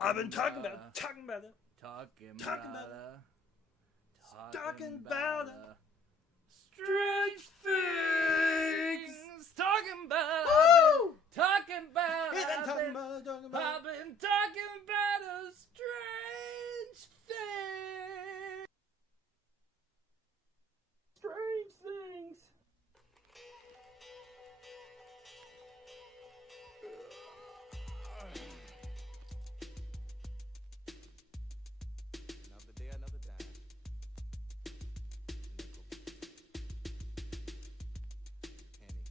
I've been talking about it. Talking about it. Strange things. Talking about. Woo! Talking about. I've been talking about a strange thing. Strange things. Another day, another dime. Penny.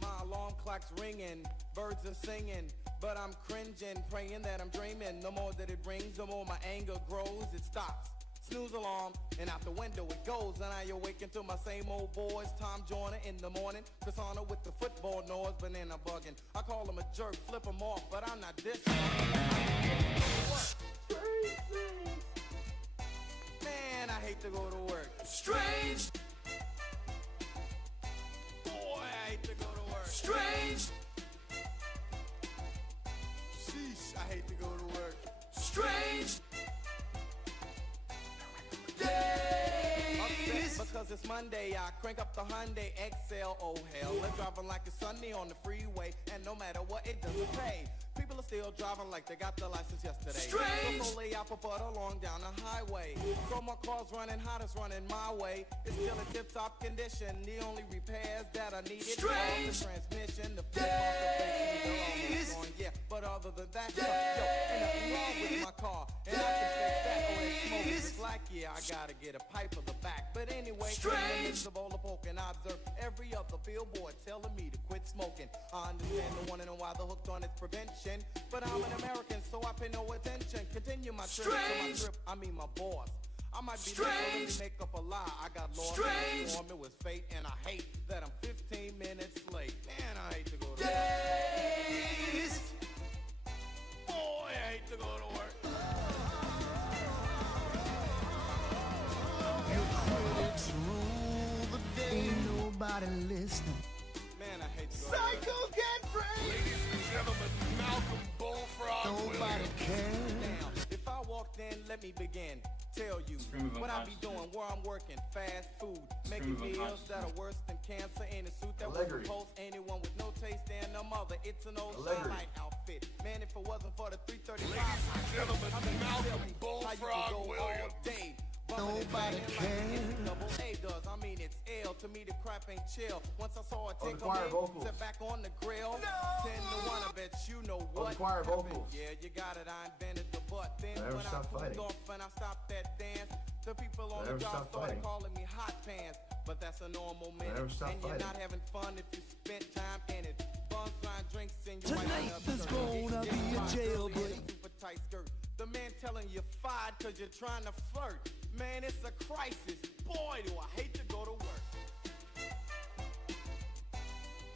My alarm clock's ringing, birds are singing, but I'm cringing, praying that I'm dreaming. The more that it rings, the more my anger grows. It stops. Snooze alarm, and out the window it goes. And I awaken to my same old boys. Tom Joyner in the morning, Cassandra with the football noise, banana bugging. I call him a jerk, flip him off, but I'm not this one. Strange things. Man, I hate to go to work. Strange. Boy, I hate to go to work. Strange. Sheesh, I hate to go to work. Strange. Upset because it's Monday, I crank up the Hyundai XL. Oh hell, I'm driving like it's Sunday on the freeway, and no matter what, it doesn't pay. People are still driving like they got the license yesterday. Strange. So lay out but along down the highway. So my car's running hot, it's running my way. It's still in tip-top condition. The only repairs that I needed Strange. was the transmission, the fuel pump, the brakes, they're almost on, yeah. But other than that, yo, ain't nothing wrong with my car, and I can fix that. Oh, that smoke is black, yeah, I gotta get a pipe of the back. But anyway, in the midst of all the poke, and I observe every other billboard telling me to quit smoking. I understand the one and why they're hooked on its prevention, but I'm an American, so I pay no attention. Continue my trip to my trip, I mean my boss. I might be late, so make up a lie. I got lost in the storm, it was fate, and I hate that I'm 15 minutes late. Man, I hate to go to work. Boy, I hate to go to work. Your critics rule the day. Ain't nobody listening. Man, I hate to go to work. Psycho get free. Ladies and gentlemen, Malcolm Bullfrog Nobody Williams. cares. Now, if I walked in, let me begin. Tell you what I be doing, where I'm working, fast food, making meals that are worse than cancer in a suit that would repulse anyone with no taste and no mother. It's an old Starlight outfit. Man, if it wasn't for the 335, Ladies and gentlemen, Malcolm how you Bullfrog could go all Williams. day. Nobody cares. Double A does, I mean it's L. To me the crap ain't chill. Once I saw it take a choir man, vocals. sit back on the grill. 10 to 1, I bet you know what choir happened. vocals. Yeah, you got it, I invented the butt. Then Never when I stop cooled fighting. off and I stopped that dance, the people on Never the job stop started fighting. calling me hot pants. But that's a normal minute. Never stop And you're fighting. not having fun if you spent time in it. Bums, wine, drinks, and you're Tonight there's gonna be a jailbreak. Super tight skirt. The man telling you fired cause you're trying to flirt. Man, it's a crisis. Boy, do I hate to go to work.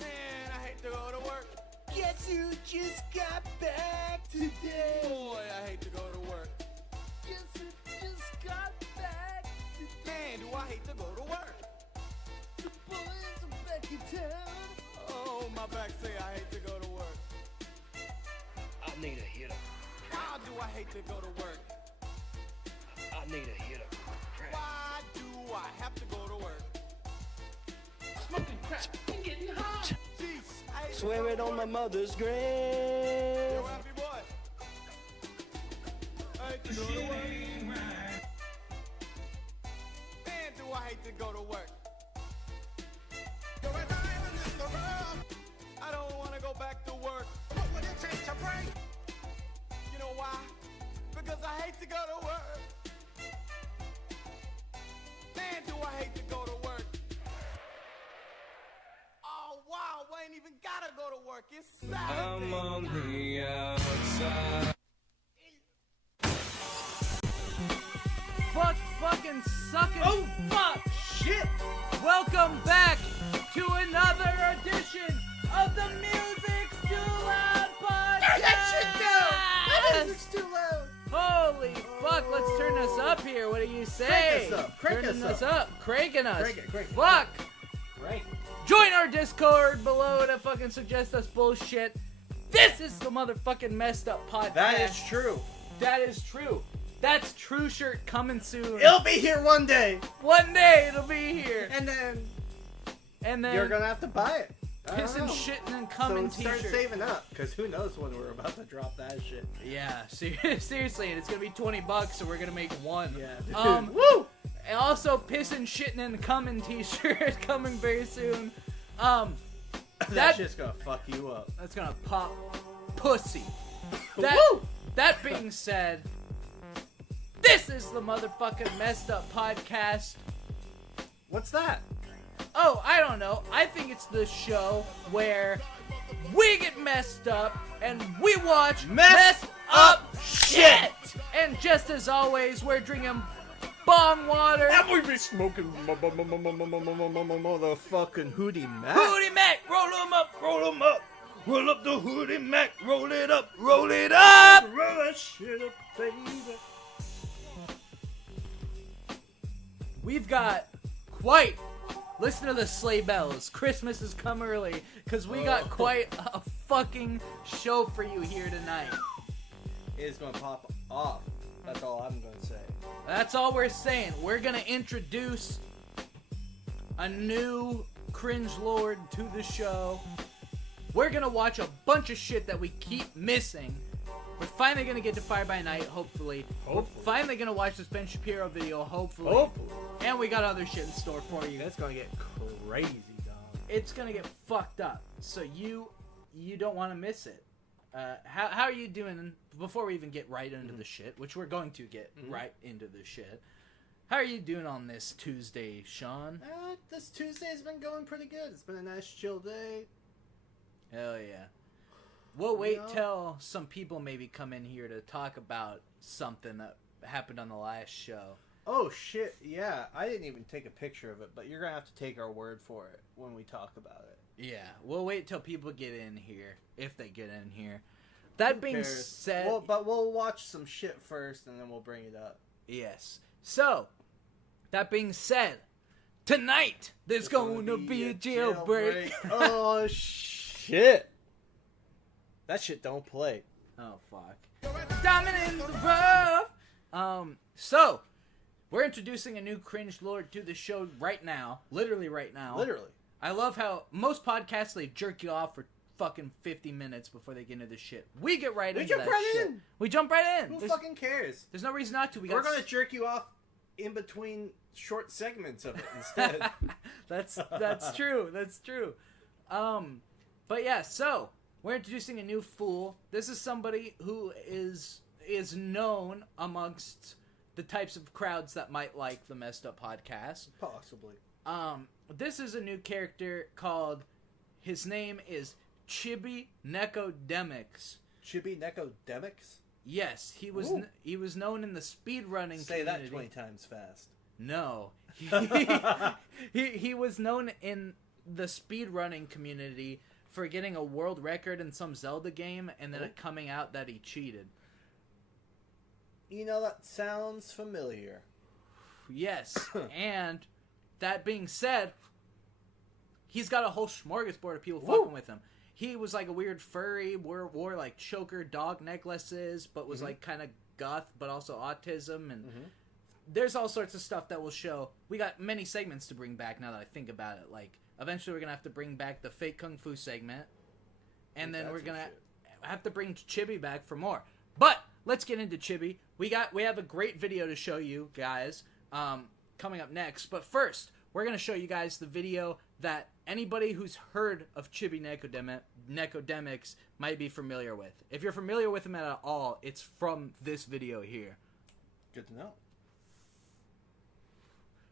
Man, I hate to go to work. Guess who just got back today? Boy, I hate to go to work. Guess who just got back today? Man, do I hate to go to work. The boys are back in town. Oh, my back say I hate to go to work. I need a hitter. Why do I hate to go to work? I need a hitter. Crap. Why do I have to go to work? Smoking crack and getting high. Jeez, I hate Swear to it go to on my work. mother's grave. Yo, happy boy. I hate to go to work. Man, do I hate to go to work. You're an island in the rough. I don't want to go back to work. What would it take to break? You know why? Because I hate to go to work. Man, do I hate to go to work. Oh, wow, I ain't even gotta go to work. It's Saturday. I'm on the outside. Fucking sucking. Oh, fuck. Shit. Welcome back to another edition of the Music's Too Loud podcast. That shit down. That music's too loud. Holy fuck, let's turn this up here. What do you say? Crank us up. Crank Turning us us up. Cranking us. Crank it, crank it. Fuck. Right. Join our Discord below to fucking suggest us bullshit. This is the motherfucking messed up podcast. That is true. That is true. That's True Shirt coming soon. It'll be here one day. One day it'll be here. And then You're gonna have to buy it. pissing, shitting, and coming So start t-shirt. saving up, because who knows when we're about to drop that shit. Yeah, seriously, and it's gonna be $20, so we're gonna make one. Yeah, dude. Woo! And also, pissing, shitting, and coming t-shirt coming very soon. That shit's gonna fuck you up. That's gonna pop pussy. Woo! That being said, this is the motherfucking messed up podcast. What's that? Oh, I don't know. I think it's the show where we get messed up and we watch messed up shit. And just as always, we're drinking bong water. And we be smoking motherfucking Hootie Mac. Hootie Mac, roll 'em up, roll 'em up. Roll up the Hootie Mac, roll it up, roll it up. Roll that shit up, baby. We've got quite. Listen to the sleigh bells. Christmas has come early because we got quite a fucking show for you here tonight. It's gonna pop off. That's all I'm gonna say. That's all we're saying. We're gonna introduce a new cringe lord to the show. We're gonna watch a bunch of shit that we keep missing. We're finally gonna get to Fire by Night, hopefully. We're finally gonna watch this Ben Shapiro video, hopefully. And we got other shit in store for you. That's gonna get crazy, dog. It's gonna get fucked up. So you don't want to miss it. How are you doing before we even get right into the shit, which we're going to get right into the shit? How are you doing on this Tuesday, Sean? This Tuesday's been going pretty good. It's been a nice chill day. Hell yeah. We'll wait till some people maybe come in here to talk about something that happened on the last show. Oh shit, yeah. I didn't even take a picture of it, but you're gonna have to take our word for it when we talk about it. Yeah, we'll wait till people get in here, if they get in here. That being said... But we'll watch some shit first, and then we'll bring it up. Yes. So, that being said, tonight there's gonna be a jailbreak. Oh shit. That shit don't play. Oh fuck. Diamond in the rough. So we're introducing a new cringe lord to the show right now. Literally right now. Literally. I love how most podcasts, they jerk you off for fucking 50 minutes before they get into this shit. We get right into that shit. We jump right in. Who fucking cares? There's no reason not to. We're gonna jerk you off in between short segments of it instead. That's true. That's true. But yeah, so we're introducing a new fool. This is somebody who is known amongst the types of crowds that might like the Messed Up podcast. Possibly. This is a new character called, his name is Chibinekodemix. Chibinekodemix? Yes, he was known in the speedrunning community. Say that 20 times fast. No. He was known in the speedrunning community for getting a world record in some Zelda game and then it coming out that he cheated. You know, that sounds familiar. Yes, and that being said, he's got a whole smorgasbord of people fucking with him. He was like a weird furry, wore like choker dog necklaces, but was like kind of goth, but also autism, and there's all sorts of stuff that will show. We got many segments to bring back now that I think about it. Like, eventually we're going to have to bring back the fake kung fu segment, and then we're going to have to bring Chibi back for more. But let's get into Chibi. We have a great video to show you guys coming up next. But first, we're going to show you guys the video that anybody who's heard of Chibinekodemix might be familiar with. If you're familiar with him at all, it's from this video here. Good to know.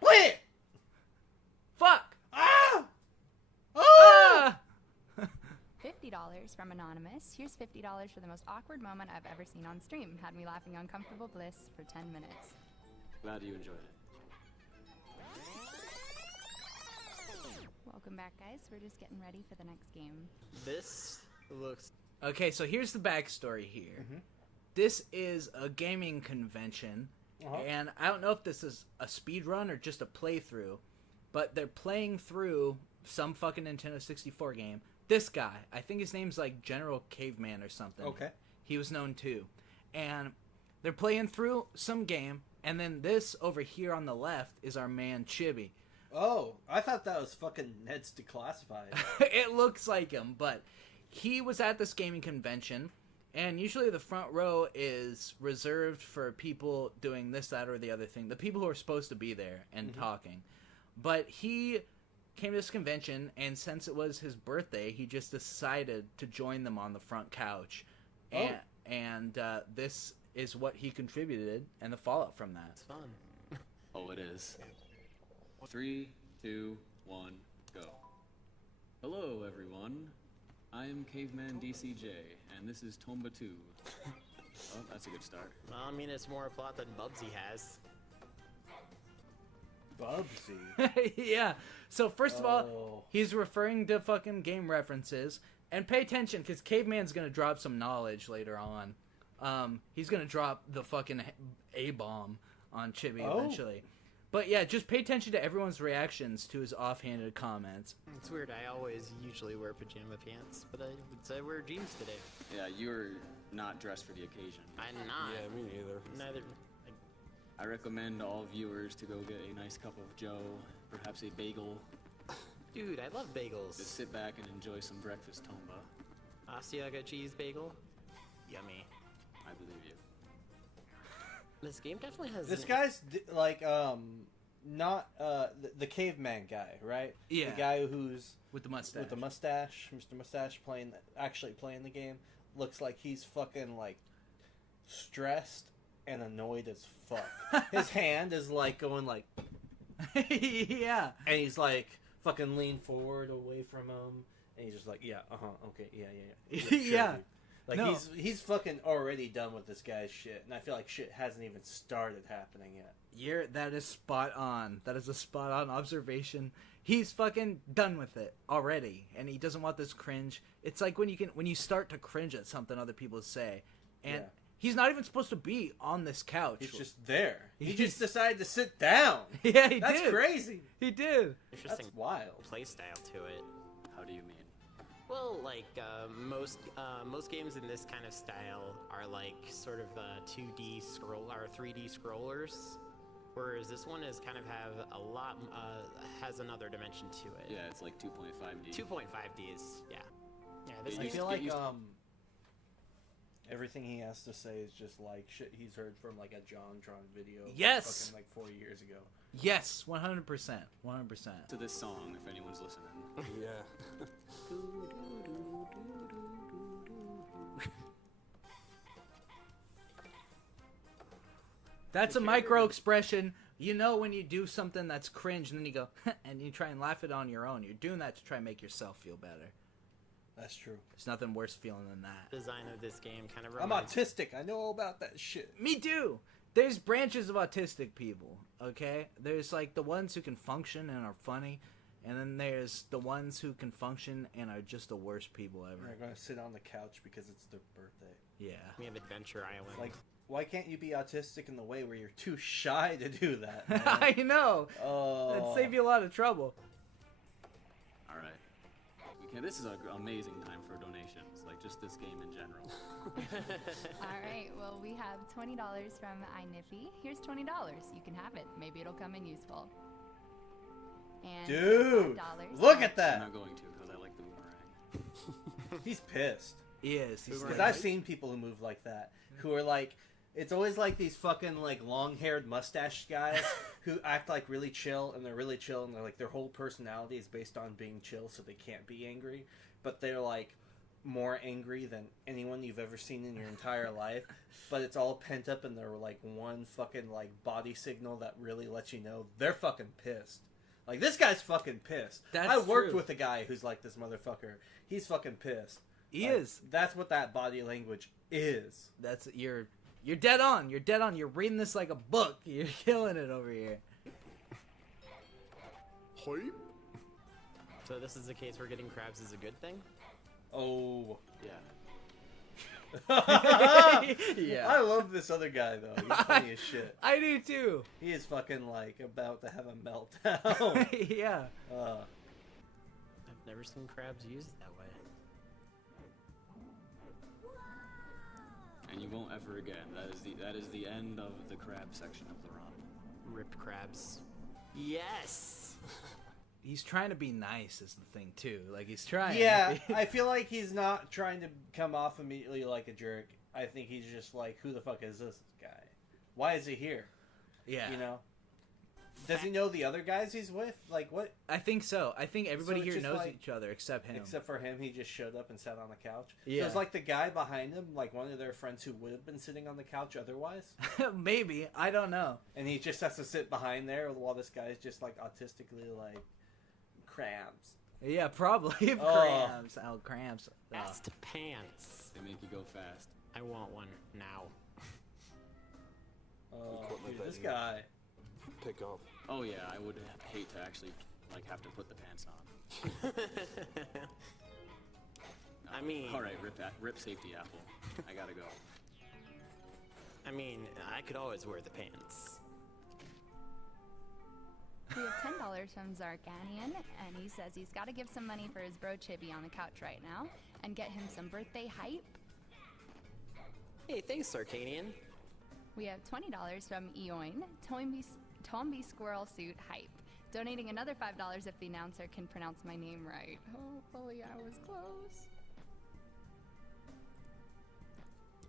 Wait! Fuck! Ah! Ah! $50 from Anonymous. Here's $50 for the most awkward moment I've ever seen on stream. Had me laughing uncomfortable bliss for 10 minutes. Glad you enjoyed it. Welcome back, guys. We're just getting ready for the next game. This looks... Okay, so here's the backstory here. This is a gaming convention, and I don't know if this is a speed run or just a playthrough, but they're playing through some fucking Nintendo 64 game. This guy, I think his name's like General Caveman or something. Okay. He was known too. And they're playing through some game, and then this over here on the left is our man Chibi. Oh, I thought that was fucking Ned's Declassified. It looks like him, but he was at this gaming convention, and usually the front row is reserved for people doing this, that, or the other thing. The people who are supposed to be there and talking. But he came to this convention, and since it was his birthday, he just decided to join them on the front couch. And this is what he contributed and the fallout from that. It's fun. Oh, it is. 3, 2, 1, go. Hello, everyone. I am Caveman DCJ, and this is Tomba 2. Oh, that's a good start. Well, I mean, it's more a plot than Bubsy has. Bubsy? Yeah. So first of all, he's referring to fucking game references. And pay attention, because Caveman's going to drop some knowledge later on. He's going to drop the fucking A-bomb on Chibi eventually. But yeah, just pay attention to everyone's reactions to his offhanded comments. It's weird, I always usually wear pajama pants, but I would say I wear jeans today. Yeah, you're not dressed for the occasion. I'm not. Yeah, me neither. Neither. I recommend all viewers to go get a nice cup of joe, perhaps a bagel. Dude, I love bagels. Just sit back and enjoy some breakfast, Tomba. Asiago cheese bagel? Yummy. I believe you. This game definitely has... This guy's, like, not, the caveman guy, right? Yeah. The guy who's... With the mustache. With the mustache. Mr. Mustache actually playing the game. Looks like he's fucking, like, stressed and annoyed as fuck. His hand is, like, going, like... Yeah. And he's, like... fucking lean forward away from him, and he's just like, yeah, okay, yeah. Like, sure, yeah. Dude. Like, no. he's fucking already done with this guy's shit, and I feel like shit hasn't even started happening yet. That is spot on. That is a spot on observation. He's fucking done with it already, and he doesn't want this cringe. It's like when you start to cringe at something other people say, and he's not even supposed to be on this couch. He's just there. He just decided to sit down. Yeah, he did. That's crazy. He did. Interesting. That's wild. Play style to it. How do you mean? Well, like most games in this kind of style are like sort of 2D scroll or 3D scrollers, whereas this one is kind of has another dimension to it. Yeah, it's like 2.5D. 2.5D is yeah. This I game, feel like everything he has to say is just like shit he's heard from like a JonTron video. Yes. Fucking like 4 years ago. Yes, 100%. 100%. To this song, if anyone's listening. Yeah. That's a micro expression. You know when you do something that's cringe and then you go, and you try and laugh it on your own. You're doing that to try and make yourself feel better. That's true. There's nothing worse feeling than that. Design of this game kind of I'm autistic. I know all about that shit. Me too. There's branches of autistic people, okay? There's like the ones who can function and are funny, and then there's the ones who can function and are just the worst people ever. They're going to sit on the couch because it's their birthday. Yeah. We have Adventure Island. Like, why can't you be autistic in the way where you're too shy to do that, man? I know. Oh. That'd save you a lot of trouble. All right. This is an amazing time for donations, like just this game in general. All right, well, we have $20 from iNippy. Here's $20. You can have it. Maybe it'll come in useful. And dude, $5 look at that. I'm not going to because I like the boomerang. He's pissed. He is. Because I've seen people who move like that, who are like, it's always like these fucking like long-haired mustache guys who act like really chill, and they're really chill, and they're like their whole personality is based on being chill, so they can't be angry, but they're like more angry than anyone you've ever seen in your entire life, but it's all pent up, and they're like one fucking like body signal that really lets you know they're fucking pissed. Like, this guy's fucking pissed. I worked with a guy who's like this motherfucker. He's fucking pissed. He is. That's what that body language is. That's you're dead on. You're dead on. You're reading this like a book. You're killing it over here. So this is the case where getting crabs is a good thing? Oh. Yeah. Yeah. I love this other guy though. He's funny as shit. I do too. He is fucking like about to have a meltdown. Yeah. I've never seen crabs used that way. And you won't ever again. That is the end of the crab section of the run. Ripped crabs. Yes! He's trying to be nice is the thing too. Like he's trying. Yeah, I feel like he's not trying to come off immediately like a jerk. I think he's just like, who the fuck is this guy? Why is he here? Yeah. You know? Does he know the other guys he's with? Like, what? I think so. I think everybody So it's here just knows like- each other except him. Except for him, he just showed up and sat on the couch. Yeah. So it's like the guy behind him, like one of their friends who would have been sitting on the couch otherwise. Maybe. I don't know. And he just has to sit behind there while this guy's just like autistically like crabs. Yeah, probably. Oh. Cramps. Oh, cramps. Best pants. They make you go fast. I want one now. Oh, Equipment dude, that this you- guy. Pick up. Oh yeah, I would hate to actually like have to put the pants on. I mean... All right, rip safety apple. I gotta go. I mean, I could always wear the pants. We have $10 from Zarkanian, and he says he's got to give some money for his bro Chibi on the couch right now, and get him some birthday hype. Hey, thanks, Sarkanian. We have $20 from Eoin, Tomby Squirrel Suit Hype, donating another $5 if the announcer can pronounce my name right. Hopefully I was close.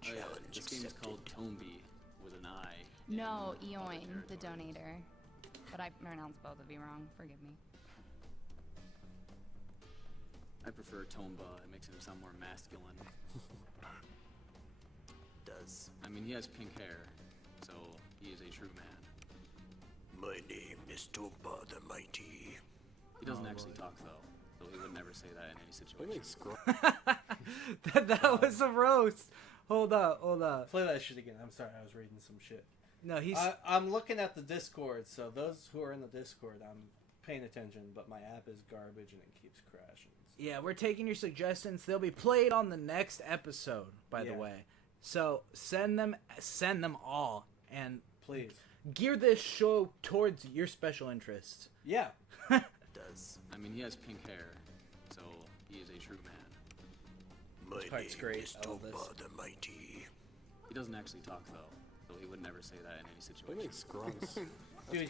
Oh, yeah, this game is called Tomby with an I. No, in Eoin, other the territories. donator. But I pronounced both of you wrong. Forgive me. I prefer Tomba. It makes him sound more masculine. Does. I mean, he has pink hair, so he is a true man. My name is Tomba the Mighty. He doesn't actually talk though, so he would never say that in any What do you situation. mean, that was a roast. Hold up. Play that shit again. I'm sorry, I was reading some shit. No, he's... I'm looking at the Discord, so those who are in the Discord, I'm paying attention, but my app is garbage and it keeps crashing. Yeah, we're taking your suggestions. They'll be played on the next episode, by the Yeah. way. So send them all, and Please. gear this show towards your special interests. Yeah. Does. I mean, he has pink hair, so he is a true man. My This part's name great. is I love Tomba this. the Mighty. He doesn't actually talk though, so he would never say that in any What do you situation. mean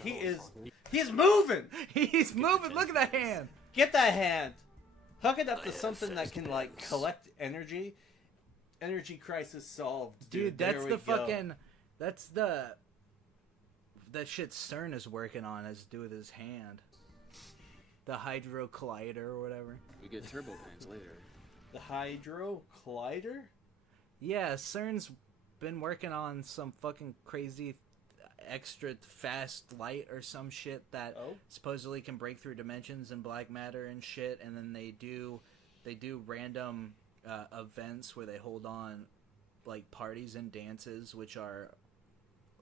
scrums? Dude, he's moving! He's moving. Look at that hand. Get that hand! Hook it up to something that can, like, collect energy. Energy crisis solved. Dude, There that's we the go. fucking... That's the... That shit CERN is working on has to do with his hand. The Hydro Collider or whatever. We get turbo pants later. The Hydro Collider? Yeah, CERN's been working on some fucking crazy extra fast light or some shit that supposedly can break through dimensions and black matter and shit, and then they do random events where they hold on like parties and dances which are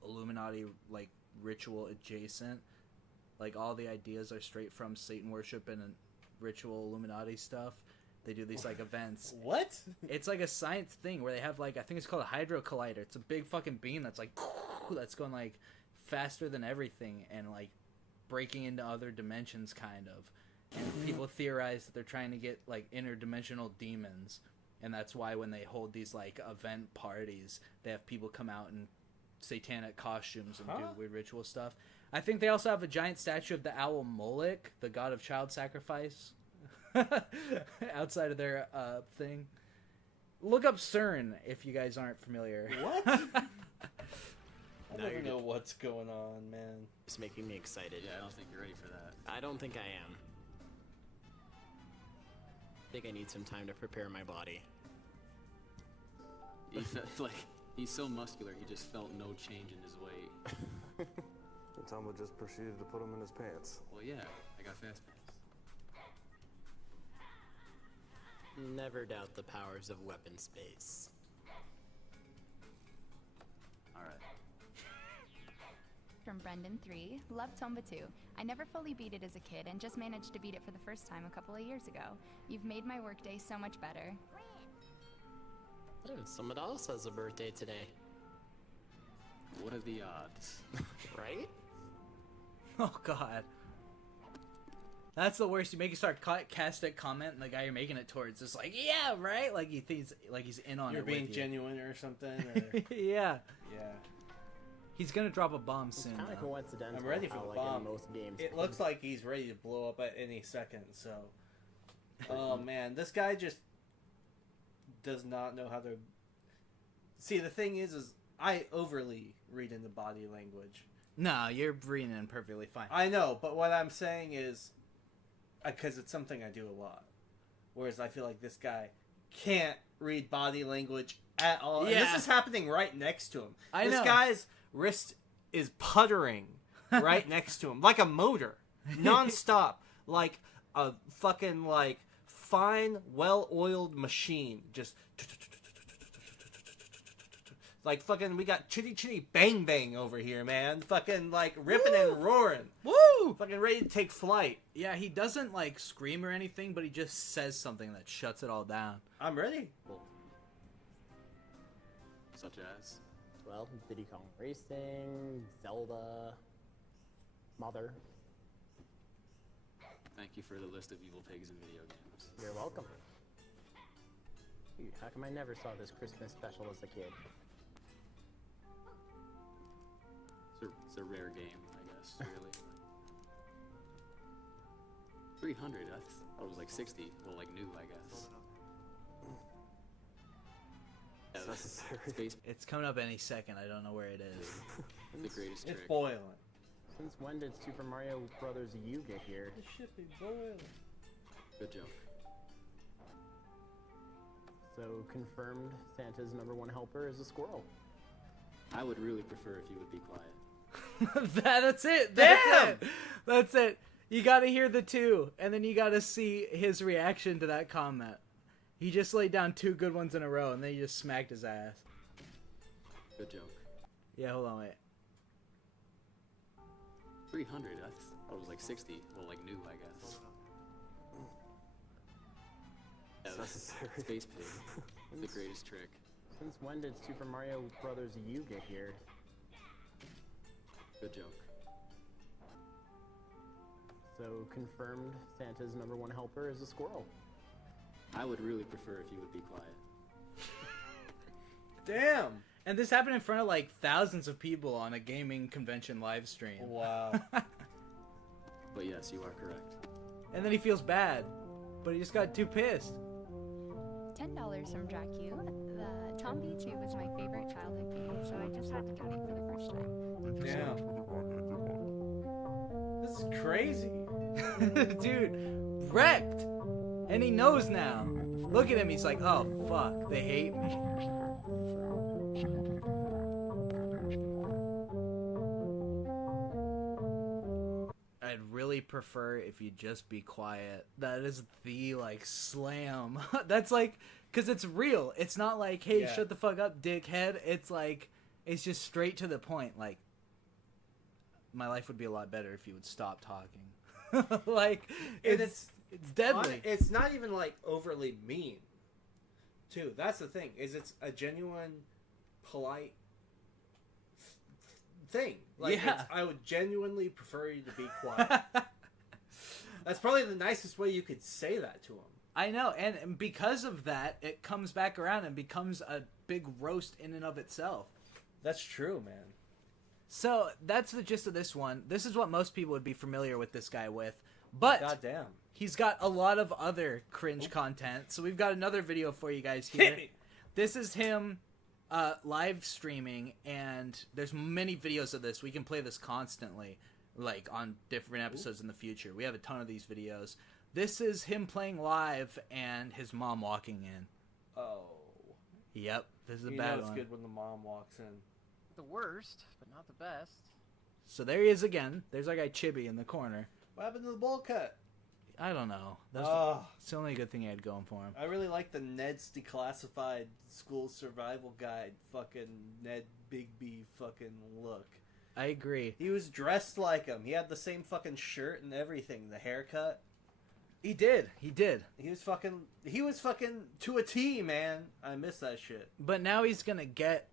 Illuminati like ritual adjacent. Like all the ideas are straight from Satan worship and ritual Illuminati stuff. They do these like events. What? It's like a science thing where they have like, I think it's called a Hydro Collider. It's a big fucking beam that's like that's going like faster than everything and like breaking into other dimensions kind of. And people theorize that they're trying to get like interdimensional demons, and that's why when they hold these like event parties, they have people come out in satanic costumes and do weird ritual stuff. I think they also have a giant statue of the owl Moloch, the god of child sacrifice, outside of their thing. Look up CERN if you guys aren't familiar. What? I Now never you're know what's going on, man. It's making me excited. Yeah, I don't think you're ready for that. I don't think I am. I think I need some time to prepare my body. He felt like he's so muscular, he just felt no change in his weight. And Tomba just proceeded to put him in his pants. Well, yeah, I got fast pants. Never doubt the powers of weapon space. All right. From Brendan 3, love Tomba 2. I never fully beat it as a kid and just managed to beat it for the first time a couple of years ago. You've made my workday so much better. Someone else has a birthday today. What are the odds? Right? Oh god. That's the worst. You make it start cast a comment, and the guy you're making it towards is like, yeah, right? Like he thinks, like he's in on You're it. being with genuine or something. Or... yeah. Yeah. He's gonna drop a bomb soon. Kind of coincidental. I'm ready for how, the like, bomb. In most games, it looks like he's ready to blow up at any second. So, oh man, this guy just does not know how to. See, the thing is I overly read into body language. No, you're reading it perfectly fine. I know, but what I'm saying is, because it's something I do a lot. Whereas I feel like this guy can't read body language at all. Yeah. And this is happening right next to him. I This know. guy's wrist is puttering right next to him. Like a motor. Non-stop. Like a fucking, like, fine, well-oiled machine. Just... Like, fucking, we got chitty chitty bang bang over here, man. Fucking, like, ripping and roaring. Woo! Fucking ready to take flight. Yeah, he doesn't, like, scream or anything, but he just says something that shuts it all down. I'm ready. Such as? well, Diddy Kong Racing, Zelda, Mother. Thank you for the list of evil pigs in video games. You're welcome. Dude, how come I never saw this Christmas special as a kid? It's a rare game, I guess, really. 300, I thought it was like 60. Well, like new, I guess. Yeah, that's space. It's coming up any second. I don't know where it is. The greatest trick. It's boiling. Since when did Super Mario Brothers U get here? It should be boiling. Good joke. So, confirmed Santa's #1 helper is a squirrel. I would really prefer if you would be quiet. That's it. That's it. That's it. You gotta hear the two, and then you gotta see his reaction to that comment. He just laid down 2 good ones in a row, and then he just smacked his ass. Good joke. Yeah, hold on, wait. 300, I thought it was like 60. Well, like new, I guess. Yeah, that's space pig. The greatest trick. Since when did Super Mario Brothers U get here? Good joke. So, confirmed Santa's #1 helper is a squirrel. I would really prefer if you would be quiet. Damn. And this happened in front of like thousands of people on a gaming convention live stream. Wow. But yes, you are correct. And then he feels bad, but he just got too pissed. $10 from Dracu. The Tom B2 was my favorite childhood game, so I just had to get it for the first time. Damn. This is crazy. Dude, wrecked. And he knows now. Look at him, he's like, oh fuck, they hate me. I'd really prefer if you just be quiet. That is the, like, slam. That's like, because it's real. It's not like, hey, Yeah. shut the fuck up, dickhead. It's like, it's just straight to the point. Like, my life would be a lot better if you would stop talking. Like, it's deadly. It's not even like overly mean, too. That's the thing. Is it's a genuine, polite thing. Like, Yeah. I would genuinely prefer you to be quiet. That's probably the nicest way you could say that to him. I know, and because of that, it comes back around and becomes a big roast in and of itself. That's true, man. So that's the gist of this one. This is what most people would be familiar with this guy with, but Goddamn. he's got a lot of other cringe content. So we've got another video for you guys here. Hit me. This is him live streaming, and there's many videos of this. We can play this constantly, like on different episodes in the future. We have a ton of these videos. This is him playing live and his mom walking in. Oh. Yep, this is a You bad know it's one. good when the mom walks in. The worst, but not the best. So there he is again. There's our guy Chibi in the corner. What happened to the bowl cut? I don't know. That's it's the only good thing he had going for him. I really like the Ned's Declassified School Survival Guide fucking Ned Bigby fucking look. I agree. He was dressed like him. He had the same fucking shirt and everything. The haircut. He did. He did. He was fucking to a T, man. I miss that shit. But now he's gonna get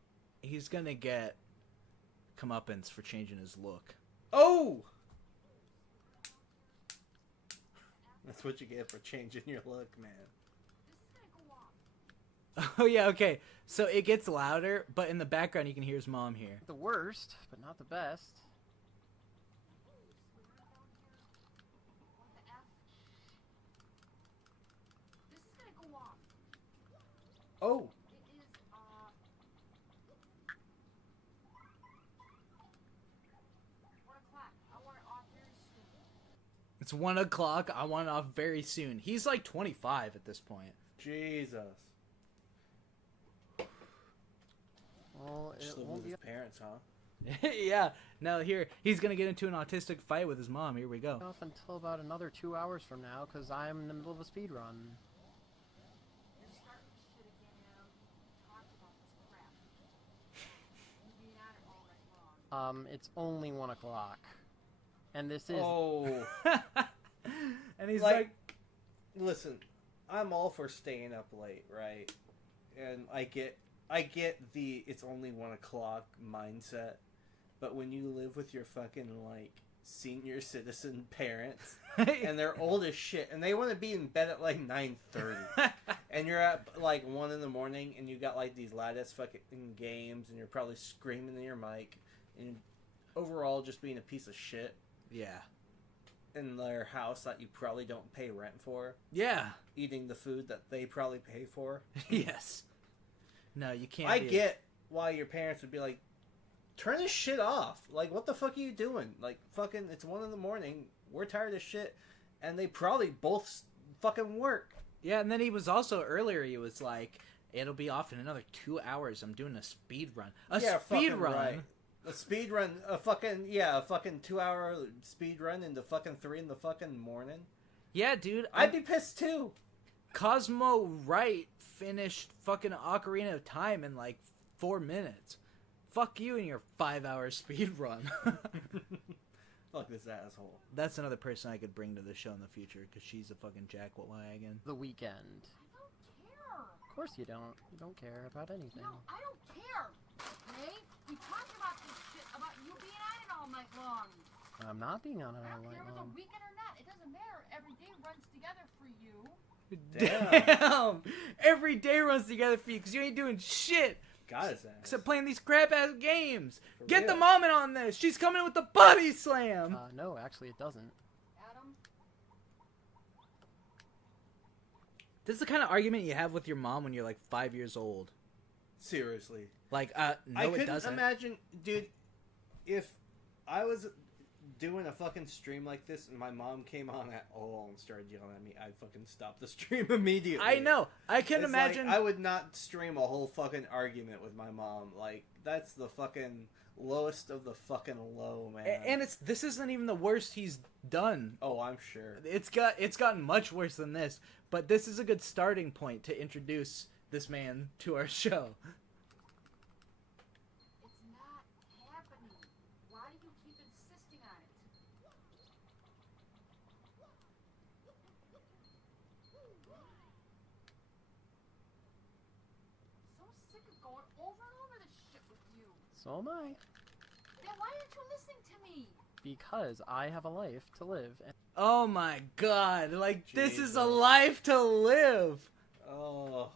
comeuppance for changing his look. Oh! That's what you get for changing your look, man. Oh yeah, okay. So it gets louder, but in the background you can hear his mom here. The worst, but not the best. Oh! It's 1 o'clock. I want it off very soon. He's like 25 at this point. Jesus. Well, Just living with his parents, huh? Yeah. Now here, he's gonna get into an autistic fight with his mom. Here we go. Off until about another 2 hours from now, because I'm in the middle of a speed run. It's only 1 o'clock. And this is... Oh. And he's like... Listen, I'm all for staying up late, right? And I get the it's only 1 o'clock mindset. But when you live with your fucking, like, senior citizen parents, and they're old as shit, and they want to be in bed at, like, 9:30, and you're at, like, 1 in the morning, and you got, like, these loud-ass fucking games, and you're probably screaming in your mic, and overall just being a piece of shit. Yeah. In their house that you probably don't pay rent for. Yeah. Eating the food that they probably pay for. Yes. No, you can't. I get why your parents would be like, turn this shit off. Like, what the fuck are you doing? Like, fucking, it's 1 in the morning. We're tired of shit. And they probably both fucking work. Yeah, and then he was also, earlier, he was like, it'll be off in another 2 hours. I'm doing a speed run. A speed run? Right. A speed run, a fucking 2 hour speed run into fucking 3 in the fucking morning. Yeah, dude. I'd be pissed too. Cosmo Wright finished fucking Ocarina of Time in like 4 minutes. Fuck you and your 5-hour speed run. Fuck this asshole. That's another person I could bring to the show in the future because she's a fucking jackwagon. The Weekend. I don't care. Of course you don't. You don't care about anything. No, I don't care. Okay? We talked about this shit, about you being on it all night long. I'm not being on it I all don't night care if it's a long. weekend or not. It doesn't matter. Every day runs together for you. Damn. Every day runs together for you because you ain't doing shit. Got his ass. Except playing these crap ass games. For Get real. the mom in on this. She's coming in with the body slam. No, actually it doesn't. Adam? This is the kind of argument you have with your mom when you're like 5 years old. Seriously. Like, I no, it couldn't doesn't. imagine, dude, if I was doing a fucking stream like this and my mom came on at all and started yelling at me, I'd fucking stop the stream immediately. I know. I can It's imagine. like, I would not stream a whole fucking argument with my mom. Like, that's the fucking lowest of the fucking low, man. And this isn't even the worst he's done. Oh, I'm sure. It's gotten much worse than this, but this is a good starting point to introduce this man to our show. It's not happening. Why do you keep insisting on it? So sick of going over and over this shit with you. So am I. Then why aren't you listening to me? Because I have a life to live. And Oh my god. Like, this is Jesus. a life to live. Oh.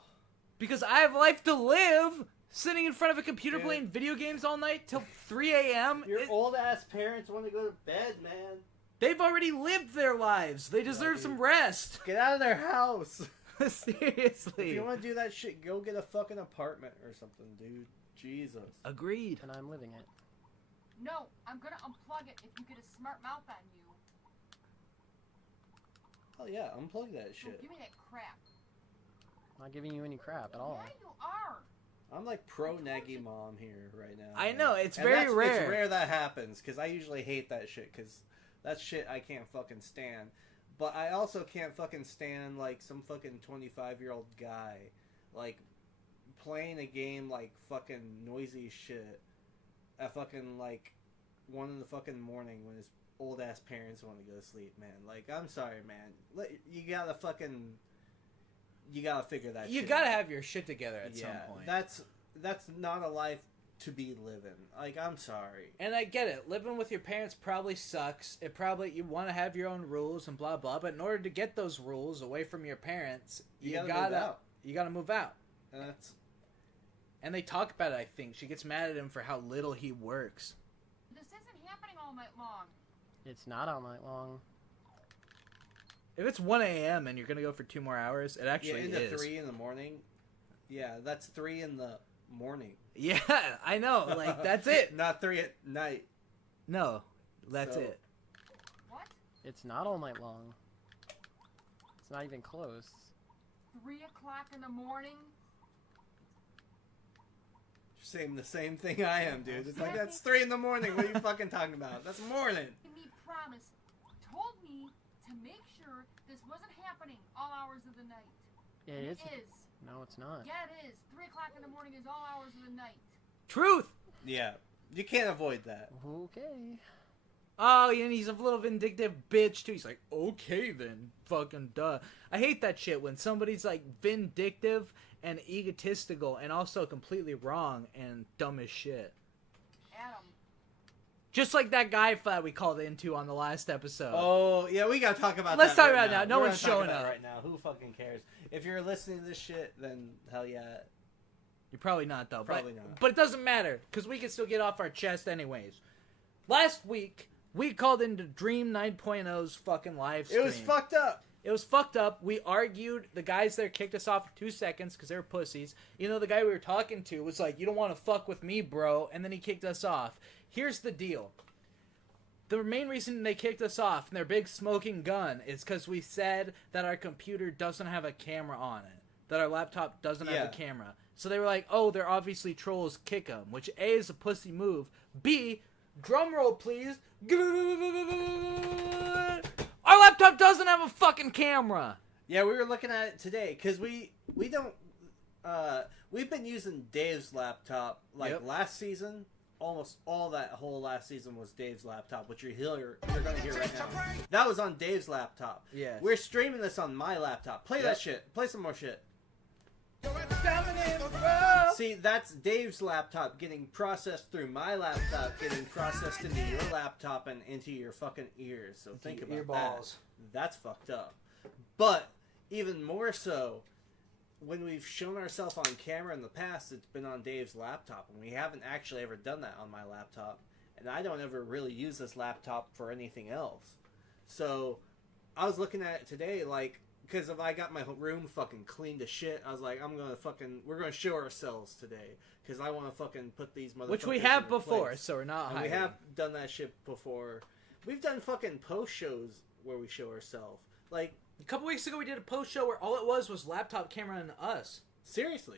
Because I have life to live sitting in front of a computer Dude. playing video games all night till 3 a.m. Your old ass parents want to go to bed, man. They've already lived their lives. They deserve dude. some rest. Get out of their house. Seriously. If you want to do that shit, go get a fucking apartment or something, dude. Jesus. Agreed. and I'm living it. No, I'm gonna unplug it if you get a smart mouth on you. Oh yeah, unplug that Don't shit. give me that crap. I'm not giving you any crap at all. Yeah, you are. I'm like pro naggy mom here right now. I know, it's And very rare. It's rare that happens because I usually hate that shit because that's shit I can't fucking stand. But I also can't fucking stand like some fucking 25-year-old guy like playing a game like fucking noisy as shit at fucking like 1 in the fucking morning when his old ass parents want to go to sleep, man. Like, I'm sorry, man. You gotta figure that. You shit gotta out. have your shit together at some point. That's not a life to be living. Like, I'm sorry. And I get it. Living with your parents probably sucks. You want to have your own rules and blah blah. But in order to get those rules away from your parents, you gotta move out. You gotta move out. And they talk about it. I think she gets mad at him for how little he works. This isn't happening all night long. It's not all night long. If it's 1 a.m. and you're gonna go for 2 more hours, it actually into is. 3 in the morning. Yeah, that's 3 in the morning. Yeah, I know. Like, that's it. Not 3 at night. No, that's it. What? It's not all night long. It's not even close. 3 o'clock in the morning? You're saying the same thing I am, dude. It's like, that's 3 in the morning. What are you fucking talking about? That's morning. Me promised, told me to make sure this wasn't happening all hours of the night. It is. It is. No, it's not. Yeah, it is. 3 o'clock in the morning is all hours of the night. Truth. Yeah, you can't avoid that. Okay. Oh, and he's a little vindictive bitch too. He's like, okay then, fucking duh. I hate that shit when somebody's like vindictive and egotistical and also completely wrong and dumb as shit. Adam. Just like that guy fight we called into on the last episode. Oh, yeah, we gotta talk about Let's that. talk right about it now. No We're one's gonna talk showing about it up. right now. Who fucking cares? If you're listening to this shit, then hell yeah. You're probably not though. Probably not. But it doesn't matter because we can still get off our chest anyways. Last week we called into Dream 9.0's fucking live stream. It was fucked up. It was fucked up. We argued. The guys there kicked us off for 2 seconds because they were pussies. You know, the guy we were talking to was like, "You don't want to fuck with me, bro," and then he kicked us off. Here's the deal. The main reason they kicked us off and their big smoking gun is because we said that our computer doesn't have a camera on it. That our laptop doesn't have a camera. So they were like, oh, they're obviously trolls, kick them. Which A, is a pussy move. B, drum roll please. Our laptop doesn't have a fucking camera. Yeah, we were looking at it today because we don't. We've been using Dave's laptop last season. Almost all that whole last season was Dave's laptop, which you're gonna hear right now. That was on Dave's laptop. Yeah. We're streaming this on my laptop. Play that shit. Play some more shit. See, that's Dave's laptop getting processed through my laptop, getting processed into your laptop and into your fucking ears. So think about earballs. That's fucked up. But even more so, when we've shown ourselves on camera in the past, it's been on Dave's laptop, and we haven't actually ever done that on my laptop. And I don't ever really use this laptop for anything else. So I was looking at it today, like, because if I got my room fucking clean to shit, I was like, we're gonna show ourselves today, because I want to fucking put these motherfuckers Which we in have their before, place. so we're not And hiding. we have done that shit before. We've done fucking post shows where we show ourselves. Like, a couple weeks ago we did a post show where all it was laptop camera and us. Seriously.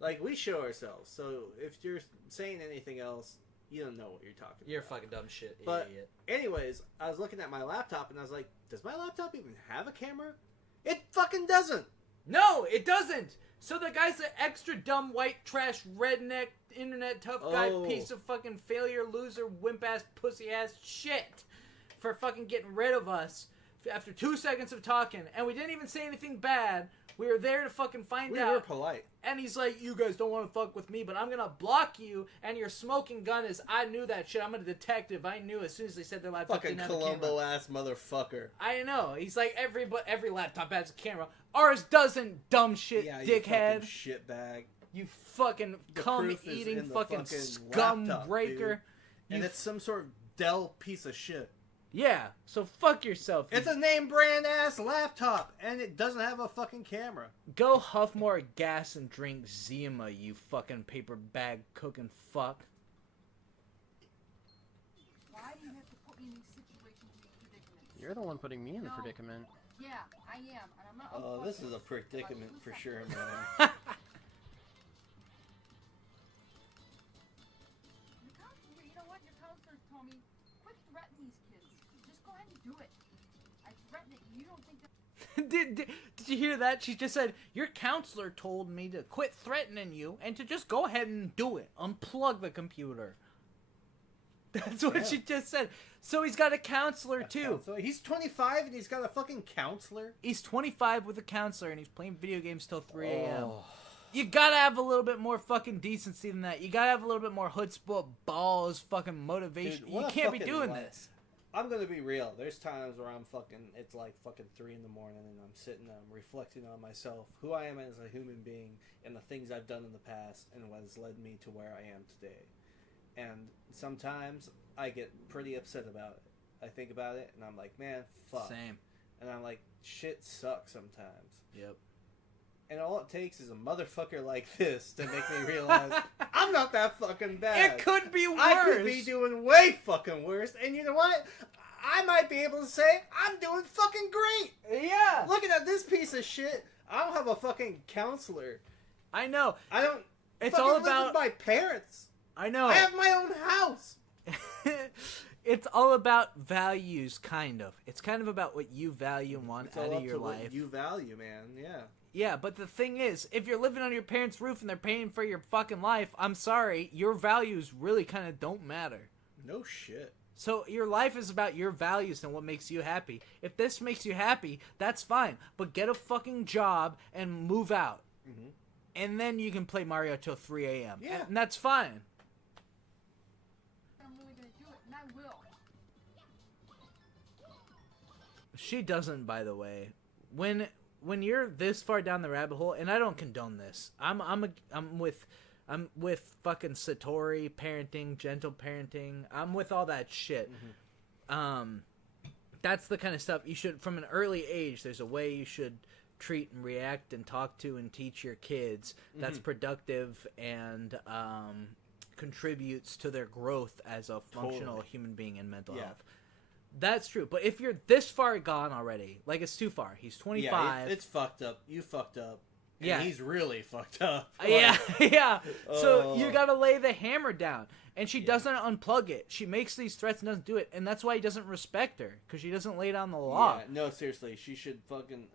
Like, we show ourselves. So if you're saying anything else, you don't know what you're talking You're about. fucking dumb shit, But idiot. anyways, I was looking at my laptop and I was like, does my laptop even have a camera? It fucking doesn't. No, it doesn't. So the guy's an extra dumb, white, trash, redneck, internet tough guy, piece of fucking failure, loser, wimp-ass, pussy-ass shit for fucking getting rid of us after 2 seconds of talking. And we didn't even say anything bad. We were there to fucking find out. We were polite. And he's like, you guys don't want to fuck with me, but I'm going to block you. And your smoking gun is, I knew that shit. I'm a detective. I knew as soon as they said their laptop Fucking didn't have a camera. Columbo-ass motherfucker. I know. He's like, every laptop has a camera. Ours doesn't, dumb shit, Yeah, dickhead. You fucking shitbag. You fucking The cum proof is eating in the fucking fucking scum laptop, breaker. dude. And it's some sort of Dell piece of shit. Yeah, so fuck yourself. It's a name brand ass laptop, and it doesn't have a fucking camera. Go huff more gas and drink Zima, you fucking paper bag cooking fuck. Why do you have to put me in these situations and these predicaments? You're the one putting me in the predicament. Yeah, I am. And I'm not. Oh, this is a predicament for sure, man. You know what? Your counselor told me, quit threatening these kids. Just go ahead and do it. I threatened it. You don't think that... Did you hear that? She just said, your counselor told me to quit threatening you and to just go ahead and do it. Unplug the computer. That's what she just said. So he's got a counselor, too. So he's 25 and he's got a fucking counselor? He's 25 with a counselor, and he's playing video games till 3 a.m. Oh. You gotta have a little bit more fucking decency than that. You gotta have a little bit more chutzpah, balls, fucking motivation. Dude, you can't be doing this. I'm gonna be real. There's times where I'm fucking, it's like fucking 3 in the morning and I'm sitting there, I'm reflecting on myself, who I am as a human being, and the things I've done in the past, and what has led me to where I am today. And sometimes I get pretty upset about it. I think about it and I'm like, man, fuck. Same. And I'm like, shit sucks sometimes. Yep. And all it takes is a motherfucker like this to make me realize I'm not that fucking bad. It could be worse. I could be doing way fucking worse. And you know what? I might be able to say I'm doing fucking great. Yeah. Looking at this piece of shit, I don't have a fucking counselor. I know. I don't. It's fucking all live about with my parents. I know. I have my own house. It's all about values, kind of. It's kind of about what you value and want It's all out up of your to life. what you value, man. Yeah. Yeah, but the thing is, if you're living on your parents' roof and they're paying for your fucking life, I'm sorry, your values really kind of don't matter. No shit. So your life is about your values and what makes you happy. If this makes you happy, that's fine. But get a fucking job and move out. Mm-hmm. And then you can play Mario till 3 a.m. Yeah. And that's fine. I'm really gonna do it, and I will. She doesn't, by the way. When you're this far down the rabbit hole, and I don't condone this. I'm with fucking Satori parenting, gentle parenting. I'm with all that shit. Mm-hmm. That's the kind of stuff you should, from an early age, there's a way you should treat and react and talk to and teach your kids that's productive and contributes to their growth as a functional human being and mental health. That's true. But if you're this far gone already, like, it's too far. He's 25. Yeah, it's fucked up. You fucked up. And Yeah. he's really fucked up. Yeah. So you gotta lay the hammer down. And she doesn't unplug it. She makes these threats and doesn't do it. And that's why he doesn't respect her. Because she doesn't lay down the law. Yeah, no, seriously. She should fucking...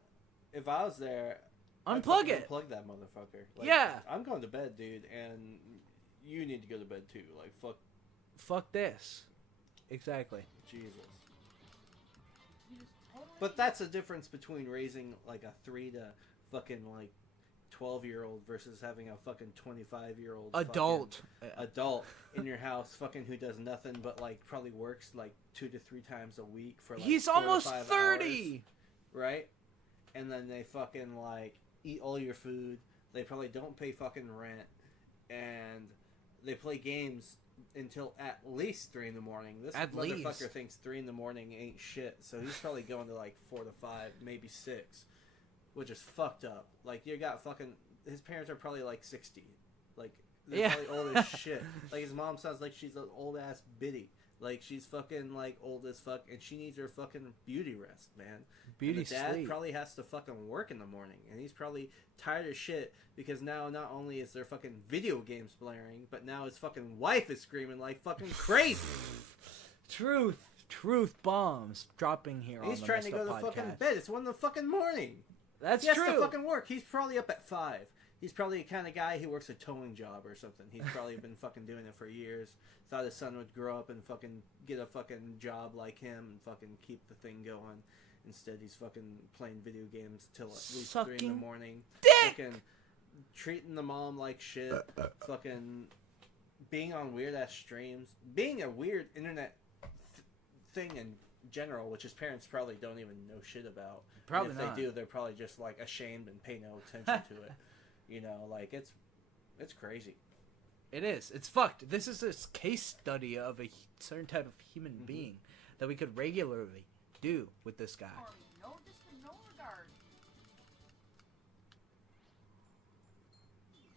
If I was there... Unplug it. Unplug that motherfucker. Like, Yeah. I'm going to bed, dude. And you need to go to bed, too. Like, fuck... Fuck this. Exactly. Jesus. But that's the difference between raising, like, a 3 to fucking, like, 12-year-old versus having a fucking 25-year-old Adult in your house, fucking, who does nothing but, like, probably works like 2 to 3 times a week for, like, He's 4 to almost 5 30. hours, right? And then they fucking, like, eat all your food. They probably don't pay fucking rent, and they play games until at least 3 in the morning. This motherfucker thinks 3 in the morning ain't shit, so he's probably going to like 4 to 5, maybe 6, which is fucked up. Like, you got fucking... His parents are probably like 60. Like, they're probably old as shit. Like, his mom sounds like she's an old ass biddy. Like, she's fucking like old as fuck, and she needs her fucking beauty rest, man. Beauty and the dad sleep. probably has to fucking work in the morning, and he's probably tired as shit because now not only is there fucking video games blaring, but now his fucking wife is screaming like fucking crazy. Truth bombs dropping here. He's on the trying to go to podcast. fucking bed. It's 1 in the fucking morning. That's he has true. to fucking work. He's probably up at 5. He's probably the kind of guy who works a towing job or something. He's probably been fucking doing it for years. Thought his son would grow up and fucking get a fucking job like him and fucking keep the thing going. Instead, he's fucking playing video games till at least 3 in the morning. Dick! Fucking treating the mom like shit. Fucking being on weird ass streams. Being a weird internet thing in general, which his parents probably don't even know shit about. Probably and not. if they do, they're probably just like ashamed and pay no attention to it. You know, like it's crazy. It is. It's fucked. This is a case study of a certain type of human being that we could regularly do with this guy. No regard.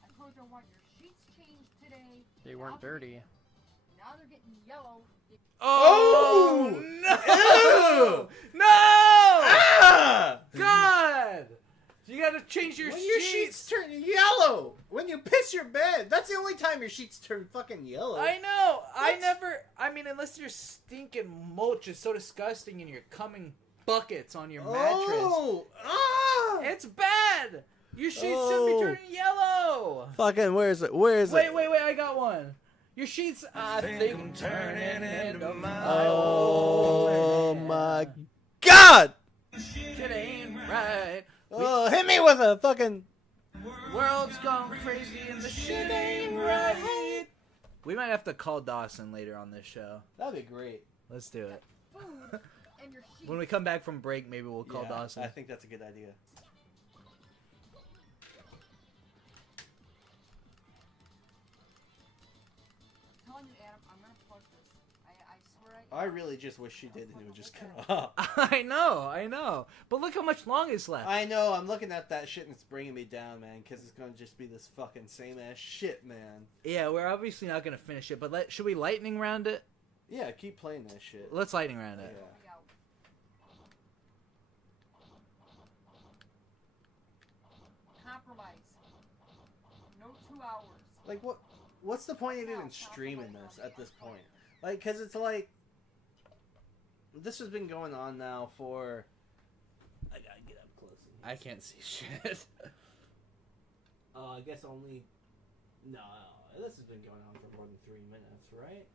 I told you I want your sheets changed today. They weren't dirty. Now they're getting yellow. Oh, no! No! Ah! God! You gotta change your when sheets. Your sheets turn yellow. When you piss your bed, that's the only time your sheets turn fucking yellow. I know. I mean, unless your stinking mulch is so disgusting and you're coming buckets on your mattress. Oh! Ah! It's bad! Your sheets should be turning yellow! Fucking, where is it? Where is Wait, it? I got one. Your sheets, I think, turning into my Oh my God! Shit ain't right. Oh, hit me with a fucking... World's gone crazy and the shit ain't right. We might have to call Dawson later on this show. That'd be great. Let's do it. Food and your sheets. When we come back from break, maybe we'll call Yeah, Dawson. I think that's a good idea. I'm telling you, Adam, I'm gonna plug this. I swear I I really just wish she did and it would just cut off. I know. But look how much long is left. I know, I'm looking at that shit and it's bringing me down, man, because it's going to just be this fucking same ass shit, man. Yeah, we're obviously not going to finish it, but should we lightning round it? Yeah, keep playing that shit. Let's lightning round it. Yeah. compromise. No 2 hours. Like, what's the point of even streaming this at this point? Like, because it's like, this has been going on now for... I gotta get up close. I can't see shit. I guess only... No, this has been going on for more than 3 minutes, right?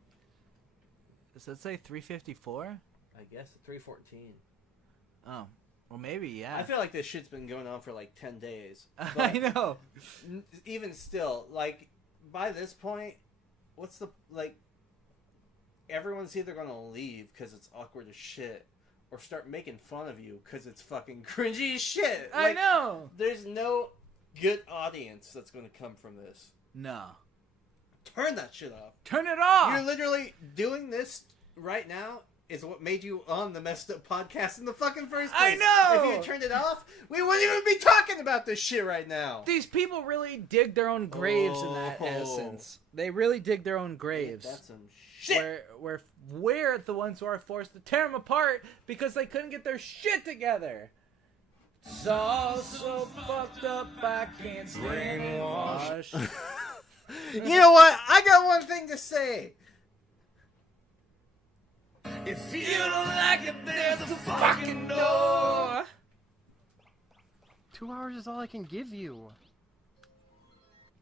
Does it say 3:54? I guess 3:14. Oh, well maybe, yeah. I feel like this shit's been going on for like 10 days. I know. Even still, like, by this point, what's the, like, everyone's either gonna leave because it's awkward as shit, or start making fun of you because it's fucking cringy as shit. I Like, know. There's no good audience that's gonna come from this. No. Turn that shit off. Turn it off! You're literally doing this right now is what made you on the Messed Up podcast in the fucking first place. I know! If you had turned it off, we wouldn't even be talking about this shit right now. These people really dig their own graves in that Oh. essence. They really dig their own graves. That's some shit. Where we're the ones who are forced to tear them apart because they couldn't get their shit together. It's all so fucked up I can't brainwash. You know what? I got one thing to say. If you don't like it, there's a fucking door. 2 hours is all I can give you.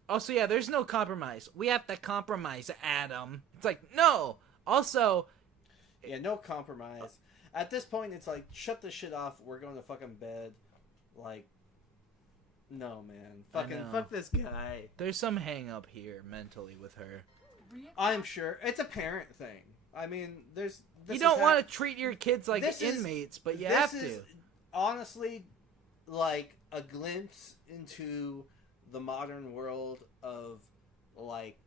Also, yeah, there's no compromise. We have to compromise, Adam. It's like, no. Also, Yeah, no compromise. At this point, it's like, shut this shit off. We're going to fucking bed. Like, no, man. Fucking fuck this guy. there's some hang up here mentally with her. I'm sure. It's a parent thing. I mean, there's... You don't want to treat your kids like inmates, but you have to. This is honestly like a glimpse into the modern world of like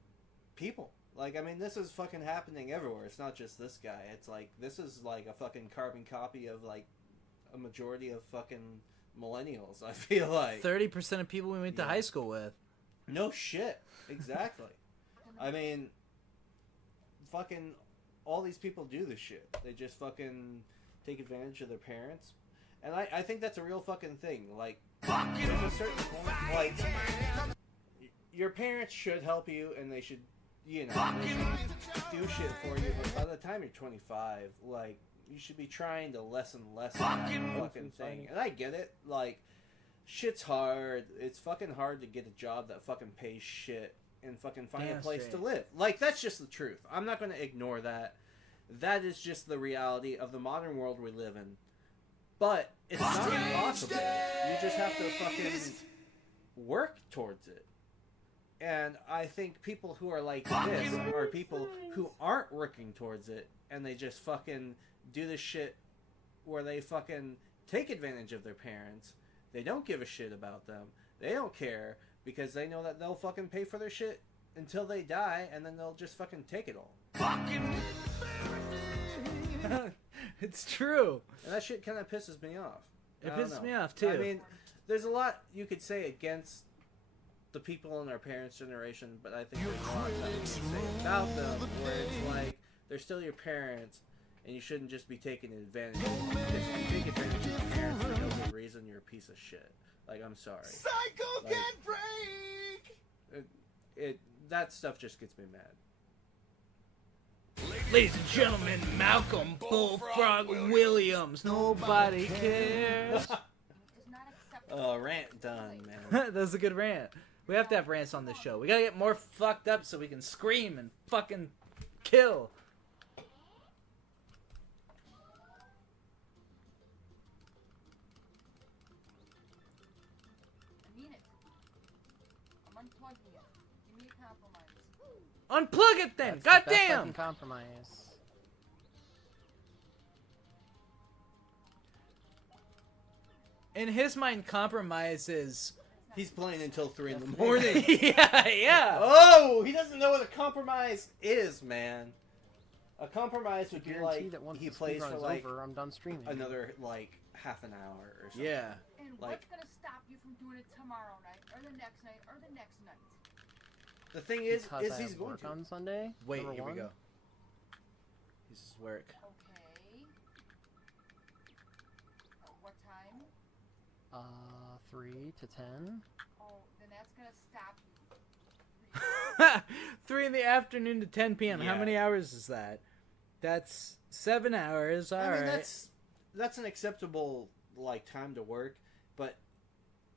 people. Like, I mean, this is fucking happening everywhere. It's not just this guy. It's like, this is like a fucking carbon copy of like a majority of fucking millennials, I feel like. 30% of people we went to high school with. No shit. Exactly. I mean, fucking all these people do this shit. They just fucking take advantage of their parents. And I think that's a real fucking thing. Like, there's a certain point, like, your parents should help you and they should, you know, they should do shit for you. But by the time you're 25, like, you should be trying to lessen that fucking thing. And I get it. Like, shit's hard. It's fucking hard to get a job that fucking pays shit and fucking find Damn a place straight. to live. Like, that's just the truth. I'm not going to ignore that. That is just the reality of the modern world we live in. But it's not impossible. You just have to fucking work towards it. And I think people who are like this are people who aren't working towards it, and they just fucking do this shit where they fucking take advantage of their parents. They don't give a shit about them. They don't care because they know that they'll fucking pay for their shit until they die, and then they'll just fucking take it all. It's true. And that shit kind of pisses me off. It I don't pisses know. me off, too. I mean, there's a lot you could say against the people in our parents' generation, but I think there's a lot that you can say about them where it's like, they're still your parents, and you shouldn't just be taking advantage of them. Because if you take advantage of your parents for no good reason, you're a piece of shit. Like, I'm sorry. Psycho Like, can't break! That stuff just gets me mad. Ladies and gentlemen, Malcolm Bullfrog Williams. Nobody cares. Rant done, man. That was a good rant. We have to have rants on this show. We gotta get more fucked up so we can scream and fucking kill. I mean it. I'm unplugging it. Give me a compromise. Unplug it then! That's the best I Goddamn! can compromise. In his mind, compromise is... He's playing until 3 in the morning. yeah. Oh, he doesn't know what a compromise is, man. A compromise would be Guarantee like that once he the plays speedrun for is like over, I'm done streaming. another like half an hour or something. Yeah. And Like- what's gonna stop you from doing it tomorrow night, or the next night, or the next night? The thing is Because I he's have going work to. on Sunday. Wait, number here we one. go. This is work. Okay. What time? 3 to 10. Oh, then that's gonna stop you. 3 in the afternoon to 10 p.m. How Yeah. many hours is that? That's 7 hours. All I right. mean, that's an acceptable like time to work, but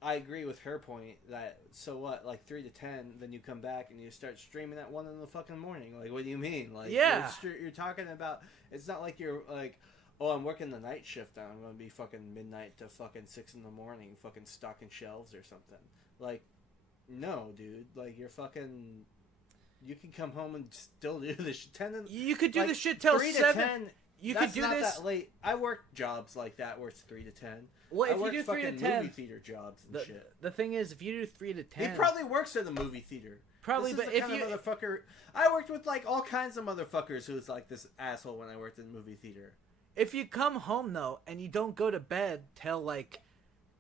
I agree with her point that so what, like 3 to 10, then you come back and you start streaming at 1 in the fucking morning. Like, what do you mean? Like, Yeah. you're talking about. It's not like you're like, oh, I'm working the night shift. I'm gonna be fucking midnight to fucking 6 in the morning, fucking stocking shelves or something. Like, no, dude. Like, you're fucking. You can come home and still do this 10. You could do like, this shit till 3 to 7. 10, You that's could do not this. that late. I worked jobs like that where it's 3 to 10. Well, I if you worked do 3 to fucking 10, movie theater jobs and shit. the thing is, if you do 3 to 10, He probably works at a movie theater. Probably, This is but the if kind you of motherfucker, I worked with like all kinds of motherfuckers who was like this asshole when I worked in the movie theater. if you come home though and you don't go to bed till like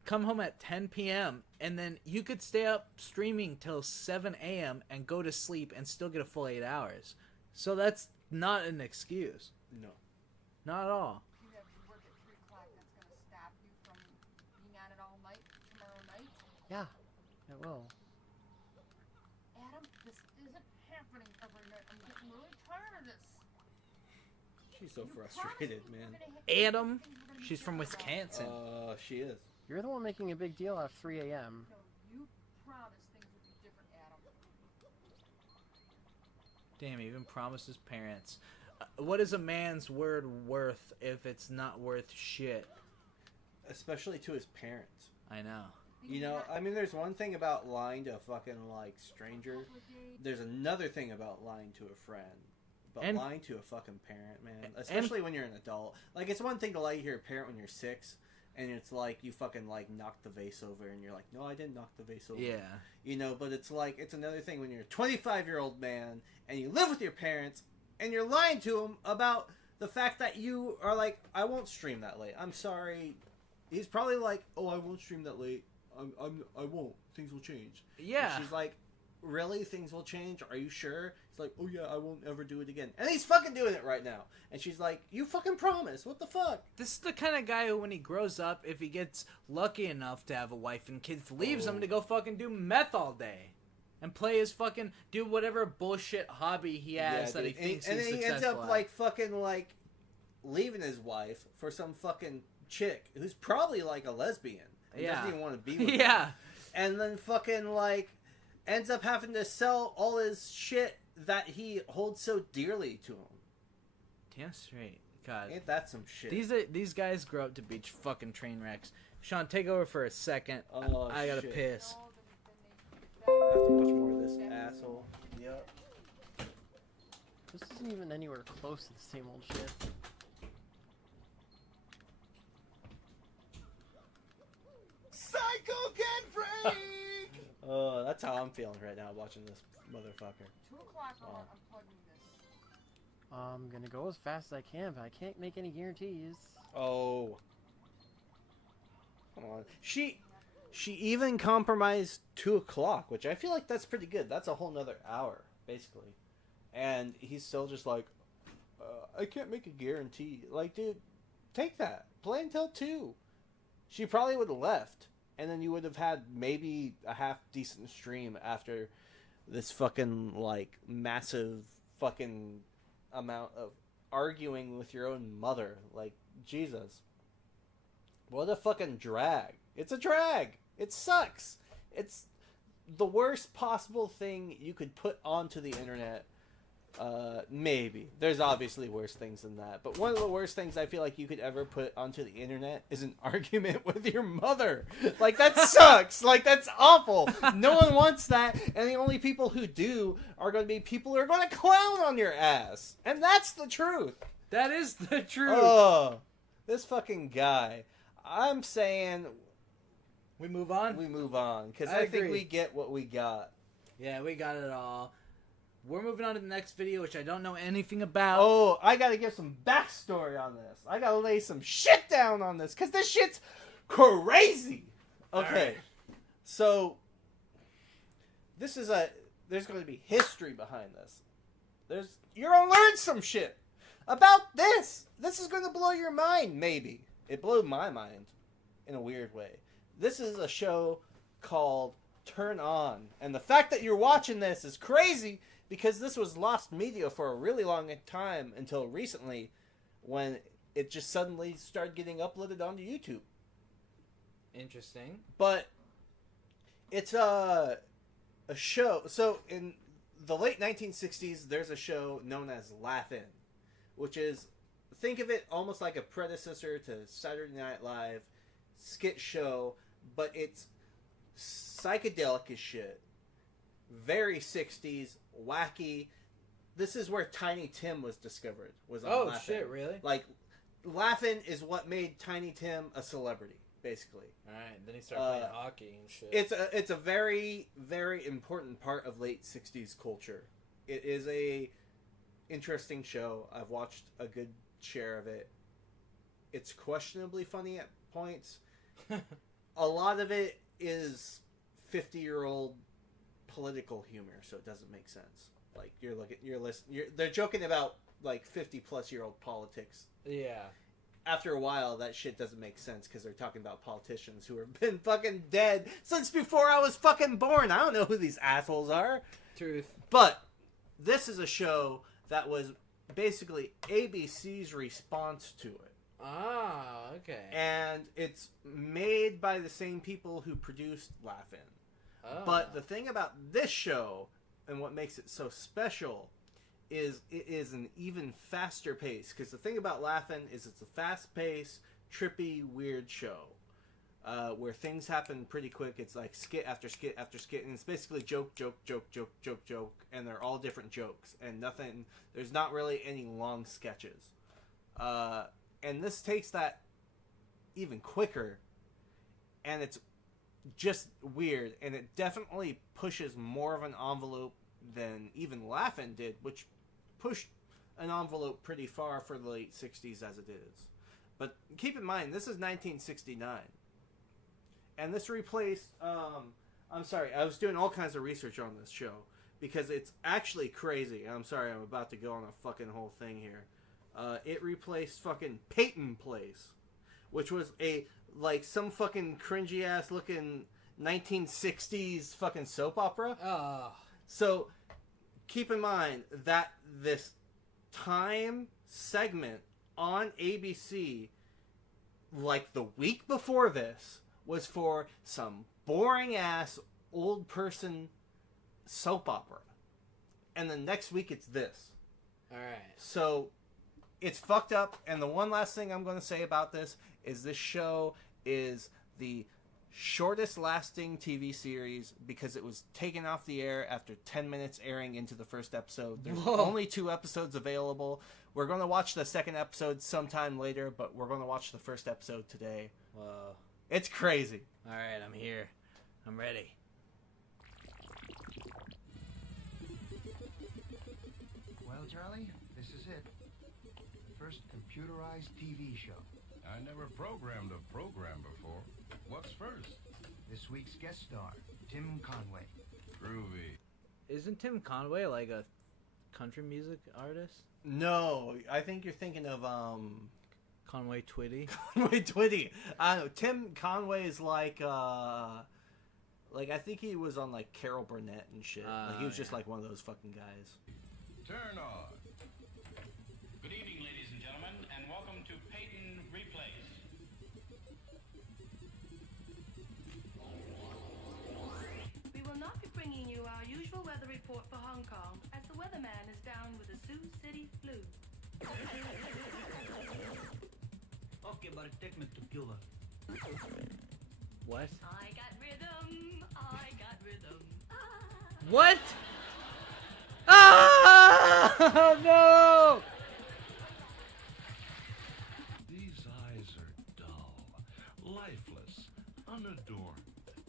come home at 10 p.m. and then you could stay up streaming till 7 a.m. and go to sleep and still get a full 8 hours. So that's not an excuse. No. Not at all. You have to work at 3 o'clock. That's gonna stop you from being on it all night tomorrow night. Yeah, it will. Adam, this isn't happening every night. I'm getting really tired of this. She's so frustrated, man. Adam, she's from Wisconsin. She is. You're the one making a big deal at 3 a.m. No, you promised things would be different, Adam. Damn, he even promised his parents. What is a man's word worth if it's not worth shit? Especially to his parents. I know. You know, I mean, there's one thing about lying to a fucking, like, stranger. There's another thing about lying to a friend. But And- lying to a fucking parent, man. Especially when you're an adult. Like, it's one thing to lie to your parent when you're 6, and it's like, you fucking, like, knocked the vase over, and you're like, no, I didn't knock the vase over. Yeah. You know, but it's like, it's another thing when you're a 25-year-old man, and you live with your parents, and you're lying to them about the fact that you are like, I won't stream that late. I'm sorry. He's probably like, oh, I won't stream that late. I won't. Things will change. Yeah. And she's like, really? Things will change? Are you sure? He's like, oh yeah, I won't ever do it again. And he's fucking doing it right now. And she's like, you fucking promised. What the fuck? This is the kind of guy who, when he grows up, if he gets lucky enough to have a wife and kids, leaves him to go fucking do meth all day. And play his fucking, do whatever bullshit hobby he has that he dude. thinks and he's then he successful ends up at. like fucking like leaving his wife for some fucking chick who's probably like a lesbian and Yeah. doesn't even want to be with Yeah. him. And then fucking like ends up having to sell all his shit that he holds so dearly to him. Damn straight. God. Ain't that some shit? These guys grow up to be fucking train wrecks. Sean, take over for a second. Oh, I gotta shit. piss. I have to watch more of this asshole. Yep. This isn't even anywhere close to the same old shit. Psycho can break! Oh, that's how I'm feeling right now watching this motherfucker. 2 o'clock, Oh. I'm plugging this. I'm gonna go as fast as I can, but I can't make any guarantees. Oh. Come on. She even compromised 2 o'clock, which I feel like that's pretty good. That's a whole nother hour, basically. And he's still just like, I can't make a guarantee. Like, dude, take that. Play until 2. She probably would have left. And then you would have had maybe a half decent stream after this fucking, like, massive fucking amount of arguing with your own mother. Like, Jesus. What a fucking drag. It's a drag. It sucks. the worst possible thing you could put onto the internet. Maybe. There's obviously worse things than that. But one of the worst things I feel like you could ever put onto the internet is an argument with your mother. Like, that sucks. Like, that's awful. No one wants that. And the only people who do are going to be people who are going to clown on your ass. And that's the truth. That is the truth. Oh, this fucking guy. I'm saying... We move on? We move on. Because I think we get what we got. Yeah, we got it all. We're moving on to the next video, which I don't know anything about. Oh, I gotta give some backstory on this. I gotta lay some shit down on this, because this shit's crazy. Okay, right. So this is there's going to be history behind this. You're gonna learn some shit about this. This is going to blow your mind, maybe. It blew my mind in a weird way. This is a show called Turn On, and the fact that you're watching this is crazy. Because this was lost media for a really long time until recently when it just suddenly started getting uploaded onto YouTube. Interesting. But it's a show. So in the late 1960s, there's a show known as Laugh-In, which is, think of it almost like a predecessor to Saturday Night Live skit show, but it's psychedelic as shit. Very 60s, wacky. This is where Tiny Tim was discovered. Was on Laugh-In. Shit, really? Like, Laugh-In is what made Tiny Tim a celebrity, basically. Alright, then he started playing hockey and shit. It's a very, very important part of late 60s culture. It is a interesting show. I've watched a good share of it. It's questionably funny at points. A lot of it is 50-year-old political humor, so it doesn't make sense. Like, they're joking about like 50-plus-year-old politics. Yeah. After a while, that shit doesn't make sense because they're talking about politicians who have been fucking dead since before I was fucking born. I don't know who these assholes are. Truth. But this is a show that was basically ABC's response to it. Ah, okay. And it's made by the same people who produced Laugh-In. Oh. But the thing about this show, and what makes it so special, is it is an even faster pace. Because the thing about Laugh-In is it's a fast-paced, trippy, weird show. Where things happen pretty quick. It's like skit after skit after skit. And it's basically joke, and they're all different jokes. And there's not really any long sketches. And this takes that even quicker. And it's just weird, and it definitely pushes more of an envelope than even Laugh-In did, which pushed an envelope pretty far for the late 60s as it is. But keep in mind, this is 1969. And this replaced, I'm sorry, I was doing all kinds of research on this show, because it's actually crazy. I'm sorry, I'm about to go on a fucking whole thing here. It replaced fucking Peyton Place, which was some fucking cringy ass looking 1960s fucking soap opera. So keep in mind that this time segment on ABC, like the week before this, was for some boring ass old person soap opera. And the next week it's this. Alright. So it's fucked up. And the one last thing I'm going to say about this is this show is the shortest lasting TV series because it was taken off the air after 10 minutes airing into the first episode. There's only 2 episodes available. We're going to watch the second episode sometime later, but we're going to watch the first episode today. Whoa. It's crazy. Alright, I'm here. I'm ready. Well, Charlie, this is it. First computerized TV show. I never programmed a program before. What's first? This week's guest star, Tim Conway. Groovy. Isn't Tim Conway like a country music artist? No, I think you're thinking of Conway Twitty. Conway Twitty. I don't know. Tim Conway is like I think he was on like Carol Burnett and shit. He was just like one of those fucking guys. Turn on. Good evening, ladies and gentlemen, and welcome to Peyton Replays. We will not be Sioux City flu. Okay, but take me to Cuba. What? I got rhythm. I got rhythm. What? Ah! No! These eyes are dull, lifeless, unadorned.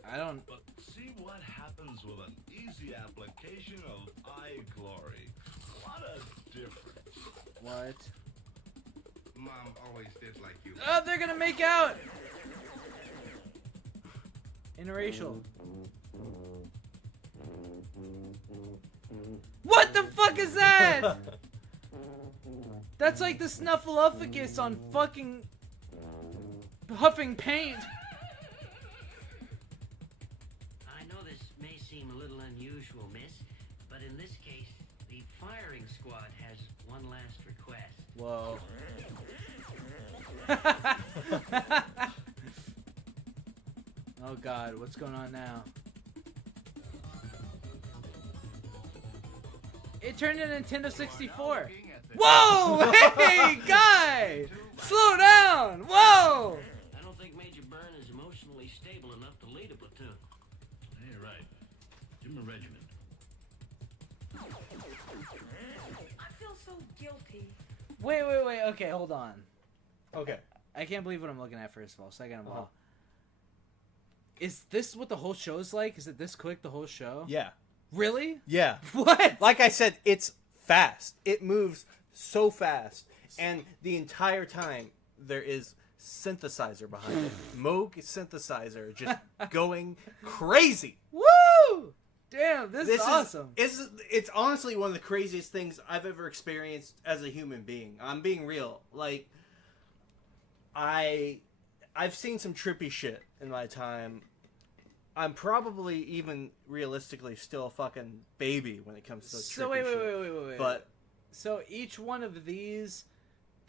I don't... But see what happens with an easy application of eye glory. What a difference. What? Mom always did like you. Oh, they're gonna make out! Interracial. What the fuck is that? That's like the Snuffleupagus on fucking huffing paint. I know this may seem a little unusual, miss, but in this case, the firing squad has one last request. Whoa. Oh god, what's going on now? It turned into Nintendo 64. Whoa! Hey, guy! Slow down! Whoa! I don't think Major Byrne is emotionally stable enough to lead a platoon. You're right. Give him a regiment. I feel so guilty. Wait. Okay, hold on. Okay. I can't believe what I'm looking at, first of all. Second of all. Is this what the whole show is like? Is it this quick, the whole show? Yeah. Really? Yeah. What? Like I said, it's fast. It moves so fast. And the entire time, there is synthesizer behind it. Moog synthesizer just going crazy. Woo! Damn, this is awesome. It's honestly one of the craziest things I've ever experienced as a human being. I'm being real. Like, I've seen some trippy shit in my time. I'm probably even realistically still a fucking baby when it comes to trippy So wait. shit. But so each one of these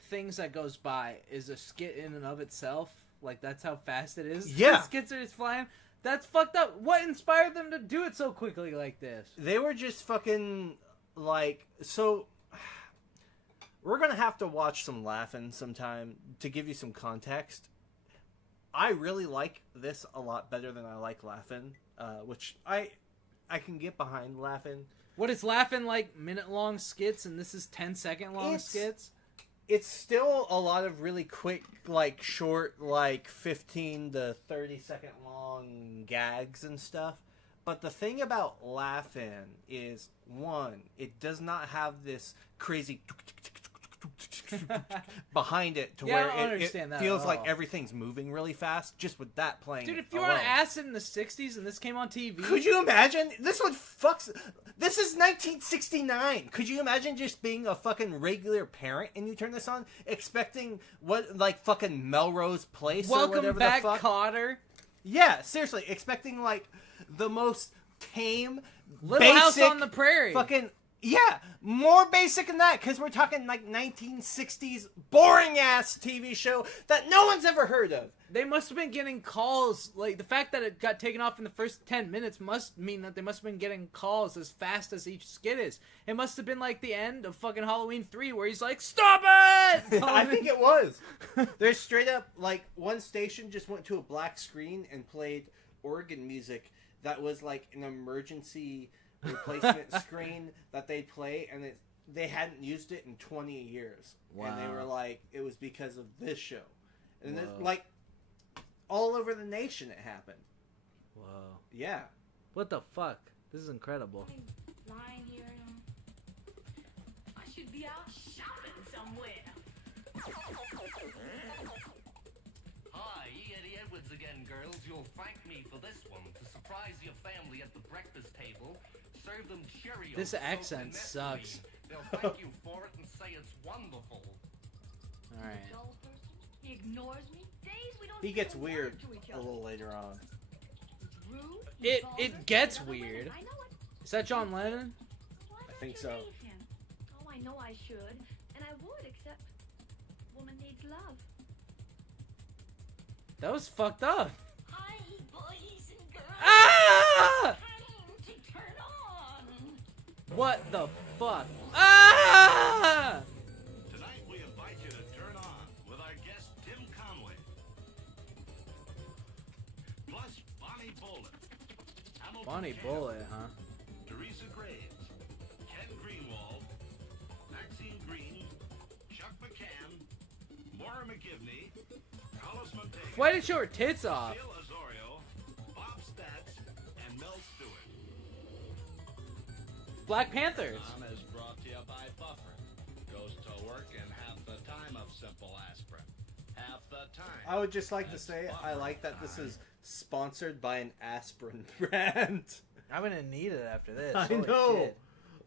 things that goes by is a skit in and of itself. Like that's how fast it is. Yeah. The skits are just flying. That's fucked up. What inspired them to do it so quickly like this? they were just fucking like so. We're gonna have to watch some Laughing sometime to give you some context. I really like this a lot better than I like Laughing, which I can get behind Laughing. What is Laughing like minute-long skits, and this is 10-second long skits? It's still a lot of really quick, like short, like 15 to 30-second long gags and stuff. But the thing about Laughing is, one, it does not have this crazy behind it to where it feels like everything's moving really fast just with that playing. Dude, if you were on acid in the 60s and this came on TV... Could you imagine? This is 1969. Could you imagine just being a fucking regular parent and you turn this on expecting what, like, fucking Melrose Place or whatever Welcome back, the fuck? Cotter. Yeah, seriously, expecting, like, the most tame, Little House basic on the Prairie. Fucking... Yeah, more basic than that, because we're talking like 1960s boring-ass TV show that no one's ever heard of. They must have been getting calls. Like, the fact that it got taken off in the first 10 minutes must mean that they must have been getting calls as fast as each skit is. It must have been like the end of fucking Halloween 3 where he's like, stop it! I think it was. There's straight up, like, one station just went to a black screen and played organ music that was like an emergency replacement screen that they play, and they hadn't used it in 20 years. Wow. And they were like, it was because of this show. And then, like, all over the nation it happened. Whoa. Yeah. What the fuck? This is incredible. Lying here, I should be out shopping somewhere. Hi, Eddie Edwards again, girls. You'll thank me for this one. To surprise your family at the breakfast table, serve them Cheerios. This accent sucks. They'll thank you for it and say it's wonderful. Alright. He ignores me. Days we don't He gets say a word weird to each a other. little later on. Rude, It gets weird. Is that John Lennon? I think so. leave him. Oh, I know I should, and I would, except woman needs love. That was fucked up. Hi, boys and girls. Ah! Time to turn on. What the fuck? Ah! Bonnie Bullet. Hamilton Bonnie Camp, Bullet, huh? Teresa Graves, Ken Greenwald, Maxine Green, Chuck McCann, Maura McGivney, Carlos Montega, Why did she show her tits off? Seal Osorio, Bob Stats, and Mel Stewart. Black Panthers. Tom is brought to you by Buffer. Goes to work in half the time of simple aspirin. Half the time. I would just like to say I like that this is sponsored by an aspirin brand. I'm gonna need it after this. I Holy know. shit.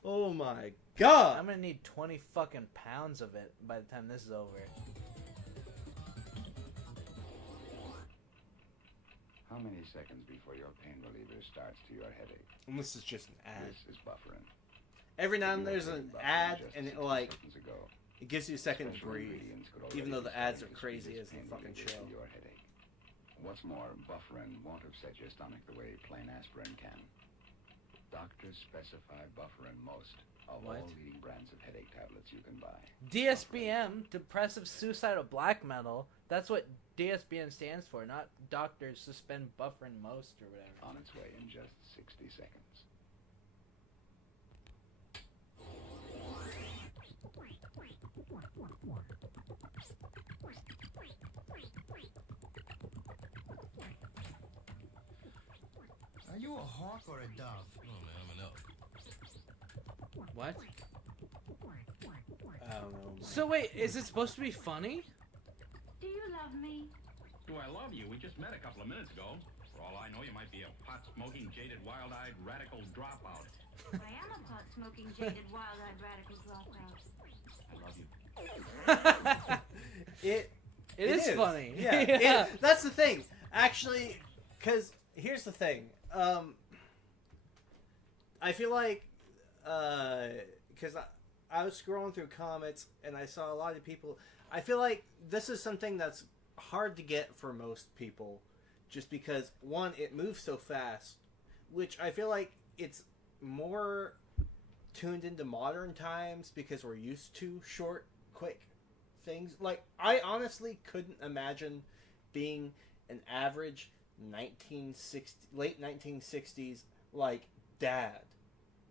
Oh my god. I'm gonna need 20 fucking pounds of it by the time this is over. How many seconds before your pain reliever starts to your headache? And this is just an ad. This is buffering. Every now and You then there's were an taking ad, Buffering and just it like 60 seconds ago. it gives you a second to Special breathe, ingredients could already even though be the ads are starting to crazy squeeze as the pain fucking relievers show. to your headache. What's more, Buffering won't upset your stomach the way plain aspirin can. Doctors specify Buffering most of What? all leading brands of headache tablets you can buy. DSBM, Depressive Suicidal Black Metal. That's what DSBM stands for, not Doctors Suspend Buffering Most or whatever. On its way in just 60 seconds. Are you a hawk or a dove? Oh man, I'm an elk. What? I don't know. So wait, is it supposed to be funny? Do you love me? Do I love you? We just met a couple of minutes ago. For all I know, you might be a pot-smoking, jaded, wild-eyed, radical dropout. I am a pot-smoking, jaded, wild-eyed radical dropout. I love you. It is funny. Yeah, Yeah. that's the thing. Actually, because here's the thing. I feel like because I was scrolling through comments and I saw a lot of people. I feel like this is something that's hard to get for most people, just because one, it moves so fast, which I feel like it's more tuned into modern times because we're used to short, quick things. Like, I honestly couldn't imagine being an average late 1960s like dad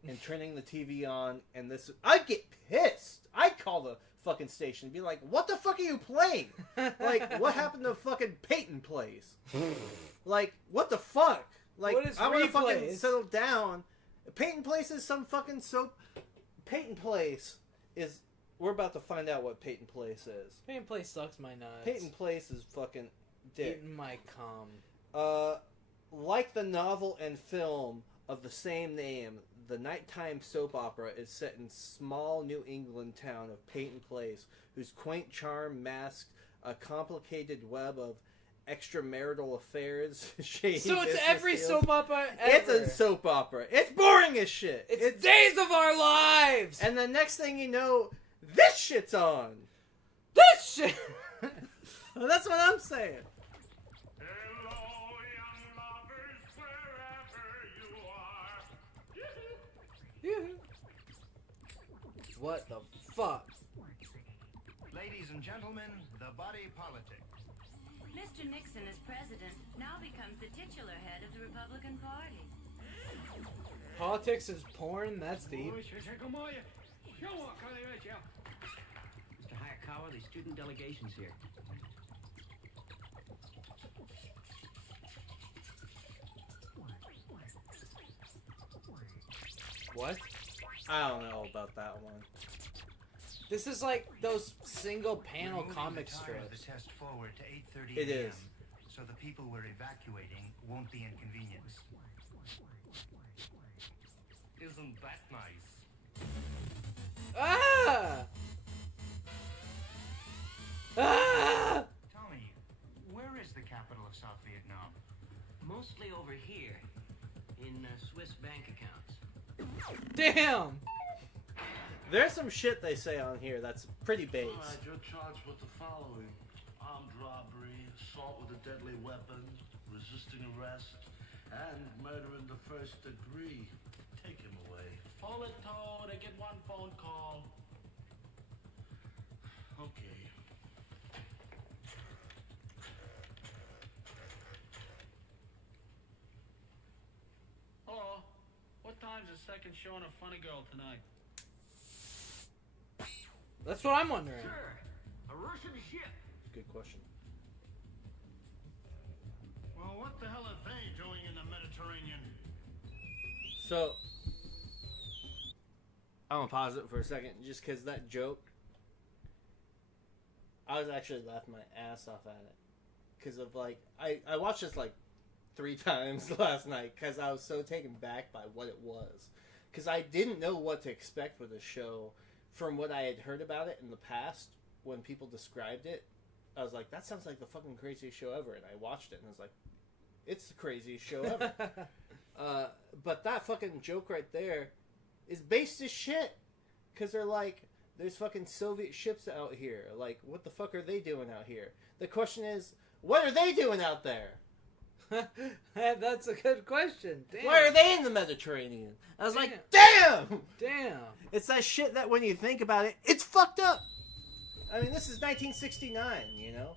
and turning the TV on, and this I'd get pissed. I'd call the fucking station and be like, what the fuck are you playing? Like, what happened to fucking Peyton Place? Like, what the fuck? Like, What is I want to fucking Replays? settle down. Peyton Place is some fucking soap. Peyton Place is. We're about to find out what Peyton Place is. Peyton Place sucks my nuts. Peyton Place is fucking dick. Eating my cum. Like the novel and film of the same name, the nighttime soap opera is set in small New England town of Peyton Place, whose quaint charm masks a complicated web of extramarital affairs. Shady So it's business every deals. soap opera It's ever. a soap opera. It's boring as shit. It's Days of Our Lives. And the next thing you know, this shit's on. This shit. That's what I'm saying. What the fuck? Ladies and gentlemen, the body politic. Mr. Nixon, as president, now becomes the titular head of the Republican Party. Politics is porn? That's deep. Mr. Hayakawa, the student delegation's here. What? I don't know about that one. This is like those single panel We're moving comic the time of strips. the test forward to 8:30 It a.m. is. So the people we're evacuating won't be inconvenienced. Isn't that nice? Ah! Ah! Tommy, where is the capital of South Vietnam? Mostly over here, in Swiss bank accounts. Damn! There's some shit they say on here that's pretty base. Alright, you're charged with the following: armed robbery, assault with a deadly weapon, resisting arrest, and murder in the first degree. Take him away. Pull it, Toad. I get one phone call. Okay. time's the second showing of Funny Girl tonight? That's what I'm wondering. Sir, a Russian ship. Good question. Well, what the hell are they doing in the Mediterranean? So, I'm gonna pause it for a second, just because that joke, I was actually laughing my ass off at it. Because of, like, I watched this, like, 3 times last night, because I was so taken back by what it was. Because I didn't know what to expect with the show from what I had heard about it in the past when people described it. I was like, that sounds like the fucking craziest show ever. And I watched it, and I was like, it's the craziest show ever. But that fucking joke right there is based as shit. Because they're like, there's fucking Soviet ships out here. Like, what the fuck are they doing out here? The question is, what are they doing out there? That's a good question. Damn. Why are they in the Mediterranean? I was like, damn! Damn. It's that shit that when you think about it, it's fucked up. I mean, this is 1969, you know?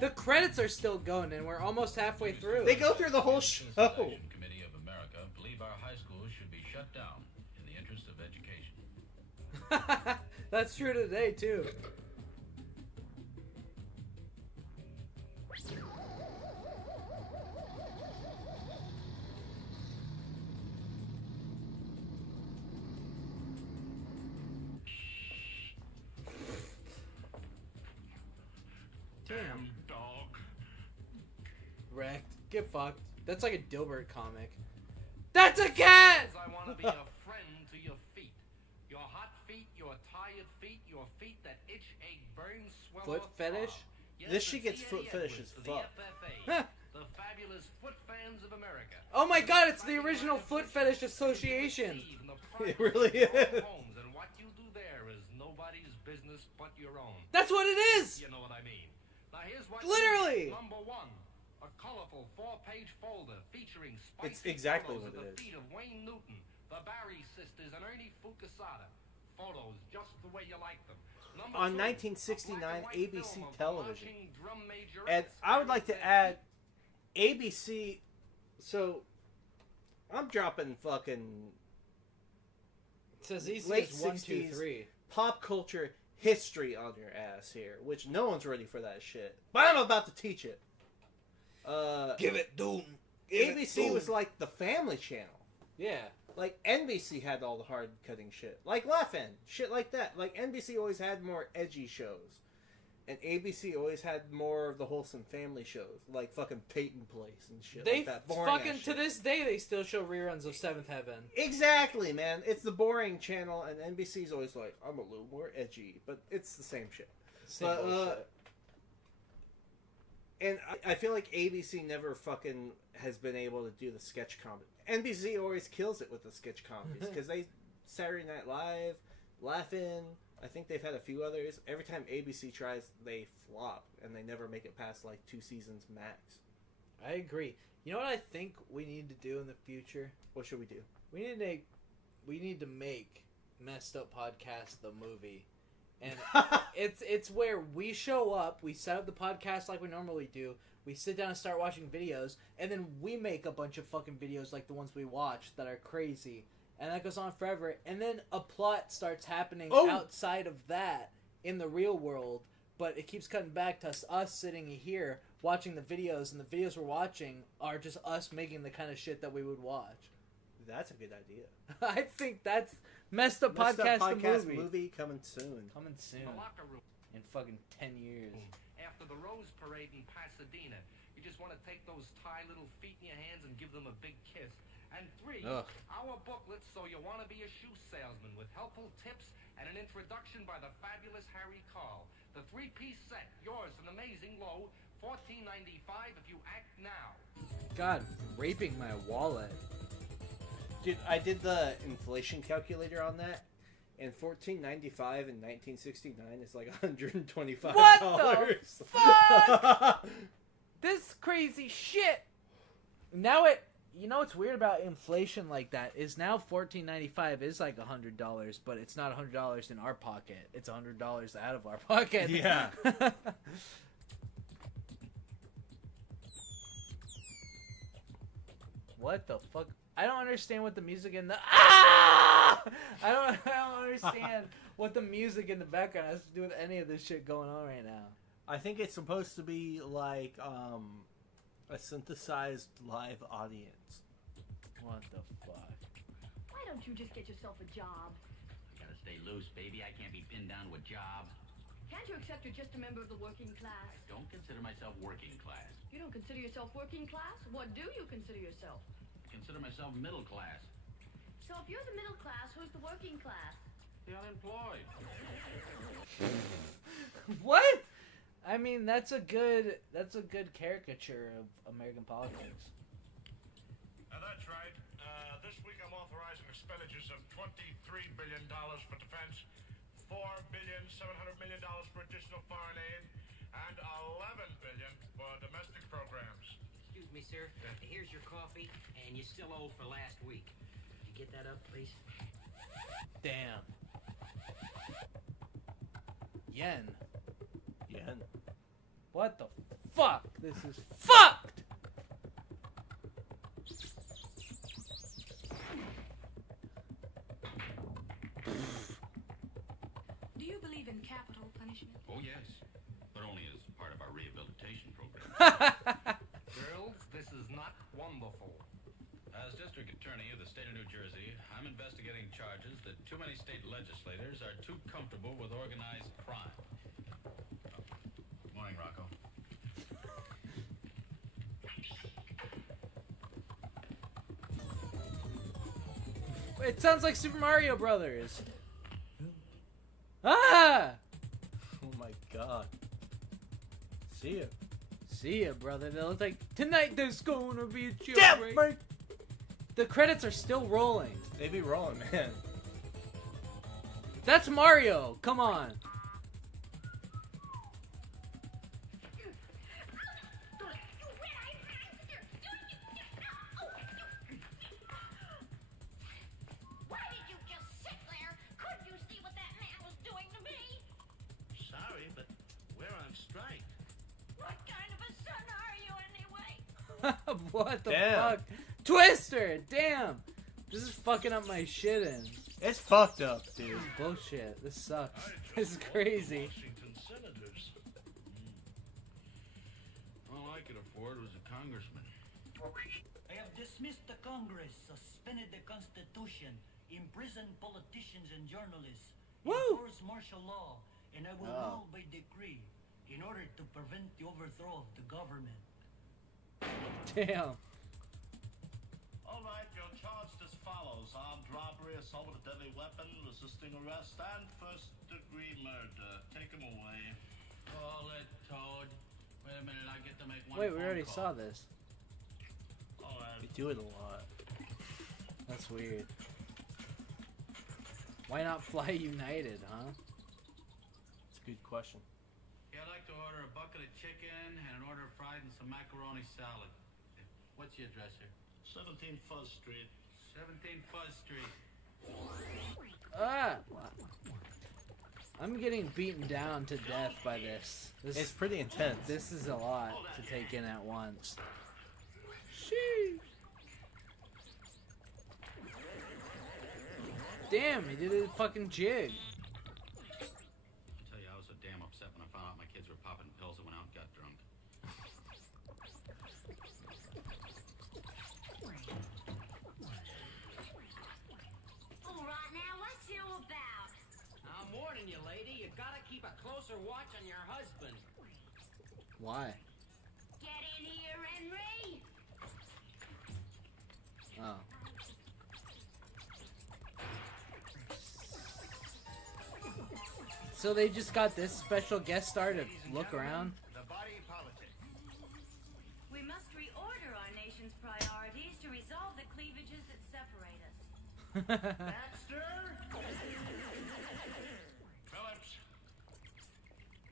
The credits are still going, and we're almost halfway through. They go through the whole show. Committee of America believe our high schools should be shut down in the interest of education. That's true today, too. Damn. Dog. Wrecked. Get fucked. That's like a Dilbert comic. That's a cat! I want to be a friend to your feet. Your hot feet, your tired feet, your feet that itch, ache, burn, swell, Foot or fetish? throb. Yes, This shit it's gets E.A. foot fetish Edwards as for fuck. The FFA, the fabulous foot fans of America. Oh my god, it's the original Foot Fetish Association. It really is. Homes, and what you do there is nobody's business but your own. That's what it is! You know what I mean. Now here's what Literally! you do. Number 1, a colorful 4-page folder featuring spicy It's exactly photos what of it the is. feet of Wayne Newton, the Barry sisters, and Ernie Fucasada. Photos just the way you like them. Number On 2, 1969 a black and white ABC film of television. marching drum And majorettes I would like to wearing add ABC. So I'm dropping fucking It says easy late as 1, 2, 60s 3. pop culture history on your ass here, which no one's ready for that shit. But I'm about to teach it. Give it doom. ABC was like the family channel. Yeah. Like NBC had all the hard cutting shit, like Laugh-In, shit like that. Like NBC always had more edgy shows, and ABC always had more of the wholesome family shows, like fucking Peyton Place and shit They like that. Boring fucking, ass to shit. this day, they still show reruns of Seventh Heaven. Exactly, man. It's the boring channel, and NBC's always like, I'm a little more edgy, but it's the same shit. Same but, bullshit. And I feel like ABC never fucking has been able to do the sketch comedy. NBC always kills it with the sketch comedies because they Saturday Night Live, Laugh-In. I think they've had a few others. Every time ABC tries, they flop and they never make it past like 2 seasons max. I agree. You know what I think we need to do in the future? What should we do? We need to make Messed Up Podcast the movie. And it's where we show up, we set up the podcast like we normally do, we sit down and start watching videos, and then we make a bunch of fucking videos like the ones we watch that are crazy. And that goes on forever. And then a plot starts happening outside of that in the real world, but it keeps cutting back to us sitting here watching the videos, and the videos we're watching are just us making the kind of shit that we would watch. That's a good idea. I think that's Messed Up Messed Up Podcast, Podcast the movie. coming soon. Coming soon. The locker room. In fucking 10 years. After the Rose Parade in Pasadena, you just want to take those Thai little feet in your hands and give them a big kiss. And 3, Ugh. our booklet, So You Want to Be a Shoe Salesman, with helpful tips and an introduction by the fabulous Harry Carl. The 3-piece set, yours an amazing low, $14.95 if you act now. God, raping my wallet. Dude, I did the inflation calculator on that, and $14.95 in 1969 is like $125. What the fuck? This crazy shit. Now you know what's weird about inflation like that is now $14.95 is like $100, but it's not $100 in our pocket. It's $100 out of our pocket. Yeah. What the fuck? I don't understand what the music in the I don't understand what the music in the background has to do with any of this shit going on right now. I think it's supposed to be like a synthesized live audience. What the fuck? Why don't you just get yourself a job? I gotta stay loose, baby. I can't be pinned down to a job. Can't you accept you're just a member of the working class? I don't consider myself working class. You don't consider yourself working class? What do you consider yourself? I consider myself middle class. So if you're the middle class, who's the working class? The unemployed. What? I mean, that's a good caricature of American politics. That's right. This week I'm authorizing expenditures of $23 billion for defense, $4.7 billion for additional foreign aid, and $11 billion for domestic programs. Excuse me, sir. Here's your coffee, and you still owe for last week. Could you get that up, please? Damn. Yen. What the fuck? This is fucked! Do you believe in capital punishment? Oh, yes. But only as part of our rehabilitation program. Girls, this is not wonderful. As District Attorney of the state of New Jersey, I'm investigating charges that too many state legislators are too comfortable with organized crime. Good morning, Rocco. It sounds like Super Mario Brothers. Ah! Oh my god. See ya. See ya, brother. They look like, tonight there's gonna be a Damn, jailbreak. Mike. The credits are still rolling. They be rolling, man. That's Mario. Come on. Why did you just sit there? Couldn't you see what that man was doing to me? Sorry, but we're on strike. What kind of a son are you anyway? What the Damn. fuck? Twister! Damn! This is fucking up my shit in. It's fucked up, dude. Bullshit. This sucks. This is crazy. Washington senators. All I could afford was a congressman. I have dismissed the Congress, suspended the Constitution, imprisoned politicians and journalists, enforced martial law, and I will rule by decree in order to prevent the overthrow of the government. Damn. All right, you're charged as follows: armed robbery, assault with a deadly weapon, resisting arrest, and first-degree murder. Take him away. Call it, Toad. Wait a minute, I get to make one Wait, we phone already call. saw this. All right. We do it a lot. That's weird. Why not fly United, huh? It's a good question. Yeah, I'd like to order a bucket of chicken and an order of fried and some macaroni salad. What's your address here? 17 Fuzz Street. 17 Fuzz Street. Ah! I'm getting beaten down to death by this. It's pretty intense. This is a lot to take in at once. Sheesh. Damn, he did a fucking jig. I tell you, I was so damn upset when I found out my kids were popping pills and went out and got drunk. All right, now what's it all about? I'm warning you, lady. You gotta keep a closer watch on your husband. Why? Get in here, Henry. Oh. So they just got this special guest star to look around? The body politic. We must reorder our nation's priorities to resolve the cleavages that separate us. Baxter? Phillips,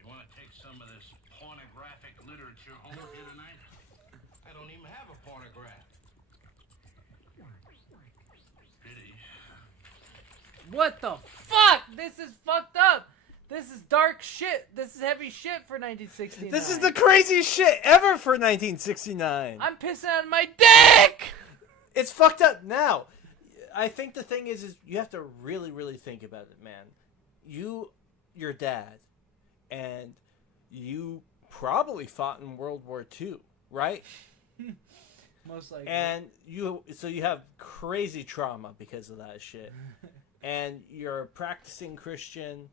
you want to take some of this pornographic literature home with you tonight? I don't even have a pornograph. Pity. What the fuck? This is fucked up. This is dark shit. This is heavy shit for 1969. This is the craziest shit ever for 1969. I'm pissing on my dick! It's fucked up now. I think the thing is you have to really, really think about it, man. Your dad, and you probably fought in World War II, right? Most likely. And you have crazy trauma because of that shit. And you're a practicing Christian.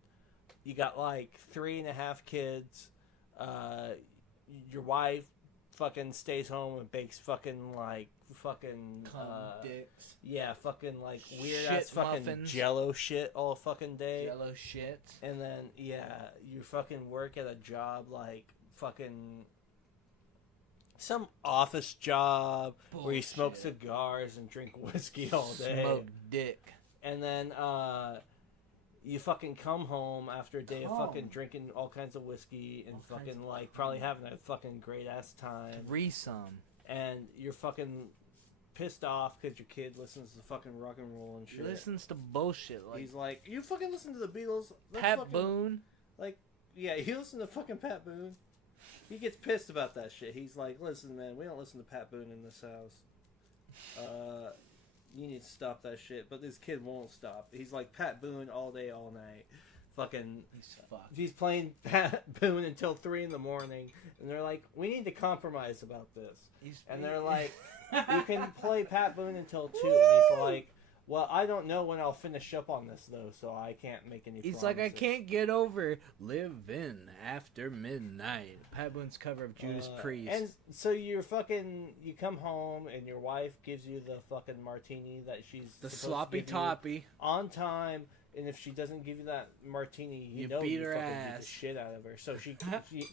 You got like 3.5 kids. Your wife fucking stays home and bakes fucking dicks. Yeah, fucking like weird Shit ass fucking muffins. Jello shit all fucking day. Jello shit. And then you fucking work at a job like fucking some office job where you smoke cigars and drink whiskey all day. Smoke dick. And then you fucking come home after a day of fucking drinking all kinds of whiskey and fucking like probably having a fucking great ass time. Threesome. And you're fucking pissed off because your kid listens to fucking rock and roll and shit. Listens to bullshit. Like, he's like, you fucking listen to the Beatles? That's Pat fucking... Boone? Like, yeah, he listens to fucking Pat Boone. He gets pissed about that shit. He's like, listen, man, we don't listen to Pat Boone in this house. You need to stop that shit. But this kid won't stop. He's like Pat Boone all day, all night. Fucking, he's playing Pat Boone until 3 in the morning. And they're like, we need to compromise about this. And they're like, you can play Pat Boone until 2. And he's like, well, I don't know when I'll finish up on this, though, so I can't make any He's promises. like, I can't get over Living After Midnight. Pat Boone's cover of Judas Priest. And so you come home and your wife gives you the fucking martini that she's The supposed to sloppy give you toppy. on time. And if she doesn't give you that martini, you know beat you her fucking ass. beat the shit out of her. So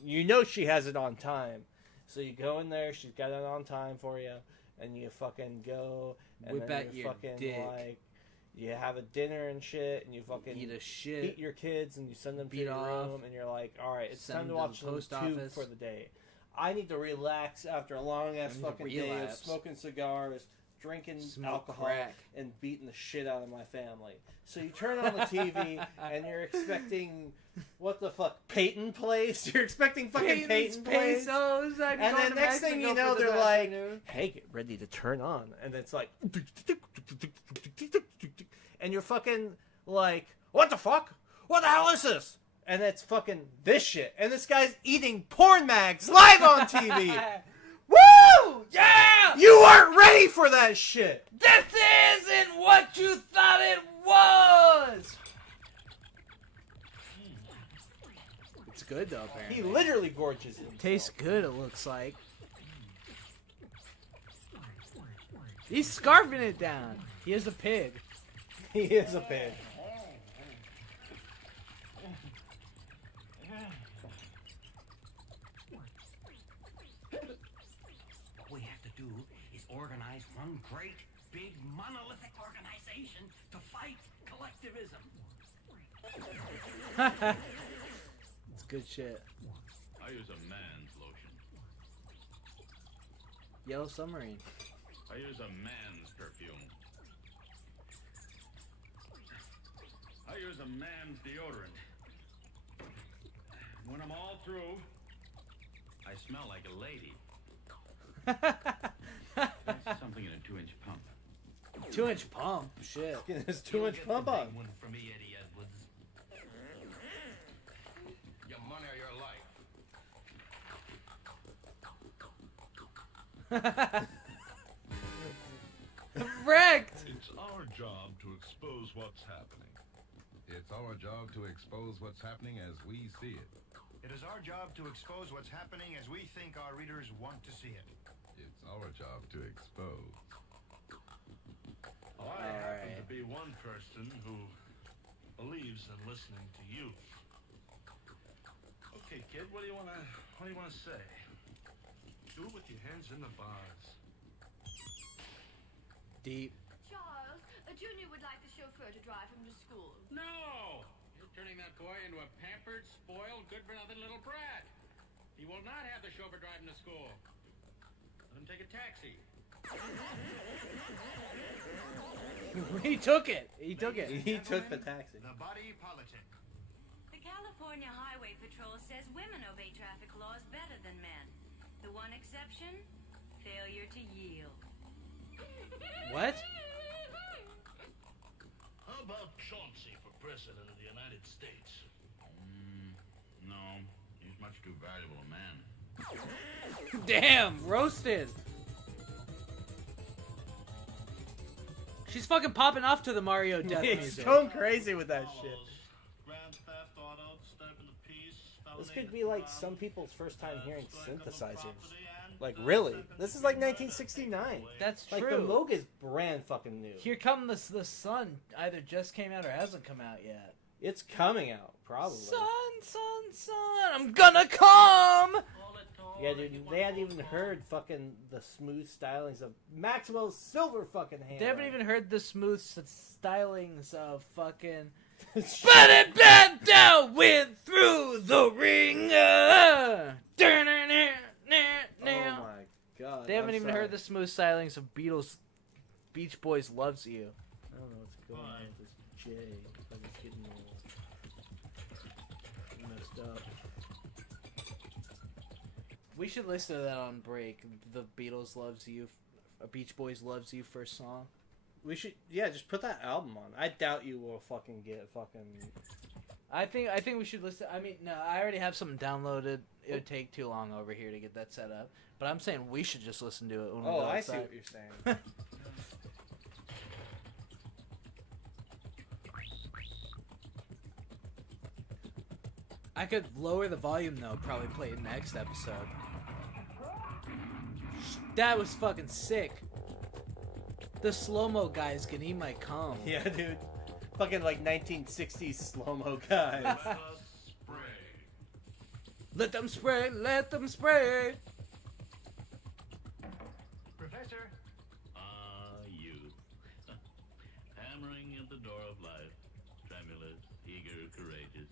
you know she has it on time. So you go in there, she's got it on time for you, and you fucking go and Whip then out you your fucking dick. like you have a dinner and shit, and you fucking Eat a shit. beat your kids, and you send them Beat to your off. room, and you're like, all right, it's Send time to them to watch the the post tube office. for the day. I need to relax after a long ass I need to fucking day of relapse. smoking cigars, drinking Smoke alcohol, crack. and beating the shit out of my family. So you turn on the TV, and you're expecting, what the fuck, Peyton Place? You're expecting fucking Peyton Place? Pesos. And then next thing you know, they're like, hey, get ready to turn on. And it's like, and you're fucking like, what the fuck? What the hell is this? And it's fucking this shit. And this guy's eating porn mags live on TV. Woo! Yeah! You weren't ready for that shit. This isn't what you thought it was! It's good, though, apparently. He literally gorges himself. Tastes good, it looks like. He's scarfing it down. He is a pig. He is a pig. What we have to do is organize one great, big, monolithic organization to fight collectivism. It's good shit. I use a man's lotion. Yellow Submarine. I use a man's perfume. I use a man's deodorant. When I'm all through, I smell like a lady. That's something in a 2-inch pump. 2-inch pump? Shit. Get this 2-inch pump on. One for me, Eddie Edwards. Your money or your life. Wrecked! It's our job to expose what's happening. It's our job to expose what's happening as we see it. It is our job to expose what's happening as we think our readers want to see it. It's our job to expose. I happen to be one person who believes in listening to you. Okay, kid, what do you wanna say? Do it with your hands in the bars. Deep. Charles, Junior would like the chauffeur to drive him to school. No! You're turning that boy into a pampered, spoiled, good-for-nothing little brat. He will not have the chauffeur drive him to school. Let him take a taxi. He took it. He took it. He took the taxi. The body politic. The California Highway Patrol says women obey traffic laws better than men. The one exception? Failure to yield. much too valuable a man. Damn, roasted. She's fucking popping off to the Mario death He's music. going crazy with that shit. This could be like some people's first time hearing synthesizers. Like, really? This is like 1969. That's like, true. the Moog is brand fucking new. Here Come the Sun either just came out or hasn't come out yet. It's coming out, probably. Sun, I'm gonna come! Yeah, dude, they hadn't even heard fucking the smooth stylings of Maximo's silver fucking hand. They haven't even heard the smooth stylings of fucking... But it back down, went through the ringer! Oh my god. They haven't even heard the smooth stylings of Beach Boys Loves You. I don't know what's going on with this J. I'm just getting all messed up. We should listen to that on break. The Beatles Loves You, Beach Boys Loves You first song. We should, yeah, just put that album on. I doubt you will fucking get fucking... I think we should listen. I mean, no, I already have something downloaded. It would take too long over here to get that set up. But I'm saying we should just listen to it when we go outside. I see what you're saying. I could lower the volume though, probably play it next episode. That was fucking sick. The slow-mo guys can eat my cum. Yeah, dude. Fucking like 1960s slow-mo guys. Let them spray, let them spray. Professor. Youth. Hammering at the door of life. Tremulous, eager, courageous.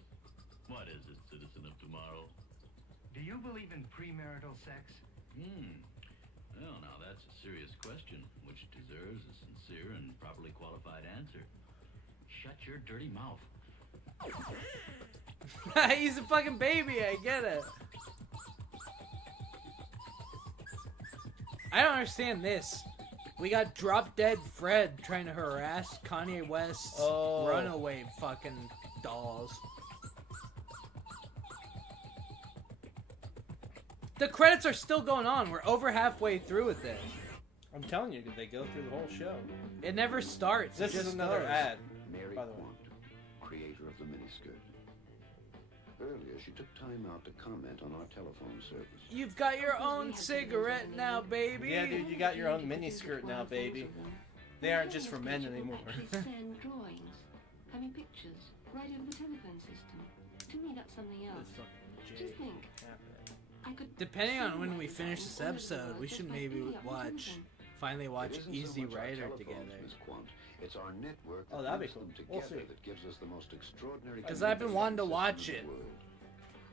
What is it, citizen of tomorrow? Do you believe in premarital sex? Well, now that's a serious question, which deserves a sincere and properly qualified answer. Shut your dirty mouth. He's a fucking baby, I get it. I don't understand this. We got Drop Dead Fred trying to harass Kanye West's runaway fucking dolls. The credits are still going on. We're over halfway through with this. I'm telling you, they go through the whole show. It never starts. This it is just another goes. ad. Mary by the way. Quant, creator of the miniskirt. Earlier, she took time out to comment on our telephone service. You've got your own cigarette now, baby. Yeah, dude, you got your own miniskirt now, baby. They aren't just for men anymore. Send drawings, having pictures right over the telephone system. To me, that's something else. Just think. I could Depending on when we finish this episode, we should maybe finally watch Easy Rider together. It's our network Oh, that'd be cool. We'll together see. that gives us the most extraordinary. Because I've been wanting to watch it.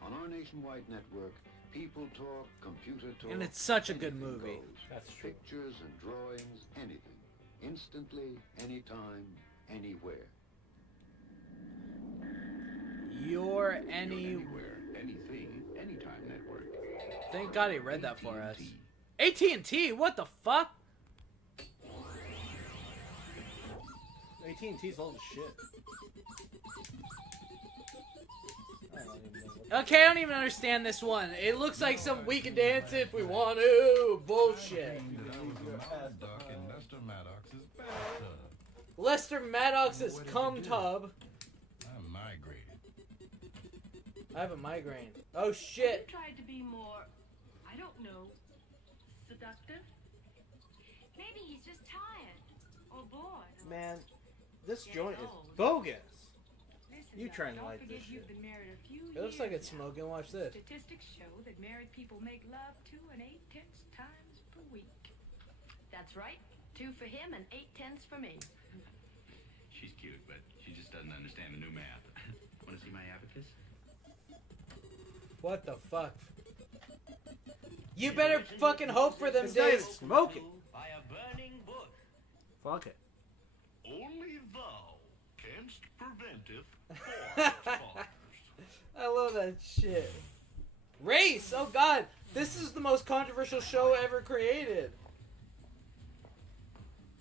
On our nationwide network, people talk, computer talk, And it's such a good anything movie. goes. That's true. Pictures and drawings, anything, instantly, anytime, anywhere. Your any. Anything, anytime network. Thank God he read that for us. AT&T, what the fuck? AT&T's old as shit. Okay, I don't even understand this one. It looks like some we can dance if we want to. Bullshit. Lester Maddox's cum tub. I'm migrated. I have a migraine. Oh shit. Tried to be more, I don't know, seductive. Maybe he's just tired or bored. Man, this joint is bogus. You try and Don't light forget this you've shit. been married a few It looks years like it's now. smoking. Watch this. Statistics show that married people make love 2 8/10 times per week. That's right. 2 for him and 8/10 for me. She's cute, but she just doesn't understand the new math. Want to see my abacus? What the fuck? You better fucking hope for them This guy days. is smoking. By a burning book. Fuck it. Only thou canst preventeth I love that shit. Race! Oh god! This is the most controversial show ever created.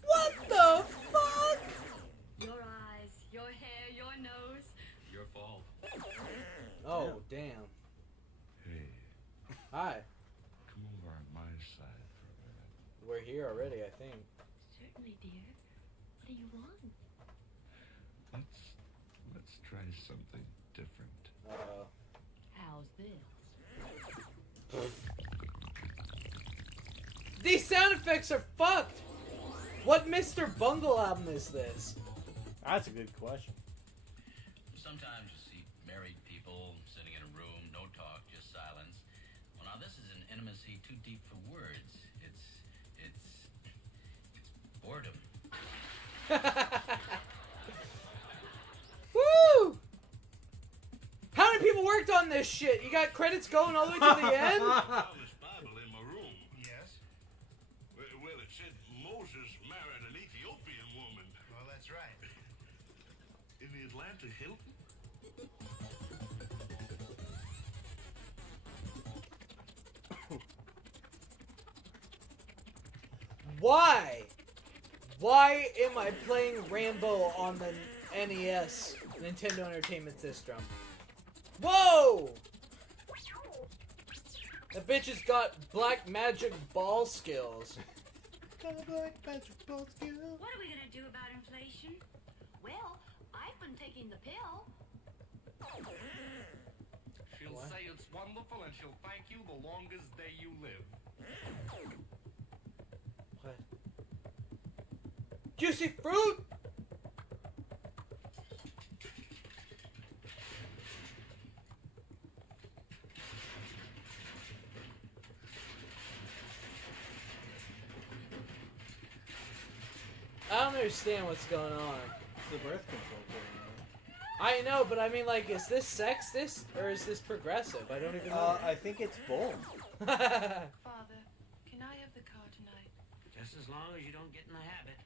What the fuck? Your eyes, your hair, your nose. Your fault. Oh, damn. Hey, do you want? Let's try something different. How's this? These sound effects are fucked! What Mr. Bungle album is this? That's a good question. Sometimes you see married people sitting in a room, no talk, just silence. Well, now this is an intimacy too deep for words. It's boredom. Woo! How many people worked on this shit? You got credits going all the way to the end? This Bible in my room. Yes? Well, it said Moses married an Ethiopian woman. Well, that's right. In the Atlanta Hilton? Why? Why am I playing Rambo on the NES, Nintendo Entertainment System? Whoa! That bitch has got black magic ball skills. What are we gonna do about inflation? Well, I've been taking the pill. She'll say it's wonderful and she'll thank you the longest day you live. What? Juicy fruit? I don't understand what's going on. It's the birth control program. I know, but I mean, like, is this sexist or is this progressive? I don't even know. I think it's both. Father, can I have the car tonight? Just as long as you don't get in the habit.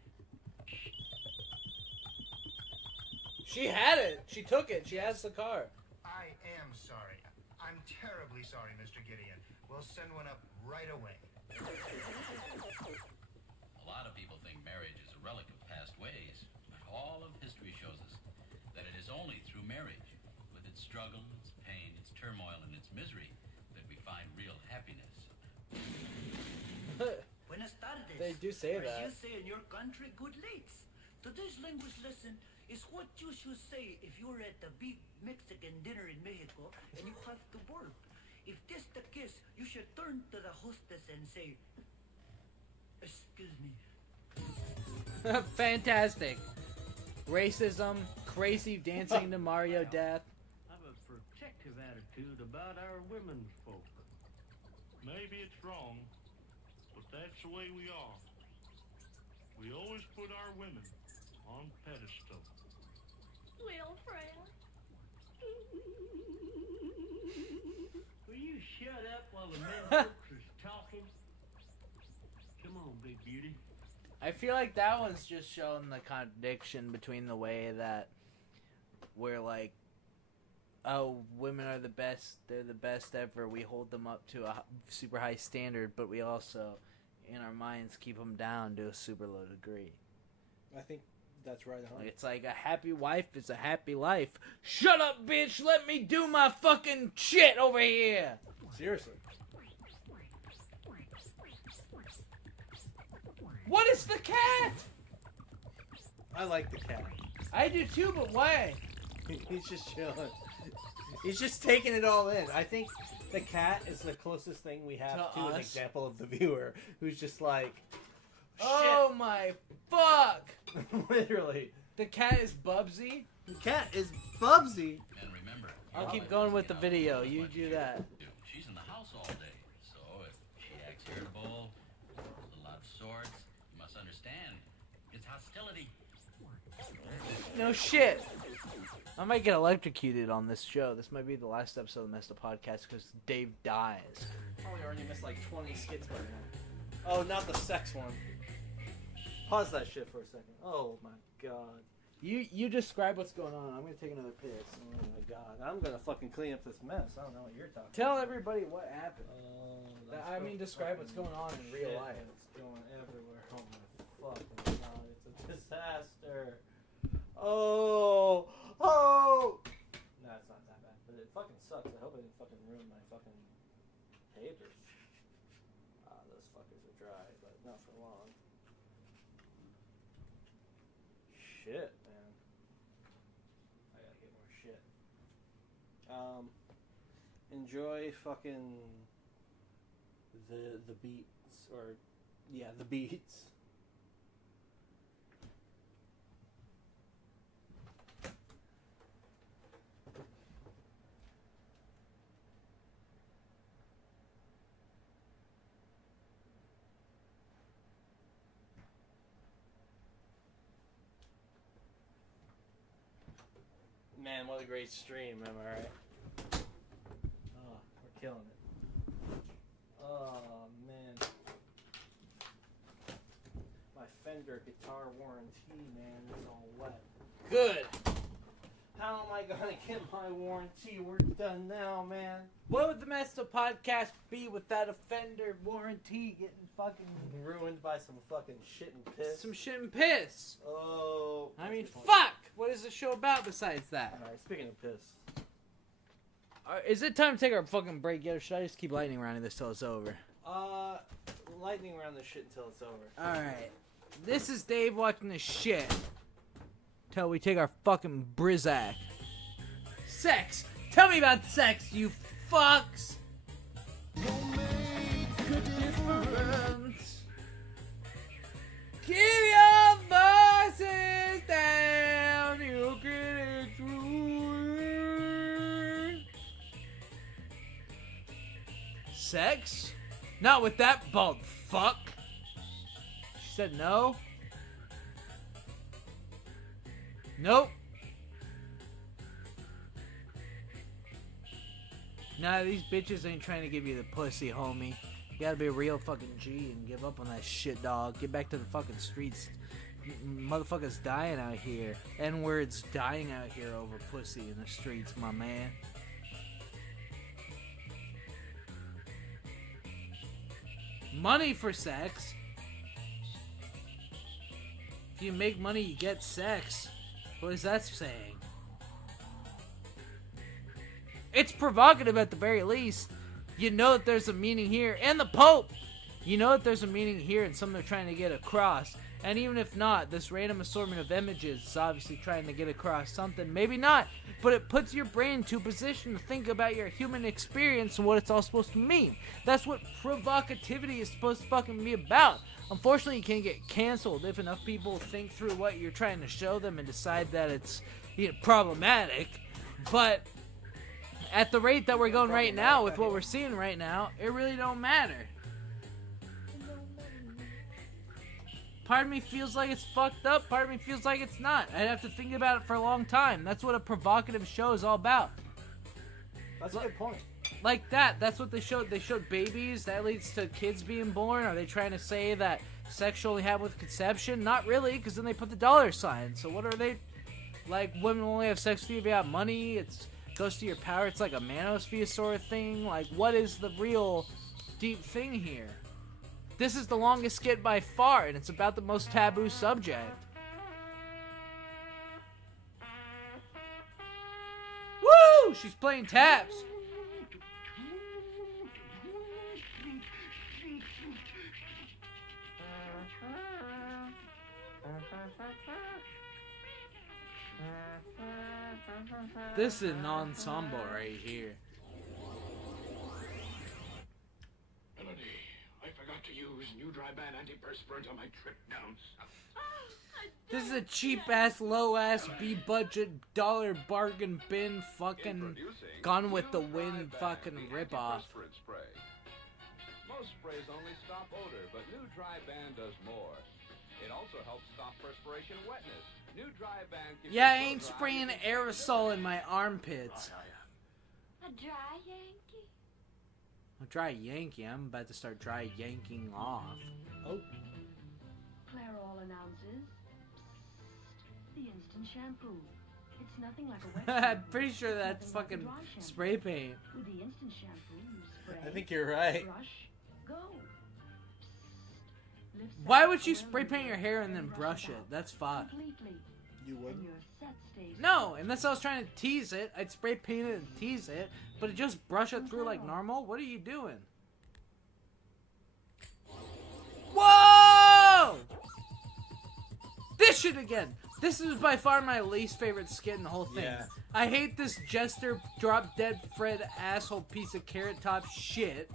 She had it. She took it. She has the car. I am sorry. I'm terribly sorry, Mr. Gideon. We'll send one up right away. A lot of people think marriage is a relic of past ways, but all of history shows us that it is only through marriage, with its struggle, its pain, its turmoil, and its misery, that we find real happiness. Buenas tardes. They do say Or that. you say in your country, good lates. Today's language lesson is what you should say if you're at a big Mexican dinner in Mexico and you have to burp. If this the case, you should turn to the hostess and say, "Excuse me." Fantastic. Racism, crazy dancing to Mario death. I have a protective attitude about our women's folk. Maybe it's wrong, but that's the way we are. We always put our women on pedestal. Will Fred? Will you shut up while the men folks is talking? Come on, big beauty. I feel like that one's just showing the contradiction between the way that we're like, oh, women are the best, they're the best ever, we hold them up to a super high standard, but we also, in our minds, keep them down to a super low degree. I think that's right, huh? It's like a happy wife is a happy life. Shut up, bitch! Let me do my fucking shit over here! Seriously. What is the cat? I like the cat. I do too, but why? He's just chilling. He's just taking it all in. I think the cat is the closest thing we have to an us? example of the viewer who's just like, Oh my fuck! literally. The cat is Bubsy? The cat is Bubsy. And remember, I'll keep going with the video. You do that. she's in the house all day, so if she acts irritable, pulls a lot of swords, you must understand, it's hostility. No shit. I might get electrocuted on this show. This might be the last episode of the Messed Up Podcast because Dave dies. Probably already missed like 20 skits by now. Oh, not the sex one. Pause that shit for a second. Oh my god. You describe what's going on. I'm gonna take another piss. Oh my god. I'm gonna fucking clean up this mess. I don't know what you're talking Tell about. everybody what happened. I mean, describe what's going on in real life. It's going everywhere. Oh my fucking god. It's a disaster. Oh. Oh. No, it's not that bad. But it fucking sucks. I hope I didn't fucking ruin my fucking papers. Those fuckers are dry, but not for long. shit, man. I gotta get more shit. Enjoy fucking the beats, or yeah, the beats. Man, what a great stream, am I right? Oh, we're killing it. Oh, man. My Fender guitar warranty, man, is all wet. Good! How am I gonna get my warranty work done now, man? What would the Messed Up Podcast be without a Fender warranty getting fucking ruined by some fucking shit and piss? Some shit and piss. Oh. I mean, fuck! What is the show about besides that? Alright, speaking of piss. Is it time to take our fucking break yet, or should I just keep lightning rounding this till it's over? Lightning around this shit until it's over. Alright. This is Dave watching this shit. Till we take our fucking Brizac. Sex! Tell me about sex, you fucks! Keep your voices down, you critics rule. Sex? Not with that bald fuck. She said no. Nope. Nah, these bitches ain't trying to give you the pussy, homie. You gotta be a real fucking G and give up on that shit, dog. Get back to the fucking streets. Motherfuckers dying out here. N-words dying out here over pussy in the streets, my man. Money for sex. If you make money, you get sex. What is that saying? It's provocative at the very least. You know that there's a meaning here. And the Pope! You know that there's a meaning here and something they're trying to get across. And even if not, this random assortment of images is obviously trying to get across something. Maybe not, but it puts your brain into a position to think about your human experience and what it's all supposed to mean. That's what provocativity is supposed to fucking be about. Unfortunately, you can't get canceled if enough people think through what you're trying to show them and decide that it's problematic. But at the rate that we're going right now, with what we're seeing right now, it really don't matter. Part of me feels like it's fucked up, part of me feels like it's not. I'd have to think about it for a long time. That's what a provocative show is all about. That's a good point. Like that, that's what they showed. They showed babies, that leads to kids being born. Are they trying to say that sex should only happen with conception? Not really, because then they put the dollar sign. So what are they, like, women only have sex with you if you have money, it's goes to your power, it's like a manosphere sort of thing? Like, what is the real deep thing here? This is the longest skit by far, and it's about the most taboo subject. Woo! She's playing taps. This is an ensemble right here. Melody, I forgot to use new dry band antiperspirant on my trip down south. This is a cheap-ass, low-ass, B-budget, dollar bargain bin fucking Gone with the Wind fucking ripoff. Spray. Most sprays only stop odor, but new dry band does more. It also helps stop perspiration wetness. New dry band gives Yeah, I ain't spraying aerosol in my armpits. A dry Yankee? A dry Yankee? I'm about to start dry yanking off. Oh. Clairol announces, the instant shampoo. It's nothing like a wet I'm pretty sure that's fucking spray paint. With the instant shampoo, you spray, I think you're right. brush, go. Why would you spray paint your hair and then brush it? That's fine. You would? No, unless I was trying to tease it, I'd spray paint it and tease it, but just brush it through like normal? What are you doing? Whoa! This shit again! This is by far my least favorite skit in the whole thing. Yeah. I hate this jester, drop dead Fred asshole piece of carrot top shit.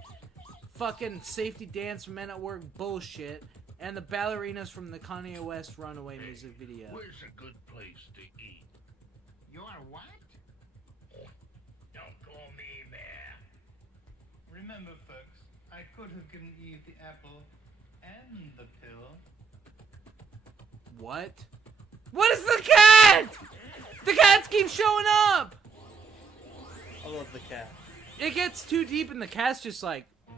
Fucking safety dance men at work bullshit. And the ballerinas from the Kanye West Runaway music video. Where's a good place to eat? You're what? Don't call me there. Remember, folks, I could have given Eve the apple and the pill. What? What is the cat? The cats keep showing up! I love the cat. It gets too deep and the cat's just like... The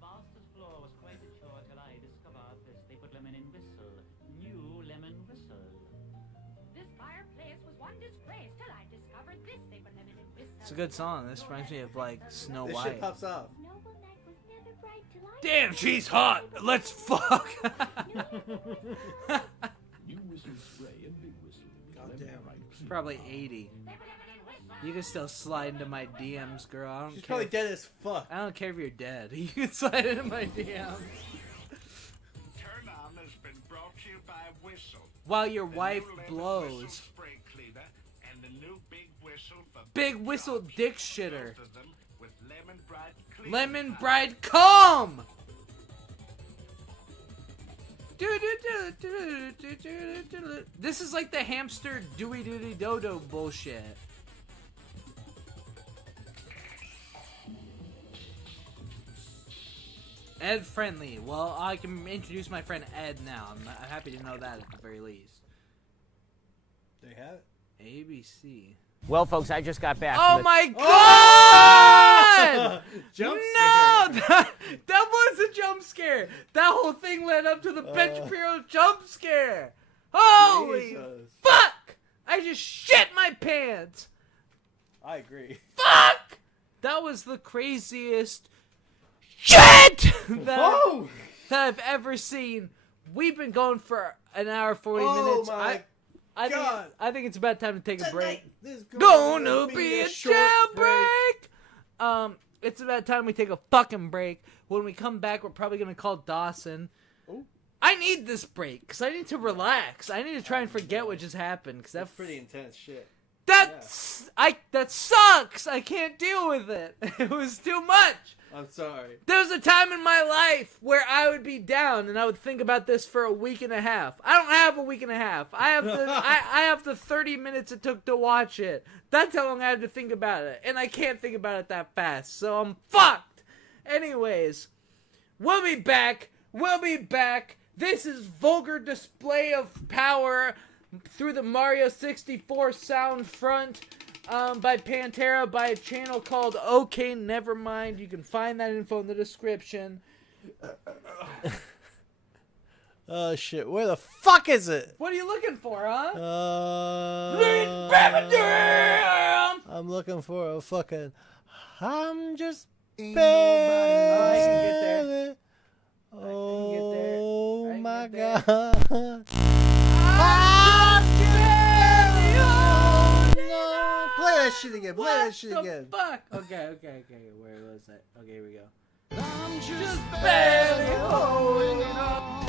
master's floor was quite a chore till I discovered this. They put lemon in whistle. New lemon whistle. This fireplace was one disgrace till I discovered this. They put lemon in whistle. It's a good song. This reminds me of like Snow This White. shit pops off. Damn, she's hot. Let's fuck. New whistle spray and big whistle. She's probably 80. You can still slide into my DMs, girl. I don't She's care. probably dead as fuck. I don't care if you're dead. You can slide into my DMs. Turn On has been brought to you by Whistle. While your The wife new lemon blows. whistle spray cleaner and the new big whistle for Big whistle dick shitter. both of them with lemon bride cleaning Lemon powder. bride calm. This is like the hamster dooey doody dodo bullshit. Ed friendly. Well, I can introduce my friend Ed now. I'm happy to know that at the very least. There you have it. ABC. Well, folks, I just got back. Oh from my God! Jump No, that was a jump scare. That whole thing led up to the Ben Shapiro jump scare. Holy Jesus. fuck! I just shit my pants. I agree. Fuck! That was the craziest shit that I've ever seen. We've been going for an hour 40 minutes. I think it's about time to take a break. There's Gonna be a jailbreak. It's about time we take a fucking break. When we come back, we're probably gonna call Dawson. Ooh. I need this break because I need to relax. I need to try and forget what just happened because that's pretty intense shit. That sucks. I can't deal with it. It was too much. I'm sorry. There was a time in my life where I would be down and I would think about this for a week and a half. I don't have a week and a half. I have the I have the 30 minutes it took to watch it. That's how long I had to think about it. And I can't think about it that fast. So I'm fucked. Anyways, we'll be back. This is Vulgar Display of Power through the Mario 64 sound front. By Pantera, by a channel called OK Nevermind. You can find that info in the description. Oh shit, where the fuck is it? What are you looking for, huh? I'm looking for a fucking... I'm just... I can get there. Oh my god. Play that shit again. Play that shit again. Fuck. Okay. Where was that? Okay, here we go. I'm just barely holding on.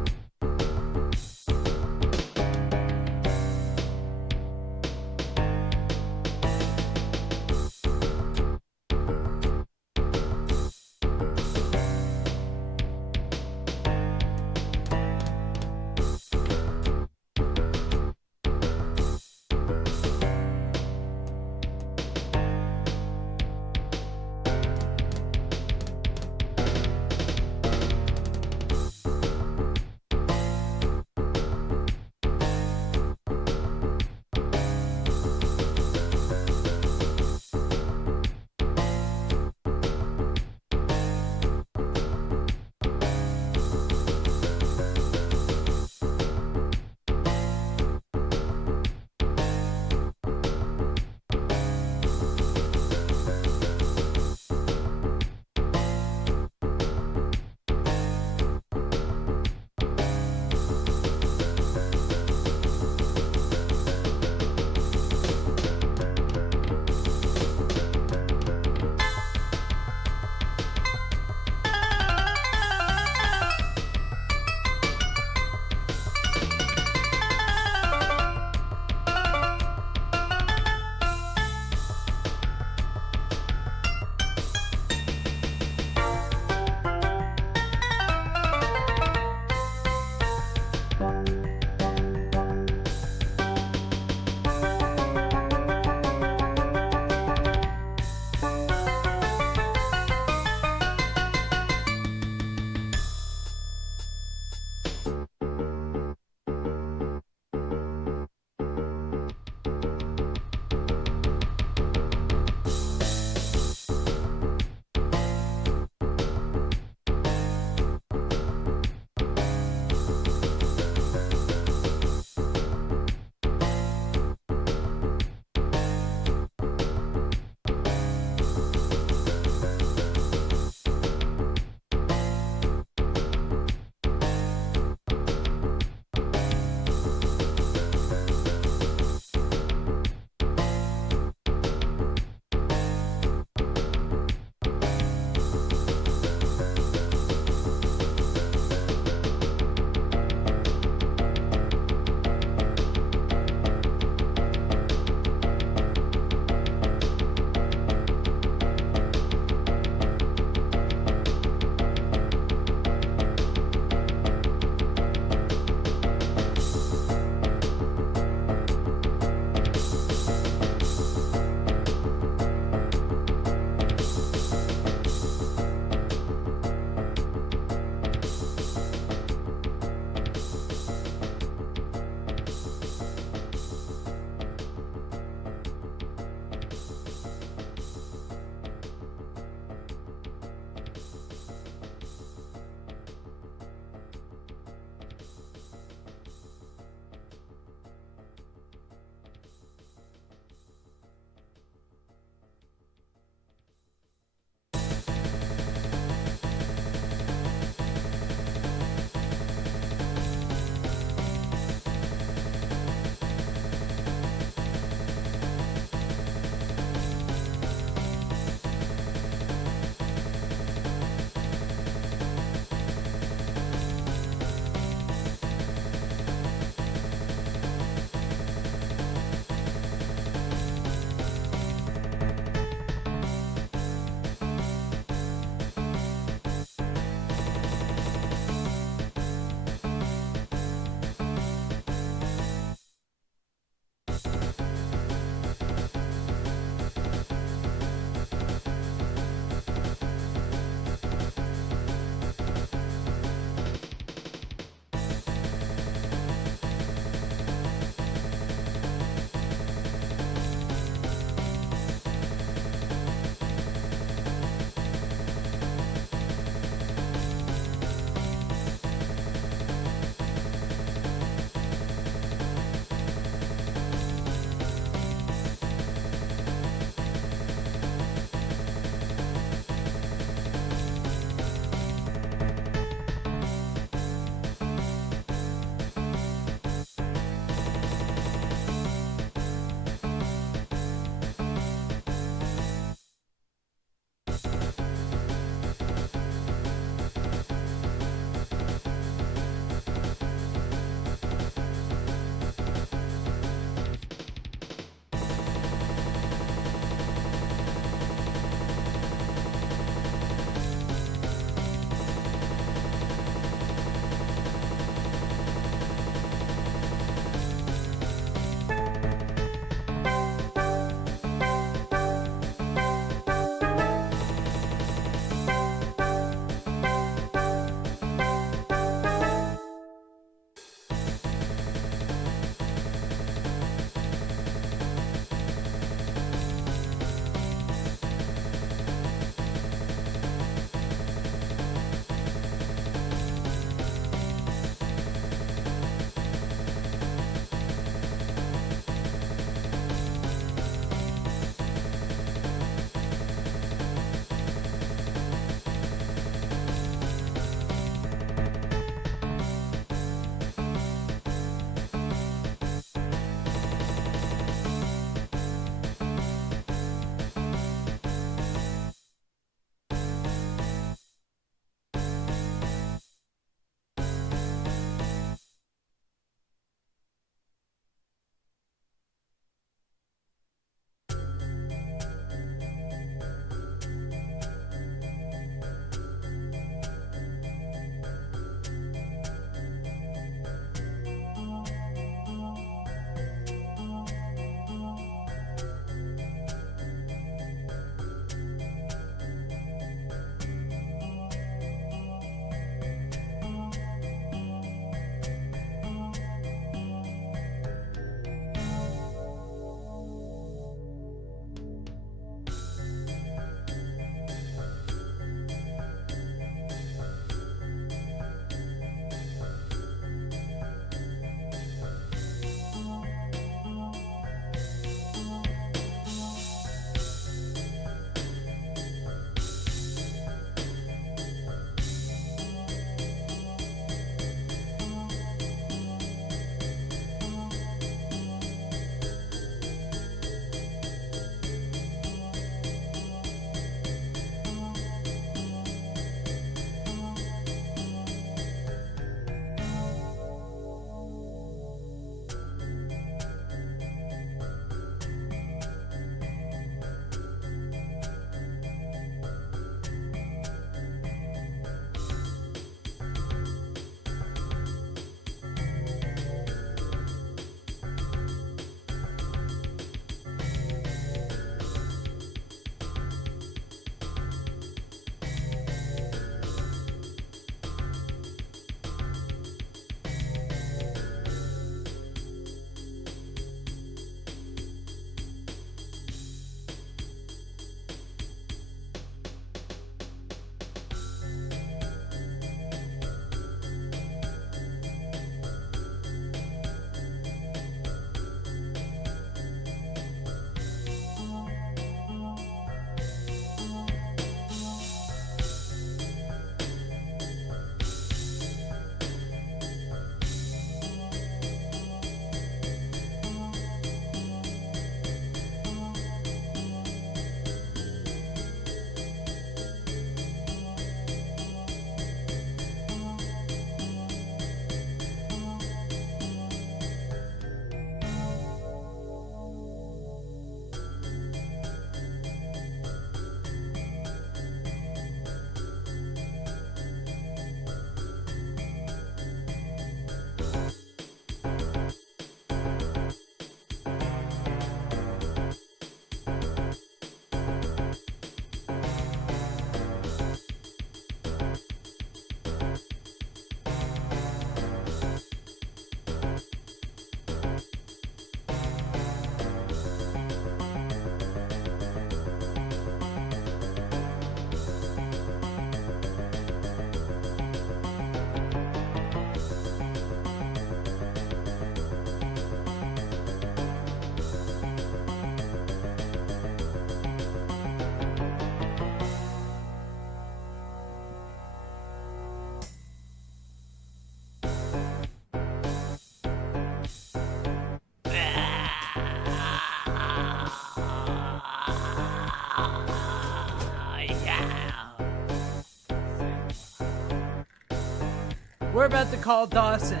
We're about to call Dawson.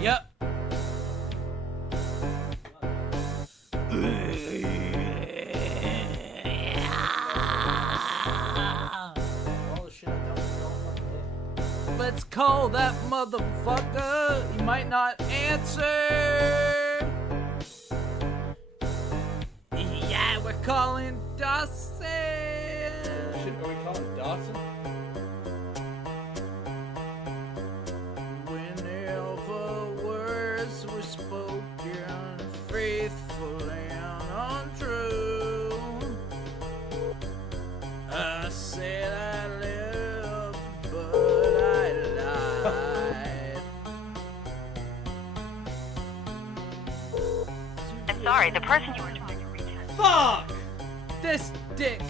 Yep. Let's call that motherfucker. He might not answer. Yeah, we're calling Dawson. Shit, are we calling Dawson? Whenever words were spoken, faithful and untrue, I said I lived, but I lied. I'm sorry, the person you were trying to reach has... Fuck! This dick!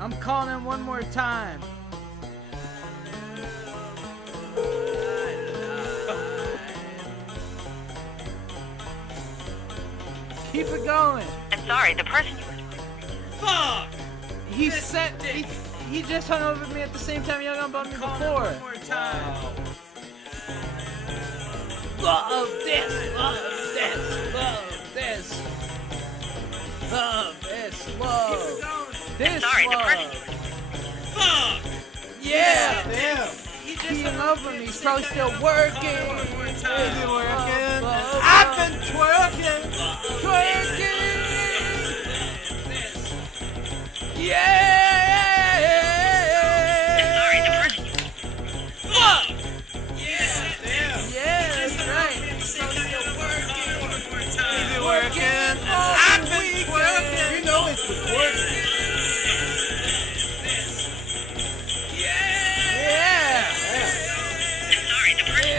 I'm calling him one more time. Keep it going. I'm sorry, the person you were trying to reach has... Fuck! He sent. He just hung over me at the same time he hung up on me before. One more time. Love this. Love this. Love this. Love this. Love this. I'm sorry, love. the person you were... Fuck! Yeah! Damn! He just hung up on me. He's probably still working. Is he working? I've been twerking. Twerking. Yeah! I'm sorry, the person you were... Fuck! Yeah! Damn! Yeah, that's right. He's still working. Is he working? I've been twerking. You know it's been working. Yeah! I'm sorry, the person...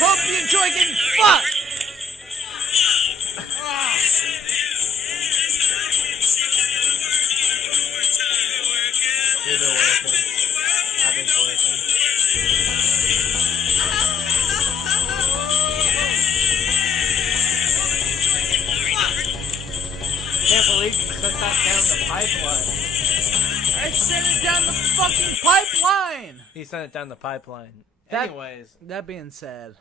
Hope you enjoy getting fucked! You've been working. I've been working. Can't believe you sent that down the pipeline. I sent it down the fucking pipeline! He sent it down the pipeline. Anyways, that being said,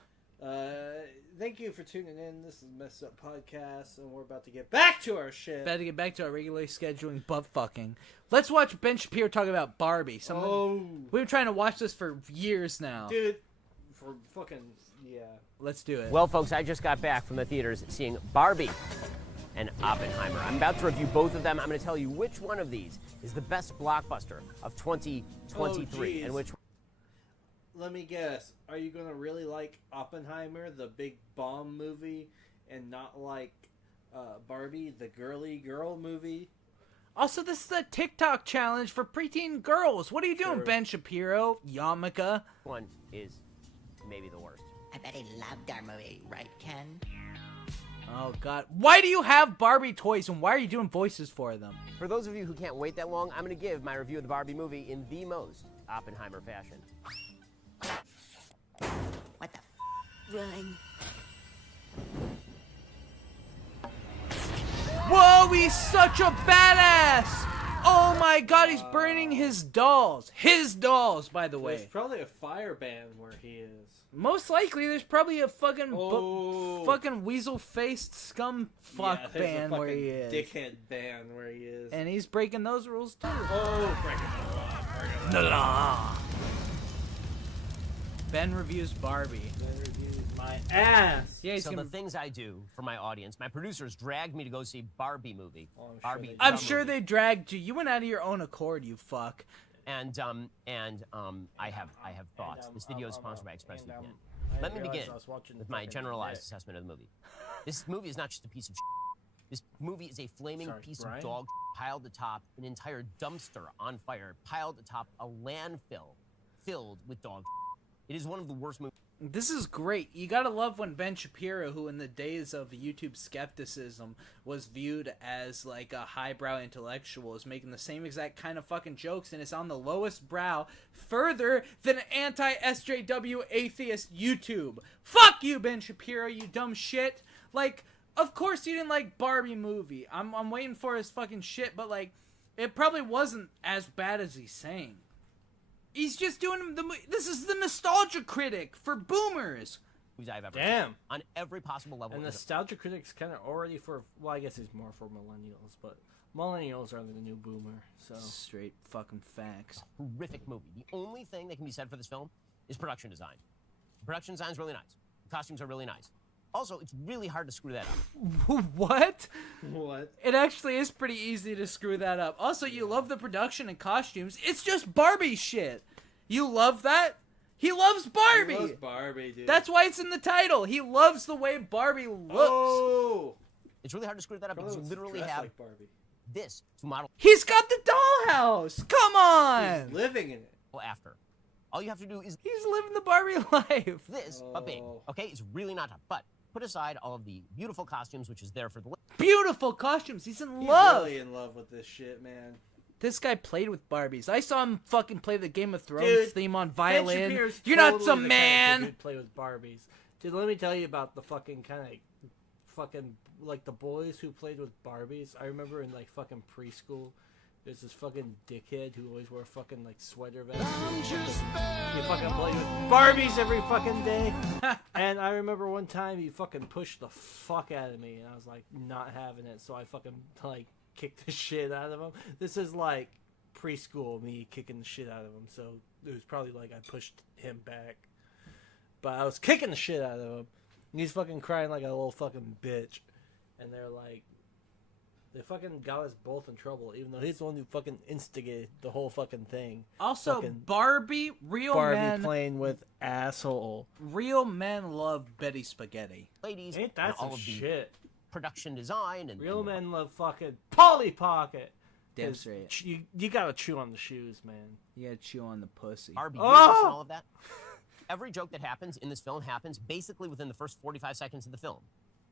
thank you for tuning in. This is Messed Up Podcast, and we're about to get back to our shit. About to get back to our regularly scheduling butt fucking. Let's watch Ben Shapiro talk about Barbie. We've been trying to watch this for years now. Dude, for fucking, yeah. Let's do it. Well, folks, I just got back from the theaters seeing Barbie and Oppenheimer. I'm about to review both of them. I'm going to tell you which one of these is the best blockbuster of 2023 and which. Let me guess. Are you going to really like Oppenheimer, the big bomb movie, and not like Barbie, the girly girl movie? Also, this is a TikTok challenge for preteen girls. What are you doing, Ben Shapiro? Yamaka. One is maybe the worst. I bet he loved our movie, right, Ken? Oh, God. Why do you have Barbie toys, and why are you doing voices for them? For those of you who can't wait that long, I'm going to give my review of the Barbie movie in the most Oppenheimer fashion. What the Run. Whoa, he's such a badass! Oh my God, he's burning his dolls. His dolls, by the way. There's probably a fire band where he is. Most likely, there's probably a fucking fucking weasel-faced scum fuck band where he is. Dickhead band where he is. And he's breaking those rules too. Oh, breaking the law. Ben reviews Barbie. Ben reviews my ass. Yeah, so the things I do for my audience, my producers dragged me to go see Barbie movie. I'm sure they dragged you. You went out of your own accord, you fuck. And I have thoughts. This video is sponsored by ExpressVPN. Let me begin with my generalized assessment of the movie. This movie is not just a piece of shit. This movie is a flaming piece of dog piled atop an entire dumpster on fire, piled atop a landfill filled with dog. It is one of the worst movies. This is great. You gotta love when Ben Shapiro, who in the days of YouTube skepticism was viewed as like a highbrow intellectual, is making the same exact kind of fucking jokes, and it's on the lowest brow further than anti-SJW atheist YouTube. Fuck you, Ben Shapiro, you dumb shit. Like, of course you didn't like Barbie movie. I'm waiting for his fucking shit, but like, it probably wasn't as bad as he's saying. He's just doing this is the nostalgia critic for boomers. I've ever Damn. seen on every possible level. And nostalgia critic's kind of already for, well, I guess he's more for millennials, but millennials are the new boomer. So straight fucking facts. Horrific movie. The only thing that can be said for this film is production design. Production design is really nice. The costumes are really nice. Also, it's really hard to screw that up. What? What? It actually is pretty easy to screw that up. Also, you love the production and costumes. It's just Barbie shit. You love that? He loves Barbie. He loves Barbie, dude. That's why it's in the title. He loves the way Barbie looks. Oh! It's really hard to screw that up because you literally have like Barbie. this to model. He's got the dollhouse. Come on. He's living in it. After. All you have to do is... He's living the Barbie life. This, but big. Okay? It's really not tough. But put aside all of the beautiful costumes, which is there for the... Beautiful costumes. He's in love. He's really in love with this shit, man. This guy played with Barbies. I saw him fucking play the Game of Thrones theme on violin. You're totally not some the man. Kind of play with Barbies. Dude, let me tell you about the fucking kind of fucking like the boys who played with Barbies. I remember in like fucking preschool, there's this fucking dickhead who always wore fucking like sweater vests. He fucking played with Barbies every fucking day. And I remember one time he fucking pushed the fuck out of me, and I was like not having it. So I fucking like kicked the shit out of him. This is like preschool me kicking the shit out of him. So it was probably like I pushed him back, but I was kicking the shit out of him. And he's fucking crying like a little fucking bitch. And they're like, they fucking got us both in trouble, even though he's the one who fucking instigated the whole fucking thing. Also, fucking Barbie, Barbie playing with asshole. Real men love Betty Spaghetti. Ladies, Ain't that all some of the shit? production design and Real men love fucking Polly Pocket. Damn straight. You gotta chew on the shoes, man. You gotta chew on the pussy. Barbie and all of that. Every joke that happens in this film happens basically within the first 45 seconds of the film.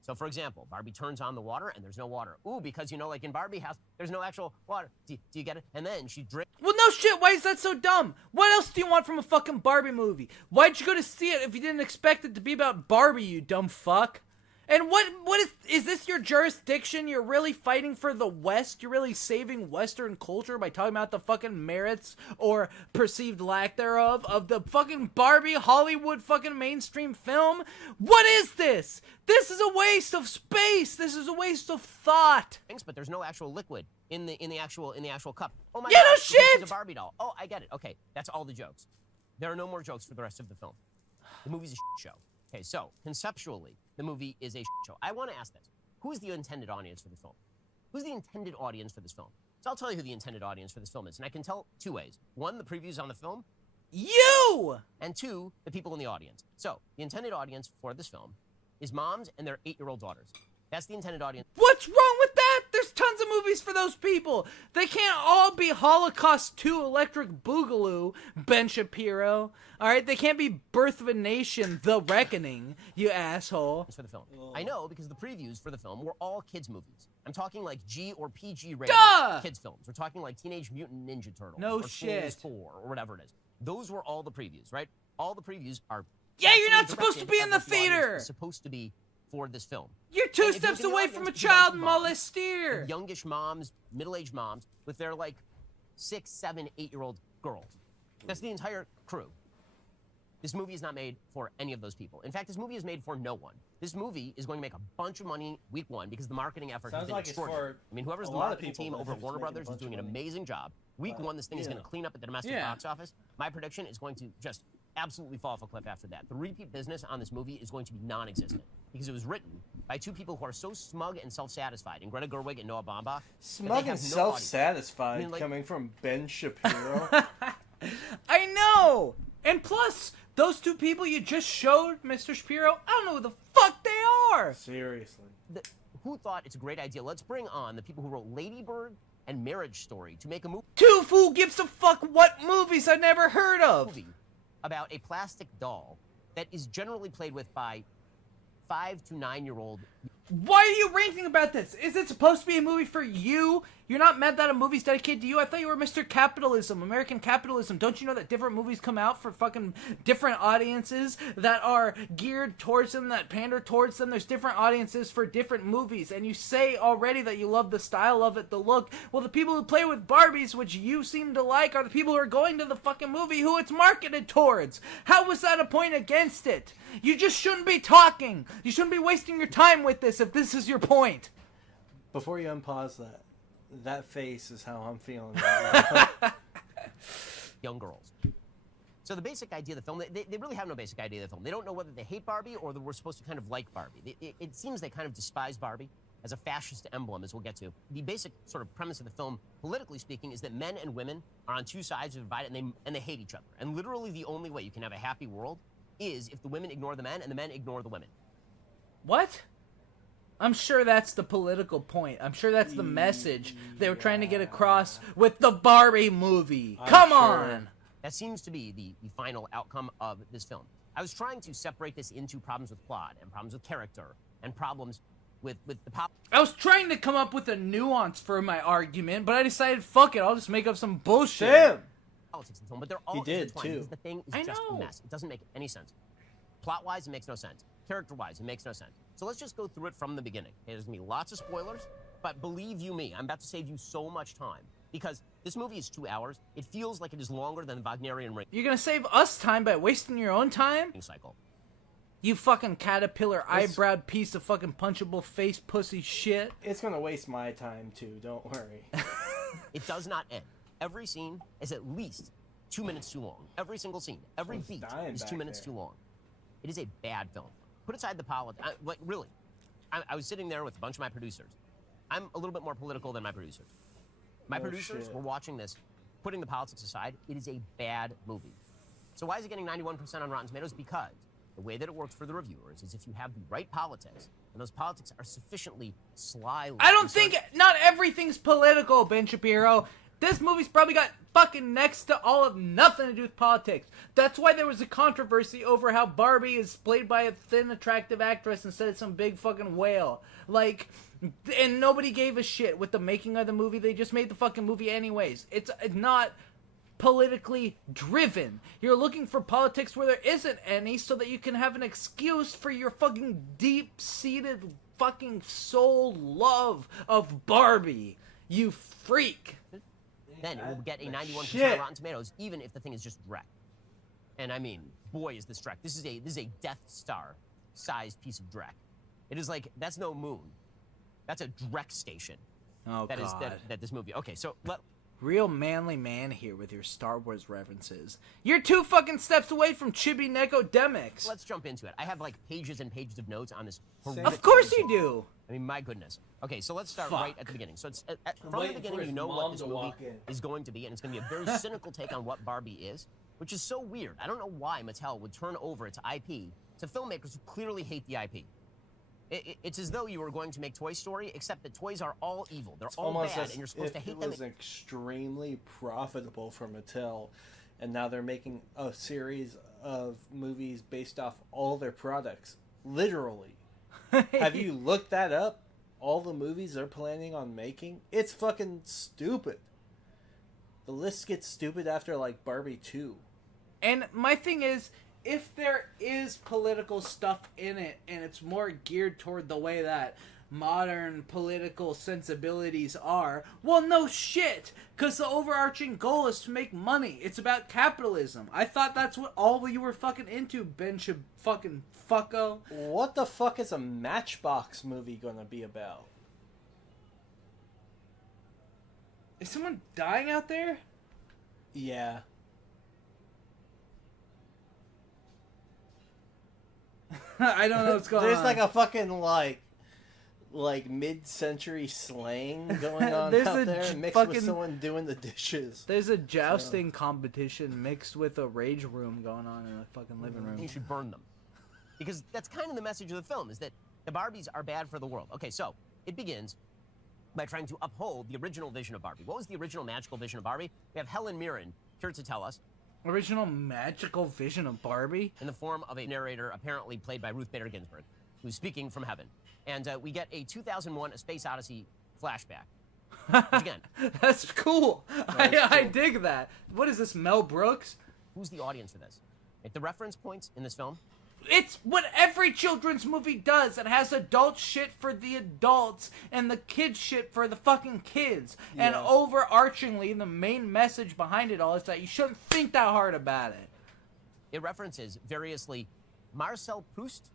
So, for example, Barbie turns on the water, and there's no water. Ooh, because, you know, like in Barbie house, there's no actual water. Do you get it? And then she drinks. Well, no shit. Why is that so dumb? What else do you want from a fucking Barbie movie? Why'd you go to see it if you didn't expect it to be about Barbie, you dumb fuck? And what is this your jurisdiction? You're really fighting for the West? You're really saving Western culture by talking about the fucking merits or perceived lack thereof of the fucking Barbie Hollywood fucking mainstream film? What is this? This is a waste of space. This is a waste of thought. But there's no actual liquid in the actual cup. Oh my Yeah, God, no shit! It's a Barbie doll. Oh, I get it. Okay, that's all the jokes. There are no more jokes for the rest of the film. The movie's a shit show. Okay, so conceptually, the movie is a shit show. I want to ask this: who is the intended audience for this film? Who's the intended audience for this film? So I'll tell you who the intended audience for this film is, and I can tell two ways. One, the previews on the film. You! And two, the people in the audience. So the intended audience for this film is moms and their 8-year-old daughters. That's the intended audience. What's wrong with that? There's tons of movies for those people. They can't all be Holocaust 2 Electric Boogaloo, Ben Shapiro. All right? They can't be Birth of a Nation, The Reckoning, you asshole. For the film. I know because the previews for the film were all kids' movies. I'm talking like G or PG rated kids films. We're talking like Teenage Mutant Ninja Turtles. No or shit. Trolls 4 or whatever it is. Those were all the previews, right? All the previews are... Yeah, you're not supposed to be in the theater. Supposed to be for this film. You're 2 steps away from a child molester. Youngish moms, middle-aged moms with their like 6, 7, 8-year-old girls. That's the entire crew. This movie is not made for any of those people. In fact, this movie is made for no one. This movie is going to make a bunch of money week one because the marketing effort has been extraordinary. I mean, whoever's the marketing team over at Warner Brothers is doing an amazing job. Week one, this thing is going to clean up at the domestic box office. My prediction is going to just absolutely fall off a cliff after that. The repeat business on this movie is going to be non-existent because it was written by two people who are so smug and self-satisfied, and Greta Gerwig and Noah Baumbach. Smug and self-satisfied, I mean, like, coming from Ben Shapiro. I know! And plus, those two people you just showed, Mr. Shapiro, I don't know who the fuck they are! Seriously. who thought it's a great idea? Let's bring on the people who wrote Lady Bird and Marriage Story to make a movie. Who gives a fuck what movies I never heard of? About a plastic doll that is generally played with by 5 to 9-year-old. Why are you ranting about this? Is it supposed to be a movie for you? You're not mad that a movie's dedicated to you? I thought you were Mr. Capitalism, American capitalism. Don't you know that different movies come out for fucking different audiences that are geared towards them, that pander towards them? There's different audiences for different movies. And you say already that you love the style of it, the look. Well, the people who play with Barbies, which you seem to like, are the people who are going to the fucking movie who it's marketed towards. How was that a point against it? You just shouldn't be talking. You shouldn't be wasting your time with this if this is your point. Before you unpause that face is how I'm feeling right now. Young girls. So the basic idea of the film, they really have no basic idea of the film. They don't know whether they hate Barbie or that we're supposed to kind of like Barbie. It seems they kind of despise Barbie as a fascist emblem, as we'll get to. The basic sort of premise of the film, politically speaking, is that men and women are on two sides of the divide and they hate each other. And literally the only way you can have a happy world is if the women ignore the men and the men ignore the women. What? I'm sure that's the political point. I'm sure that's the message they were trying to get across with the Barbie movie. Come on! That seems to be the final outcome of this film. I was trying to separate this into problems with plot and problems with character and problems with the pop. I was trying to come up with a nuance for my argument, but I decided, fuck it, I'll just make up some bullshit. Damn! Politics in the film, but they're all He did, intertwined too. because the thing is just a mess. It doesn't make any sense. Plot-wise, it makes no sense. Character-wise, it makes no sense. So let's just go through it from the beginning. Okay, there's going to be lots of spoilers, but believe you me, I'm about to save you so much time. Because this movie is 2 hours. It feels like it is longer than the Wagnerian Ring. You're gonna save us time by wasting your own time? Cycle. You fucking caterpillar, eyebrowed piece of fucking punchable face pussy shit. It's gonna waste my time too, don't worry. It does not end. Every scene is at least 2 minutes too long. Every single scene. Every beat is 2 minutes too long. It is a bad film. Put aside the politics. Really, I was sitting there with a bunch of my producers. I'm a little bit more political than my producers. My producers were watching this, putting the politics aside. It is a bad movie. So why is it getting 91% on Rotten Tomatoes? Because the way that it works for the reviewers is if you have the right politics, and those politics are sufficiently sly. I don't think not everything's political, Ben Shapiro. This movie's probably got fucking next to all of nothing to do with politics. That's why there was a controversy over how Barbie is played by a thin, attractive actress instead of some big fucking whale. Like, and nobody gave a shit with the making of the movie. They just made the fucking movie anyways. It's not politically driven. You're looking for politics where there isn't any so that you can have an excuse for your fucking deep-seated fucking soul love of Barbie. You freak. Then it will get a 91% on Rotten Tomatoes, even if the thing is just Drek. And I mean, boy, is this Drek. This is a Death Star-sized piece of Drek. It is like, that's no moon. That's a Drek station. Oh, that God. That this movie. Okay, so real manly man here with your Star Wars references. You're 2 fucking steps away from Chibinekodemix. Let's jump into it. I have like pages and pages of notes on this. Of course you do. I mean, my goodness. Okay, so let's start right at the beginning. So it's from the beginning, you know what this movie is going to be, and it's going to be a very cynical take on what Barbie is, which is so weird. I don't know why Mattel would turn over its IP to filmmakers who clearly hate the IP. It's as though you were going to make Toy Story, except that toys are all evil. They're all bad, and you're supposed to hate them. It was extremely profitable for Mattel, and now they're making a series of movies based off all their products. Literally. Have you looked that up? All the movies they're planning on making? It's fucking stupid. The list gets stupid after, like, Barbie 2. And my thing is, if there is political stuff in it, and it's more geared toward the way that modern political sensibilities are, well, no shit, because the overarching goal is to make money. It's about capitalism. I thought that's what all you were fucking into, Ben fucking fucko. What the fuck is a Matchbox movie gonna be about? Is someone dying out there? Yeah. I don't know what's going on. There's like a fucking like mid-century slang going on out there mixed with someone doing the dishes. There's a jousting competition mixed with a rage room going on in a fucking living room. You should burn them. Because that's kind of the message of the film, is that the Barbies are bad for the world. Okay, so It begins by trying to uphold the original vision of Barbie. What was the original magical vision of Barbie? We have Helen Mirren here to tell us. Original magical vision of Barbie? In the form of a narrator apparently played by Ruth Bader Ginsburg, who's speaking from heaven. And we get a 2001 A Space Odyssey flashback. Which again, that's cool. I dig that. What is this, Mel Brooks? Who's the audience for this? Like, the reference points in this film? It's what every children's movie does. It has adult shit for the adults and the kid shit for the fucking kids. Yeah. And overarchingly, the main message behind it all is that you shouldn't think that hard about it. It references variously Marcel Proust.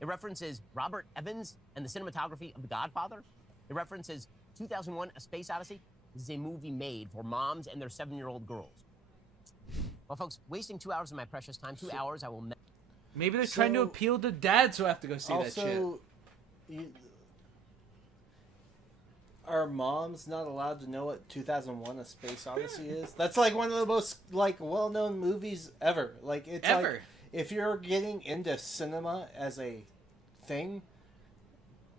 It references Robert Evans and the cinematography of The Godfather. It references 2001 A Space Odyssey. This is a movie made for moms and their 7-year-old girls. Well, folks, wasting 2 hours of my precious time, 2 hours I will... Maybe they're trying to appeal to dads who have to go see that shit. Also, are moms not allowed to know what 2001 A Space Odyssey is? That's like one of the most like well-known movies ever. Like it's ever. Like, if you're getting into cinema as a thing,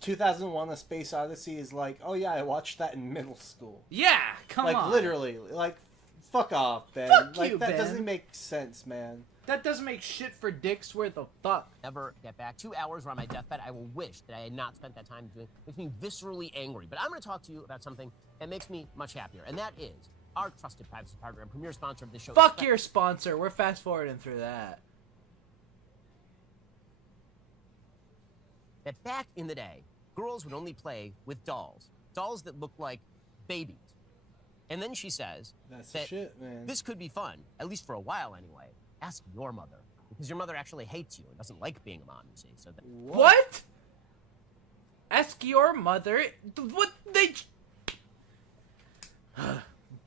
2001 A Space Odyssey is like, oh yeah, I watched that in middle school. Yeah, come on. Like literally, like fuck off, Ben. Fuck like you, that Ben. doesn't make sense, man. That doesn't make shit for dicks worth of fuck. Never get back. 2 hours were on my deathbed. I will wish that I had not spent that time doing it. Makes me viscerally angry. But I'm going to talk to you about something that makes me much happier, and that is our trusted privacy partner and premier sponsor of this show. Fuck your sponsor. We're fast forwarding through that. That back in the day, girls would only play with dolls. Dolls that looked like babies. And then she says That's that shit, man. this could be fun, at least for a while anyway. Ask your mother, because your mother actually hates you and doesn't like being a mom, you see. So what? Ask your mother? What they...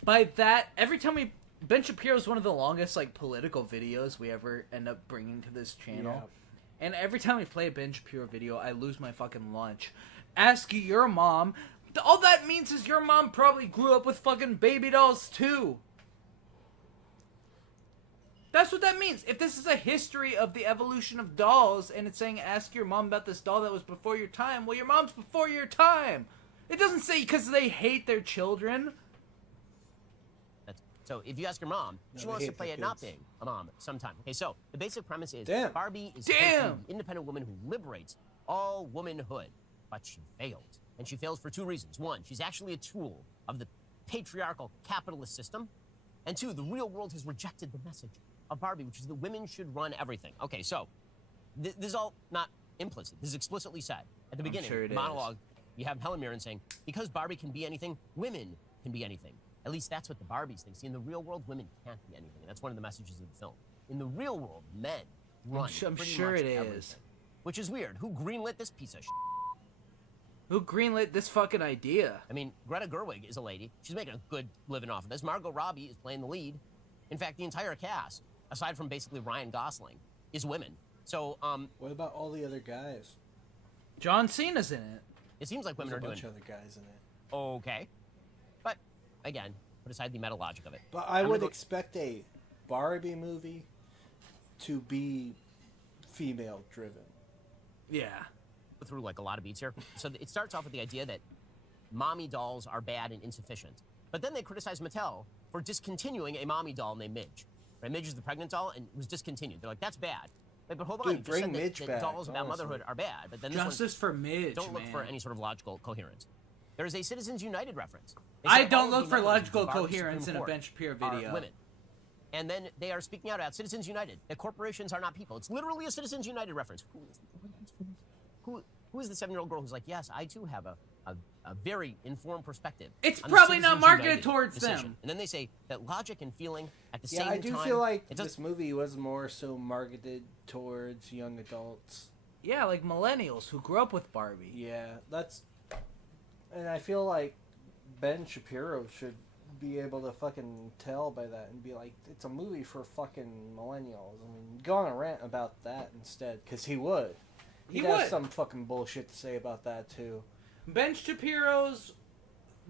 By that, every time we... Ben Shapiro is one of the longest, like, political videos we ever end up bringing to this channel. Yeah. And every time we play a Ben Shapiro video, I lose my fucking lunch. Ask your mom. All that means is your mom probably grew up with fucking baby dolls, too. That's what that means. If this is a history of the evolution of dolls, and it's saying ask your mom about this doll that was before your time, well, your mom's before your time. It doesn't say because they hate their children. So if you ask your mom, she wants to play at not being a mom sometime. Okay, so the basic premise is Barbie is an independent woman who liberates all womanhood, but she fails. And she fails for 2 reasons. 1, she's actually a tool of the patriarchal capitalist system. And 2, the real world has rejected the message of Barbie, which is that women should run everything. Okay, so this is all not implicit. This is explicitly said. At the beginning, the monologue, you have Helen Mirren saying, because Barbie can be anything, women can be anything. At least that's what the Barbies think. See, in the real world, women can't be anything. And that's one of the messages of the film. In the real world, men run I'm sure it is. Which is weird. Who greenlit this piece of shit? Who greenlit this fucking idea? I mean, Greta Gerwig is a lady. She's making a good living off of this. Margot Robbie is playing the lead. In fact, the entire cast, aside from basically Ryan Gosling, is women. So, what about all the other guys? John Cena's in it. It seems like women are doing... There's a bunch of other guys in it. Okay. But, again, put aside the meta logic of it. But I would expect a Barbie movie to be female-driven. Yeah. Through like a lot of beats here. So it starts off with the idea that mommy dolls are bad and insufficient. But then they criticize Mattel for discontinuing a mommy doll named Midge. Right? Midge is the pregnant doll and it was discontinued. They're like, that's bad. Like, but hold on, you just said that dolls about motherhood are bad. But then Justice for Midge, don't look for any sort of logical coherence. There is a Citizens United reference. I don't look for logical coherence in a Ben Shapiro video. Women. And then they are speaking out about Citizens United, that corporations are not people. It's literally a Citizens United reference. Who is the 7-year-old girl who's like, yes, I too have a very informed perspective. It's probably not marketed towards them. And then they say that logic and feeling at the same time... Yeah, I do feel like this movie was more so marketed towards young adults. Yeah, like millennials who grew up with Barbie. Yeah, that's... And I feel like Ben Shapiro should be able to fucking tell by that and be like, it's a movie for fucking millennials. I mean, go on a rant about that instead, because he would. He'd have some fucking bullshit to say about that, too. Ben Shapiro's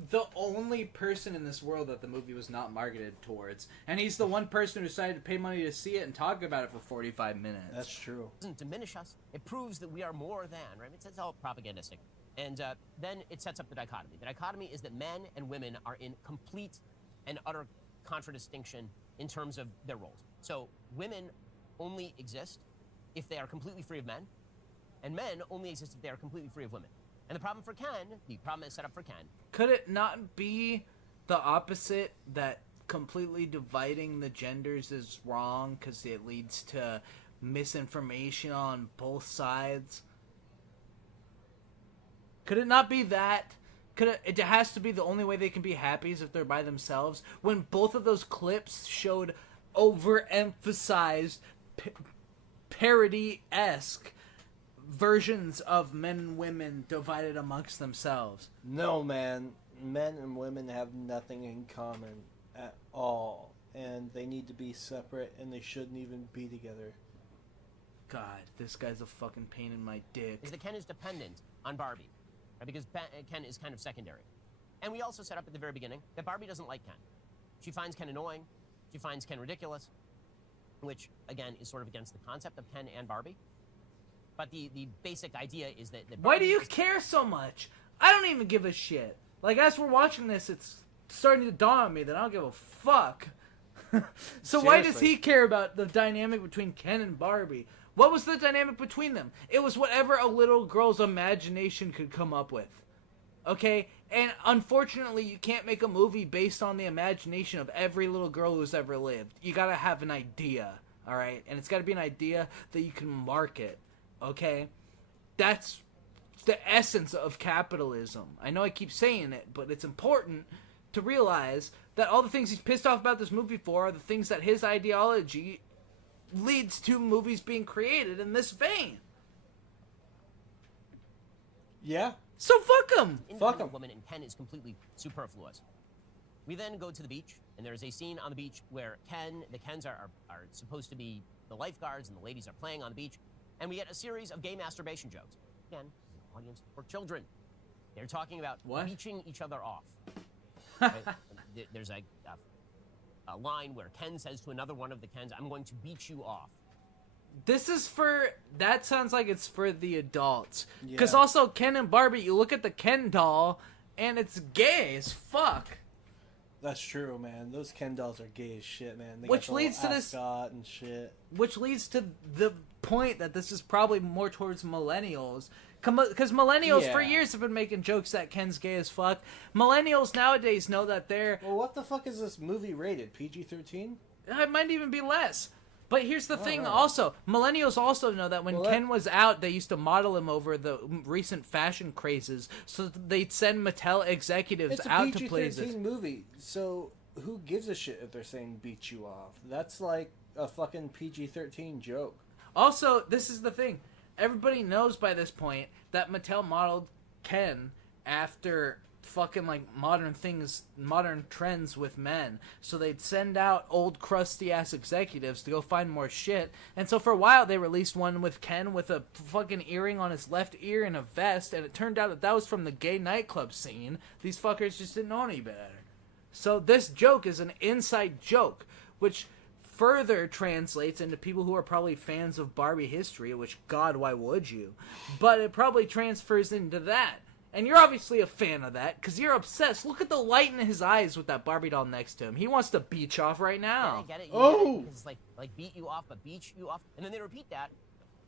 the only person in this world that the movie was not marketed towards. And he's the one person who decided to pay money to see it and talk about it for 45 minutes. That's true. It doesn't diminish us. It proves that we are more than, right? It's all propagandistic. And then it sets up the dichotomy. The dichotomy is that men and women are in complete and utter contradistinction in terms of their roles. So women only exist if they are completely free of men, and men only exist if they are completely free of women. And the problem is set up for Ken. Could it not be the opposite, that completely dividing the genders is wrong because it leads to misinformation on both sides? Could it not be that? It has to be the only way they can be happy is if they're by themselves. When both of those clips showed overemphasized parody-esque versions of men and women divided amongst themselves. No, man. Men and women have nothing in common at all. And they need to be separate, and they shouldn't even be together. God, this guy's a fucking pain in my dick. Is that Ken is dependent on Barbie. Right, because Ken is kind of secondary. And we also set up at the very beginning that Barbie doesn't like Ken. She finds Ken annoying. She finds Ken ridiculous, which, again, is sort of against the concept of Ken and Barbie. But the basic idea is that why do you care so much? I don't even give a shit. Like, as we're watching this, it's starting to dawn on me that I don't give a fuck. So why does he care about the dynamic between Ken and Barbie? What was the dynamic between them? It was whatever a little girl's imagination could come up with. Okay? And unfortunately, you can't make a movie based on the imagination of every little girl who's ever lived. You gotta have an idea, alright? And it's gotta be an idea that you can market, okay? That's the essence of capitalism. I know I keep saying it, but it's important to realize that all the things he's pissed off about this movie for are the things that his ideology leads to movies being created in this vein. Yeah. So fuck him. Fuck him. Woman and Ken is completely superfluous. We then go to the beach, and there's a scene on the beach where the Kens are supposed to be the lifeguards, and the ladies are playing on the beach, and we get a series of gay masturbation jokes. Again, an audience for children. They're talking about beaching each other off. Right? There's a line where Ken says to another one of the Kens, "I'm going to beat you off." That sounds like it's for the adults. Because also, Ken and Barbie, you look at the Ken doll, and it's gay as fuck. That's true, man. Those Ken dolls are gay as shit, man. They Which got the leads to little this... ascot and shit. Which leads to the point that this is probably more towards millennials. Because millennials for years have been making jokes that Ken's gay as fuck. Millennials nowadays know that they're... Well, what the fuck is this movie rated? PG-13? It might even be less. But here's the thing also. Millennials also know that when Ken was out, they used to model him over the recent fashion crazes. So they'd send Mattel executives out to places. It's a PG-13 movie, so who gives a shit if they're saying beat you off? That's like a fucking PG-13 joke. Also, this is the thing. Everybody knows by this point that Mattel modeled Ken after fucking like modern trends with men. So they'd send out old crusty ass executives to go find more shit. And so for a while they released one with Ken with a fucking earring on his left ear and a vest, and it turned out that was from the gay nightclub scene. These fuckers just didn't know any better. So this joke is an inside joke, which further translates into people who are probably fans of Barbie history, which, God, why would you? But it probably transfers into that. And you're obviously a fan of that, because you're obsessed. Look at the light in his eyes with that Barbie doll next to him. He wants to beach off right now. Yeah, I get it. Get it. It's like beat you off, but beach you off. And then they repeat that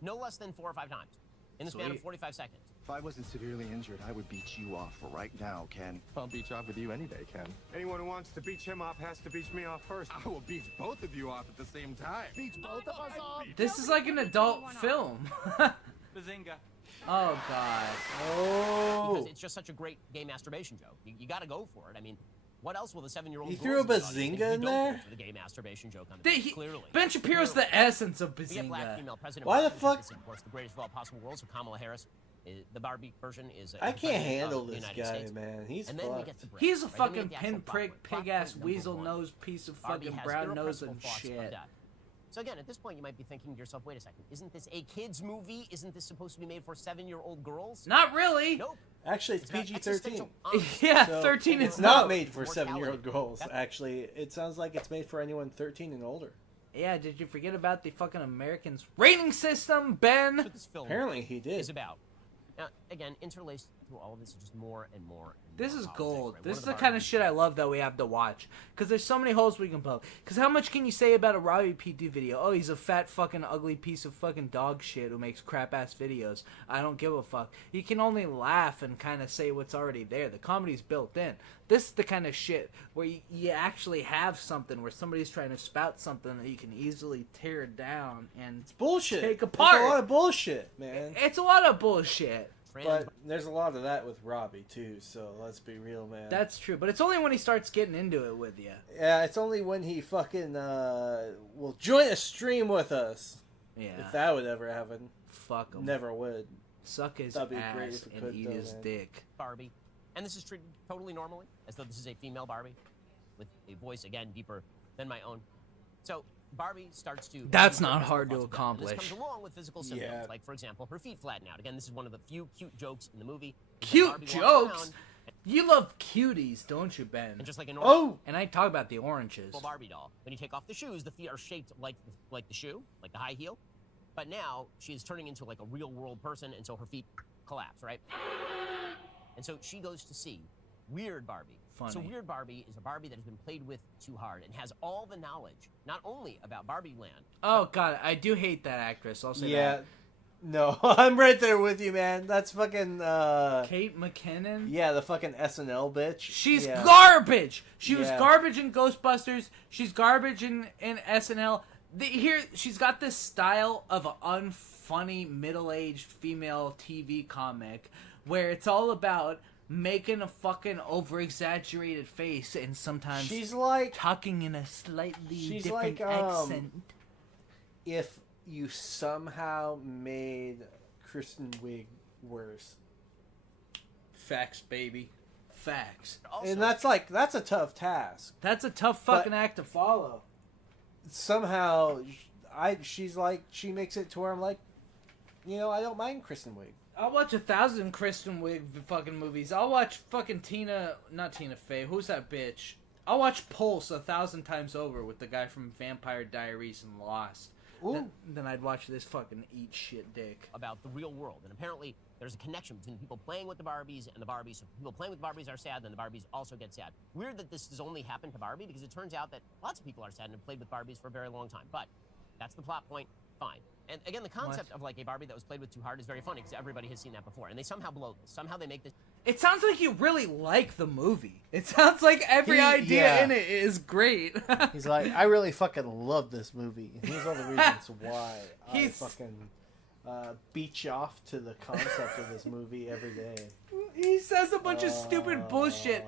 no less than 4 or 5 times in the span of 45 seconds. If I wasn't severely injured, I would beat you off right now, Ken. I'll beach off with you any day, Ken. Anyone who wants to beach him off has to beach me off first. I will beach both of you off at the same time. Beach both of us off. This is like an adult film. Bazinga. Oh, God. Oh. Because it's just such a great gay masturbation joke. You got to go for it. I mean, what else will the 7-year-old? You threw a bazinga in there? For the gay masturbation joke on the clearly. Ben Shapiro's the essence of bazinga. We get black female president. Why the fuck? Of course, the greatest of all possible worlds of Kamala Harris. The Barbie version is. I can't handle this guy, man. He's fucked. He's a fucking pinprick, pig-ass, weasel-nosed piece of fucking brown nose and shit. So again, at this point, you might be thinking to yourself, wait a second, isn't this a kid's movie? Isn't this supposed to be made for 7-year-old girls? Not really. Nope. Actually, it's PG-13. Yeah, so 13 It's not made for 7-year-old girls, actually. It sounds like it's made for anyone 13 and older. Yeah, did you forget about the fucking Americans' rating system, Ben? That's what this film Apparently he did. Is about. Now, again, interlaced through all of this just more and more. This is gold. Right? This is the kind of shit I love that we have to watch. Because there's so many holes we can poke. Because how much can you say about a Robbie PD video? Oh, he's a fat fucking ugly piece of fucking dog shit who makes crap ass videos. I don't give a fuck. You can only laugh and kind of say what's already there. The comedy's built in. This is the kind of shit where you actually have something where somebody's trying to spout something that you can easily tear down and bullshit. take apart. It's a lot of bullshit, man. It's a lot of bullshit. But there's a lot of that with Robbie too, so let's be real, man. That's true, but it's only when he starts getting into it with you. Yeah, it's only when he fucking will join a stream with us. Yeah. If that would ever happen. Fuck him. Never would. Suck his That'd be ass great if it and could, eat though, his man. dick. Barbie, and this is treated totally normally, as though this is a female Barbie, with a voice again deeper than my own. So Barbie starts to. That's not hard to accomplish. This comes along with physical symptoms, Yeah. like for example, her feet flatten out. Again, this is one of the few cute jokes in the movie. Cute Barbie walks jokes? around, You love cuties, don't you, Ben? and just like a normal And I talk about the oranges. Barbie doll, when you take off the shoes, the feet are shaped like the shoe, like the high heel. But now she is turning into like a real world person, and so her feet collapse, right? And so she goes to see Weird Barbie. Funny. So Weird Barbie is a Barbie that has been played with too hard and has all the knowledge, not only about Barbie Land. Oh, God, I do hate that actress. I'll say Yeah. that. No, I'm right there with you, man. That's fucking Kate McKinnon? Yeah, the fucking SNL bitch. She's Yeah. garbage! She was Yeah. garbage in Ghostbusters. She's garbage in SNL. Here, she's got this style of an unfunny, middle-aged female TV comic where it's all about making a fucking over-exaggerated face and sometimes She's like talking in a slightly she's different like accent. if you somehow made Kristen Wiig worse. Facts, baby. Facts. And that's a tough task. That's a tough fucking act to follow. Somehow she makes it to where I'm like, I don't mind Kristen Wiig. I'll watch 1,000 Kristen Wiig fucking movies. I'll watch fucking not Tina Fey. Who's that bitch? I'll watch Pulse 1,000 times over with the guy from Vampire Diaries and Lost. Then I'd watch this fucking eat shit dick. About the real world, and apparently there's a connection between people playing with the Barbies and the Barbies. So people playing with Barbies are sad, then the Barbies also get sad. Weird that this has only happened to Barbie, because it turns out that lots of people are sad and have played with Barbies for a very long time. But that's the plot point. Fine. And again, the concept of like a Barbie that was played with too hard is very funny, because everybody has seen that before, and they somehow blow this. Somehow they make this. It sounds like you really like the movie. It sounds like every idea in it is great. He's like, I really fucking love this movie. And here's all the reasons why I fucking beat you off to the concept of this movie every day. He says a bunch of stupid bullshit.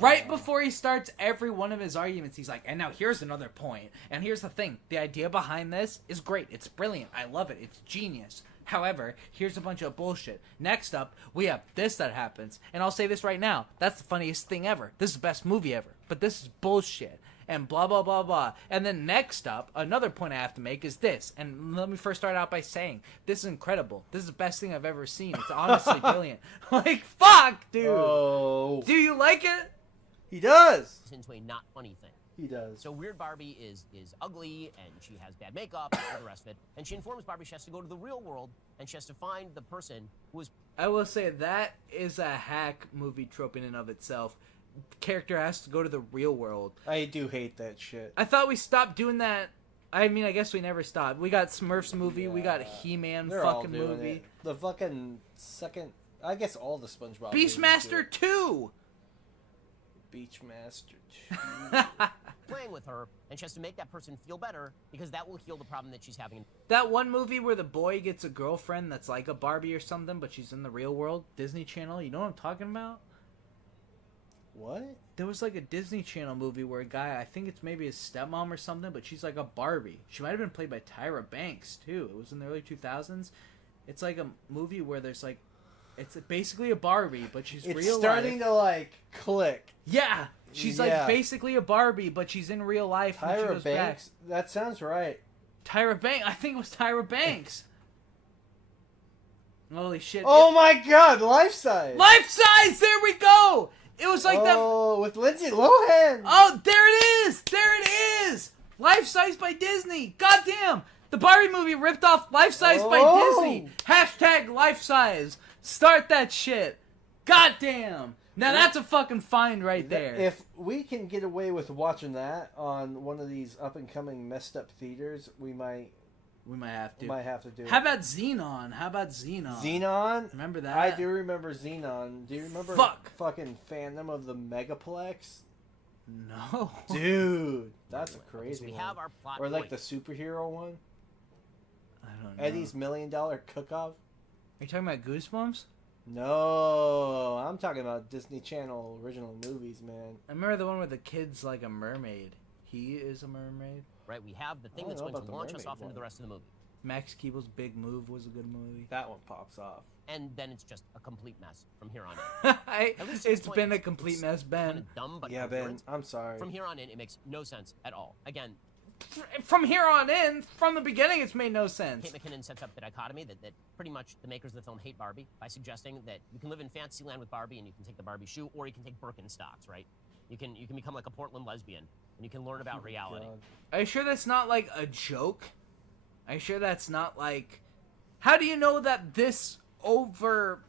Right before he starts every one of his arguments, he's like, and now here's another point. And here's the thing. The idea behind this is great. It's brilliant. I love it. It's genius. However, here's a bunch of bullshit. Next up, we have this that happens. And I'll say this right now. That's the funniest thing ever. This is the best movie ever. But this is bullshit. And blah, blah, blah, blah. And then next up, another point I have to make is this. And let me first start out by saying, this is incredible. This is the best thing I've ever seen. It's honestly brilliant. Like, fuck, dude. Oh. Do you like it? He does. Into a not funny thing. He does. So Weird Barbie is ugly, and she has bad makeup and all the rest of it. And she informs Barbie she has to go to the real world, and she has to find the person who is. I will say that is a hack movie trope in and of itself. Character has to go to the real world. I do hate that shit. I thought we stopped doing that. I mean, I guess we never stopped. We got Smurfs movie. We got He-Man fucking movie. It. The fucking second. I guess all the SpongeBob. Beastmaster 2. Beachmaster 2. Playing with her, and she has to make that person feel better, because that will heal the problem that she's having. That one movie where the boy gets a girlfriend that's like a Barbie or something, but she's in the real world. Disney Channel. You know what I'm talking about? What? There was like a Disney Channel movie where a guy, I think it's maybe his stepmom or something, but she's like a Barbie. She might have been played by Tyra Banks, too. It was in the early 2000s. It's like a movie where there's like, it's basically a Barbie, but she's real life. It's starting to like click. Yeah! She's like basically a Barbie, but she's in real life. Tyra she goes Banks? Back. That sounds right. Tyra Banks? I think it was Tyra Banks. Holy shit. Oh my god, Life Size! Life Size! There we go! It was like that. Oh, with Lindsay Lohan! Oh, there it is! There it is! Life Size by Disney! Goddamn! The Barbie movie ripped off Life Size by Disney! Hashtag Life Size! Start that shit! Goddamn! Now that's a fucking find right there. If we can get away with watching that on one of these up and coming messed up theaters, we might have to do. How about Xenon? Xenon? Remember that? I do remember Xenon. Do you remember fucking Phantom of the Megaplex? No. Dude, that's a crazy we one. have our plot or like point. the superhero one. I don't know. Eddie's $1 Million Cook-Off. Are you talking about Goosebumps? No, I'm talking about Disney Channel original movies, man. I remember the one where the kid's like a mermaid. He is a mermaid. Right, we have the thing I that's don't know going to about the launch us mermaid off into one. the rest of the movie. Max Keeble's Big Move was a good movie. That one pops off. And then it's just a complete mess from here on in. At least at this It's point, been a complete mess, Ben. Kind of dumb, but Yeah, Ben, coherent. I'm sorry. From here on in, it makes no sense at all. Again, From here on in, from the beginning, it's made no sense. Kate McKinnon sets up the dichotomy that pretty much the makers of the film hate Barbie by suggesting that you can live in Fantasyland with Barbie and you can take the Barbie shoe, or you can take Birkenstocks, right? You can become like a Portland lesbian and you can learn about reality. Are you sure that's not like a joke? Are you sure that's not like... How do you know that this over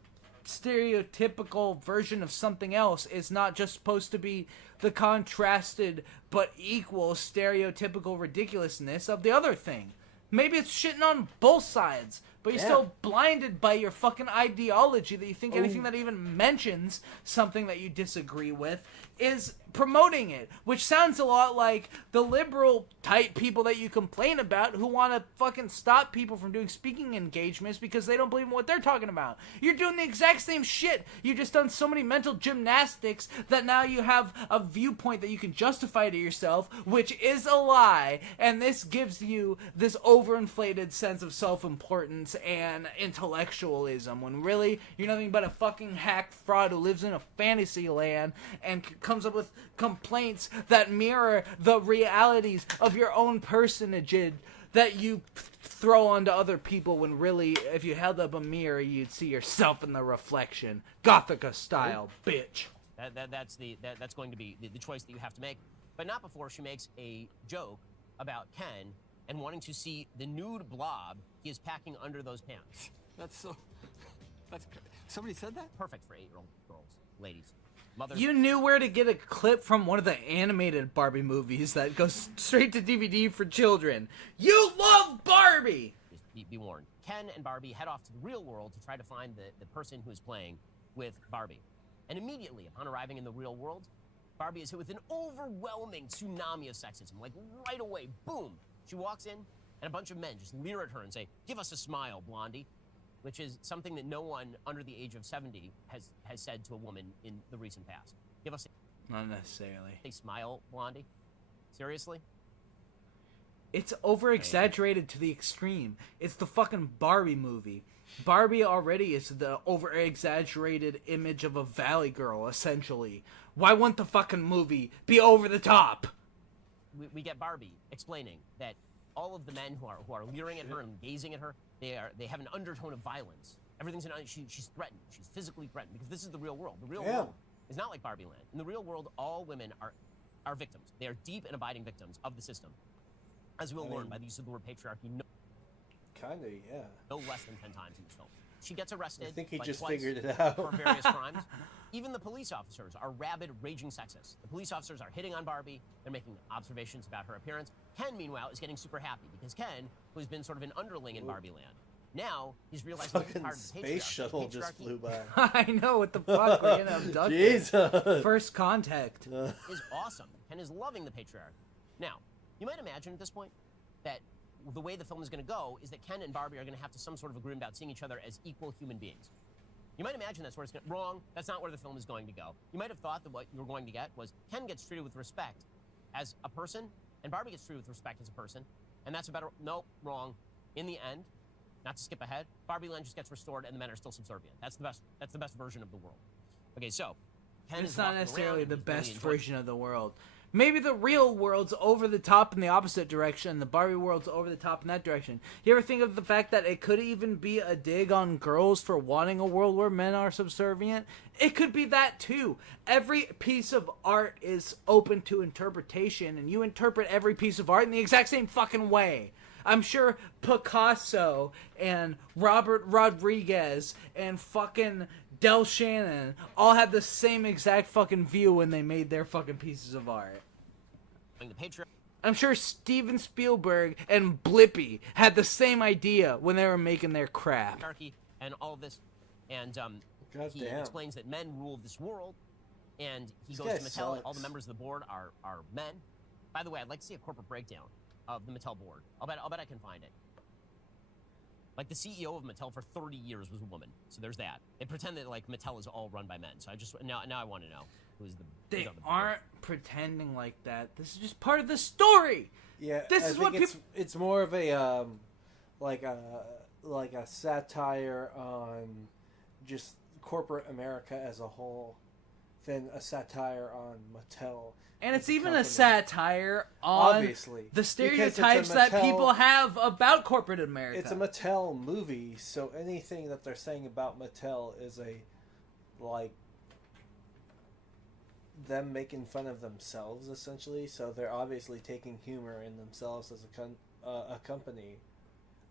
stereotypical version of something else is not just supposed to be the contrasted but equal stereotypical ridiculousness of the other thing? Maybe it's shitting on both sides, but you're still blinded by your fucking ideology that you think anything that even mentions something that you disagree with is promoting it, which sounds a lot like the liberal type people that you complain about who want to fucking stop people from doing speaking engagements because they don't believe in what they're talking about. You're doing the exact same shit. You've just done so many mental gymnastics that now you have a viewpoint that you can justify to yourself, which is a lie, and this gives you this overinflated sense of self-importance and intellectualism when really you're nothing but a fucking hack fraud who lives in a fantasy land and comes up with complaints that mirror the realities of your own personage that you throw onto other people when really, if you held up a mirror, you'd see yourself in the reflection. Gothica style, bitch. That's going to be the choice that you have to make, but not before she makes a joke about Ken and wanting to see the nude blob he is packing under those pants. Somebody said that? Perfect for 8-year-old girls, ladies. Mothers. You knew where to get a clip from one of the animated Barbie movies that goes straight to DVD for children. You love Barbie! Just be warned. Ken and Barbie head off to the real world to try to find the person who is playing with Barbie. And immediately, upon arriving in the real world, Barbie is hit with an overwhelming tsunami of sexism. Like, right away, boom! She walks in, and a bunch of men just leer at her and say, "Give us a smile, Blondie," which is something that no one under the age of 70 has said to a woman in the recent past. Give us Not necessarily. a smile, Blondie? Seriously? It's over-exaggerated to the extreme. It's the fucking Barbie movie. Barbie already is the over-exaggerated image of a valley girl, essentially. Why wouldn't the fucking movie be over the top? We get Barbie explaining that all of the men who are leering at her and gazing at her, they have an undertone of violence. Everything's she's threatened. She's physically threatened because this is the real world. The real world is not like Barbie Land. In the real world, all women are victims. They are deep and abiding victims of the system, as we'll learn by the use of the word patriarchy. Kinda, yeah. No less than 10 times in this film. She gets arrested. I think he like just twice figured it out. for various crimes. Even the police officers are rabid, raging sexists. The police officers are hitting on Barbie. They're making observations about her appearance. Ken, meanwhile, is getting super happy because Ken, who's been sort of an underling in Barbie Land, now he's realizing he's Fucking part of the space shuttle just flew by. I know, what the fuck? We're gonna abduct it. Jesus. First contact. Is awesome. Ken is loving the patriarchy. Now, you might imagine at this point that the way the film is going to go is that Ken and Barbie are going to have to some sort of agreement about seeing each other as equal human beings. You might imagine that's where it's wrong. That's not where the film is going to go. You might have thought that what you were going to get was Ken gets treated with respect as a person, and Barbie gets treated with respect as a person, and that's a better. No, wrong. In the end, not to skip ahead, Barbie Land just gets restored, and the men are still subservient. That's the best. That's the best version of the world. Okay, so Ken It's is not walking necessarily around the and he's really best enjoying- version of the world. Maybe the real world's over the top in the opposite direction, and the Barbie world's over the top in that direction. You ever think of the fact that it could even be a dig on girls for wanting a world where men are subservient? It could be that too. Every piece of art is open to interpretation, and you interpret every piece of art in the exact same fucking way. I'm sure Picasso and Robert Rodriguez and fucking Del Shannon all had the same exact fucking view when they made their fucking pieces of art. The Patriot. I'm sure Steven Spielberg and Blippi had the same idea when they were making their crap. And all of this, and he explains that men rule this world, and he goes to Mattel. All the members of the board are men. By the way, I'd like to see a corporate breakdown of the Mattel board. I'll bet I can find it. Like, the CEO of Mattel for 30 years was a woman, so there's that. They pretend that, like, Mattel is all run by men, so now I want to know who's the... They aren't pretending like that. This is just part of the story! Yeah, this is what people... It's more of a, like a satire on just corporate America as a whole than a satire on Mattel. And it's even a satire on obviously the stereotypes that people have about corporate America. It's a Mattel movie, so anything that they're saying about Mattel is like them making fun of themselves, essentially. So they're obviously taking humor in themselves as a company.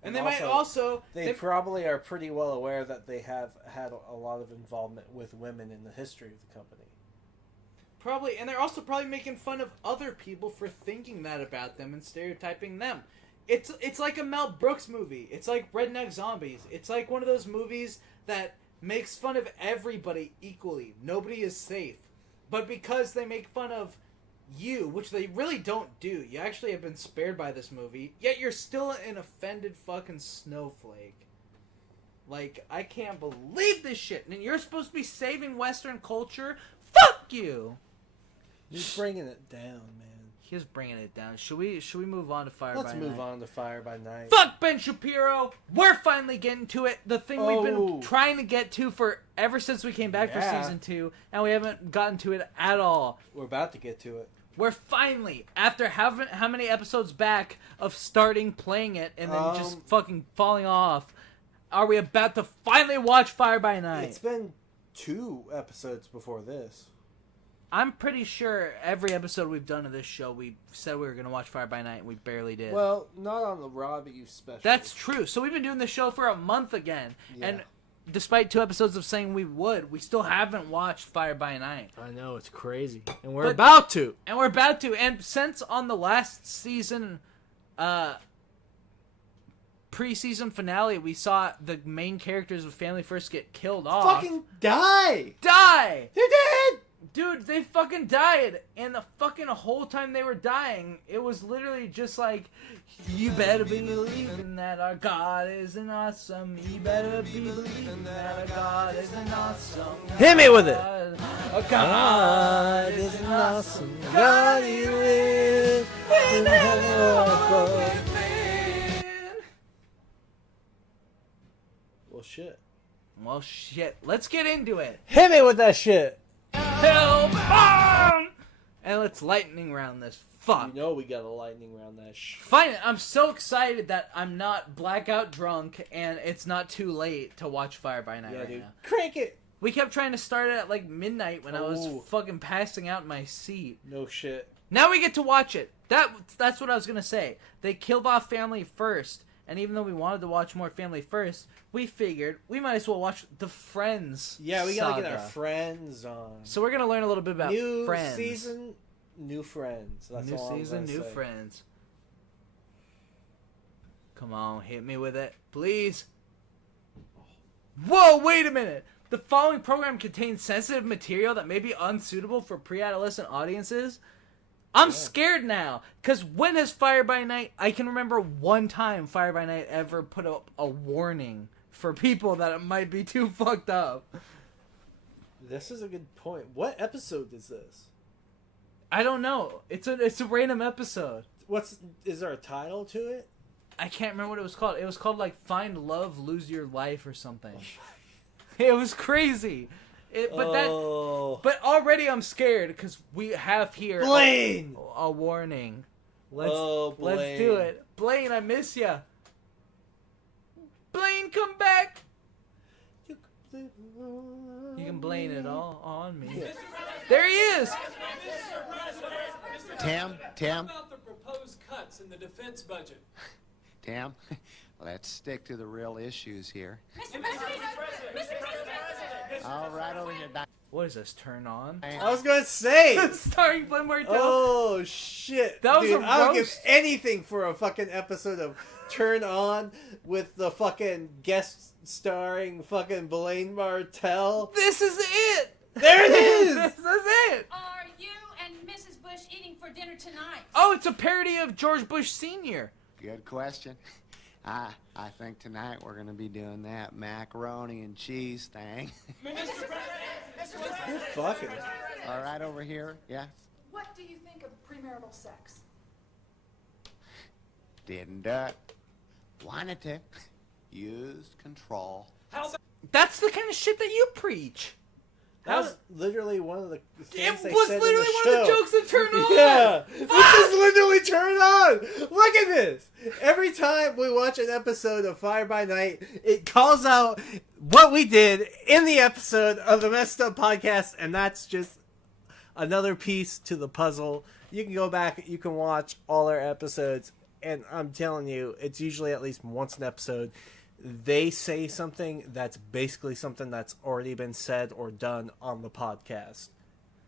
And they might also... They probably are pretty well aware that they have had a lot of involvement with women in the history of the company. Probably, and they're also probably making fun of other people for thinking that about them and stereotyping them. It's like a Mel Brooks movie. It's like Redneck Zombies. It's like one of those movies that makes fun of everybody equally. Nobody is safe. But because they make fun of you, which they really don't do, you actually have been spared by this movie, yet you're still an offended fucking snowflake. Like, I can't believe this shit. And you're supposed to be saving Western culture? Fuck you! He's bringing it down, man. He is bringing it down. Should we move on to Fire by Night? Let's move on to Fire by Night. Fuck Ben Shapiro! We're finally getting to it. The thing we've been trying to get to for ever since we came back for season 2, and we haven't gotten to it at all. We're about to get to it. We're finally, after how many episodes back of starting playing it and then just fucking falling off, are we about to finally watch Fire by Night? It's been 2 episodes before this. I'm pretty sure every episode we've done of this show, we said we were going to watch Fire by Night, and we barely did. Well, not on the Robbie special. That's true. So we've been doing this show for a month again. Yeah. And despite 2 episodes of saying we would, we still haven't watched Fire by Night. I know, it's crazy. And we're about to. And we're about to. And since on the last season, preseason finale, we saw the main characters of Family First get killed off. Fucking die! Die! They're dead! Dude, they fucking died, and the fucking whole time they were dying, it was literally just like, you better be believing that our God is an awesome, you better be believing that our God is an awesome God. Hit me with it! Our God is an awesome God, he lives in heaven. Well, shit. Let's get into it. Hit me with that shit! Help on! And let's lightning round this. Fuck. You know we got a lightning round that shit. Fine, I'm so excited that I'm not blackout drunk and it's not too late to watch Fire by Night right now. Crank it! We kept trying to start it at like midnight when I was fucking passing out in my seat. No shit. Now we get to watch it. That's what I was gonna say. They killed off Family First, and even though we wanted to watch more Family First, we figured we might as well watch the Friends. Yeah, we gotta get our friends on. So we're gonna learn a little bit about Friends. New season, new friends. That's new all I'm season, new say. friends. Come on, hit me with it, please. Whoa, wait a minute. The following program contains sensitive material that may be unsuitable for pre-adolescent audiences. I'm scared now, because when has Fire by Night... I can remember one time Fire by Night ever put up a warning for people that it might be too fucked up. This is a good point. What episode is this? I don't know. It's a random episode. Is there a title to it? I can't remember what it was called. It was called, like, Find Love, Lose Your Life or something. It was crazy. But already I'm scared because we have here Blaine! a warning. Let's Blaine. do it. Blaine, I miss ya. Blaine, come back. You can blame it all on me. There he is. Tam? About the proposed cuts in the defense budget. Tam, let's stick to the real issues here. Mr. President! Mr. President! All right, over here, Doc. What is this? Turn on? I was gonna say. Starring Blaine Martell. Oh shit! That was Dude, a I would give roast. anything for a fucking episode of Turn On with the fucking guest starring fucking Blaine Martell. This is it. There it is. This is it. Are you and Mrs. Bush eating for dinner tonight? Oh, it's a parody of George Bush Sr. Good question. I think tonight we're gonna be doing that macaroni and cheese thing. You're fucking. All right, over here. Yeah. What do you think of premarital sex? Didn't do it. Wanted to. Used control. That's the kind of shit that you preach. That was literally one of the things they was said literally in the one show. of the jokes that Turn On. Yeah, this is literally Turn On. Look at this. Every time we watch an episode of Fire by Night, it calls out what we did in the episode of the Messed Up Podcast, and that's just another piece to the puzzle. You can go back, you can watch all our episodes, and I'm telling you, it's usually at least once an episode. They say something that's basically something that's already been said or done on the podcast.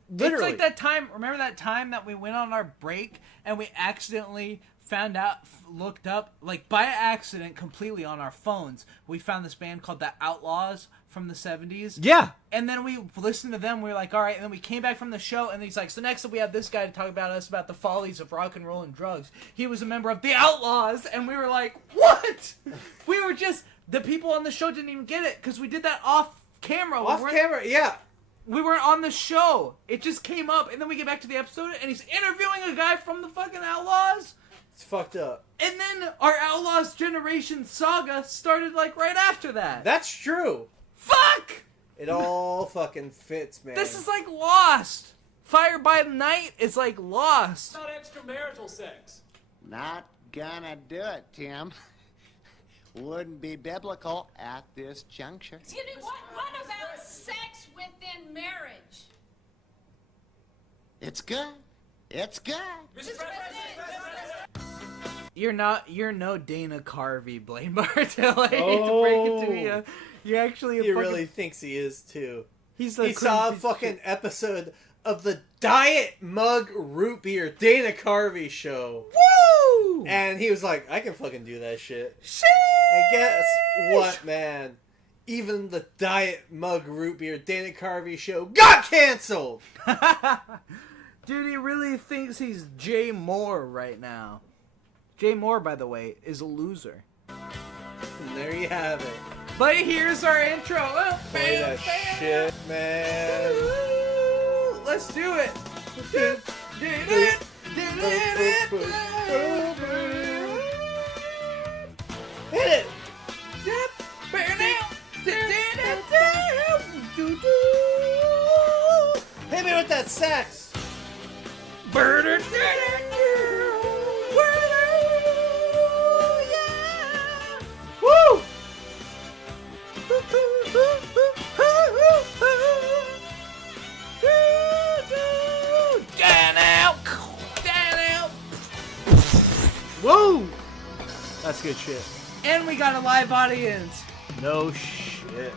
Literally. It's like that time. Remember that time that we went on our break and we accidentally found out, looked up, like by accident, completely on our phones. We found this band called the Outlaws from the 70s. Yeah. And then we listened to them. We were like, all right. And then we came back from the show, and he's like, so next up we have this guy to talk about us about the follies of rock and roll and drugs. He was a member of the Outlaws, and we were like, what? We were just, the people on the show didn't even get it because we did that off camera. Off camera, yeah. We weren't on the show. It just came up, and then we get back to the episode, and he's interviewing a guy from the fucking Outlaws. It's fucked up. And then our Outlaws Generation saga started, like, right after that. That's true. Fuck! It all fucking fits, man. This is like Lost. Fire by Night is like Lost. Not extramarital sex. Not gonna do it, Tim. Wouldn't be biblical at this juncture. Excuse me, what about sex within marriage? It's good. It's good. You're no Dana Carvey, Blaine Bartell. I hate to break it to you. You're actually a He fucking... really thinks he is, too. He saw a fucking episode of the Diet Mug Root Beer Dana Carvey show. Woo! And he was like, I can fucking do that shit. Sheesh! And guess what, man? Even the Diet Mug Root Beer Dana Carvey show got canceled! Dude, he really thinks he's Jay Moore right now. Jay Moore, by the way, is a loser. And there you have it. But here's our intro. Oh, Play that shit, man. Let's do it. Hit it. Hit me with that sax. Woo! Whoa! That's good shit. And we got a live audience. No shit.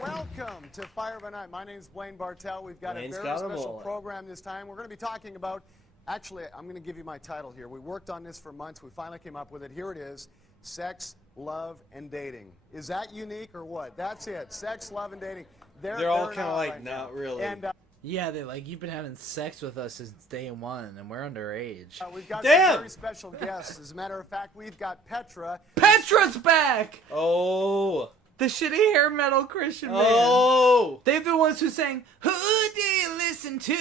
Welcome to Fire by Night. My name's Blaine Bartell. We've got Blaine's a got very 'em special all. program this time. We're going to be talking about, actually, I'm going to give you my title here. We worked on this for months. We finally came up with it. Here it is. Sex, love, and dating. Is that unique or what? That's it. Sex, love, and dating. They're all there kind of now like, right not now. really. And Yeah, they're like, you've been having sex with us since day one, and we're underage. we've got Damn! some very special guests. As a matter of fact, we've got Petra. Petra's back! Oh! The shitty hair metal Christian band. Oh! They're the ones who sang, who do you listen to?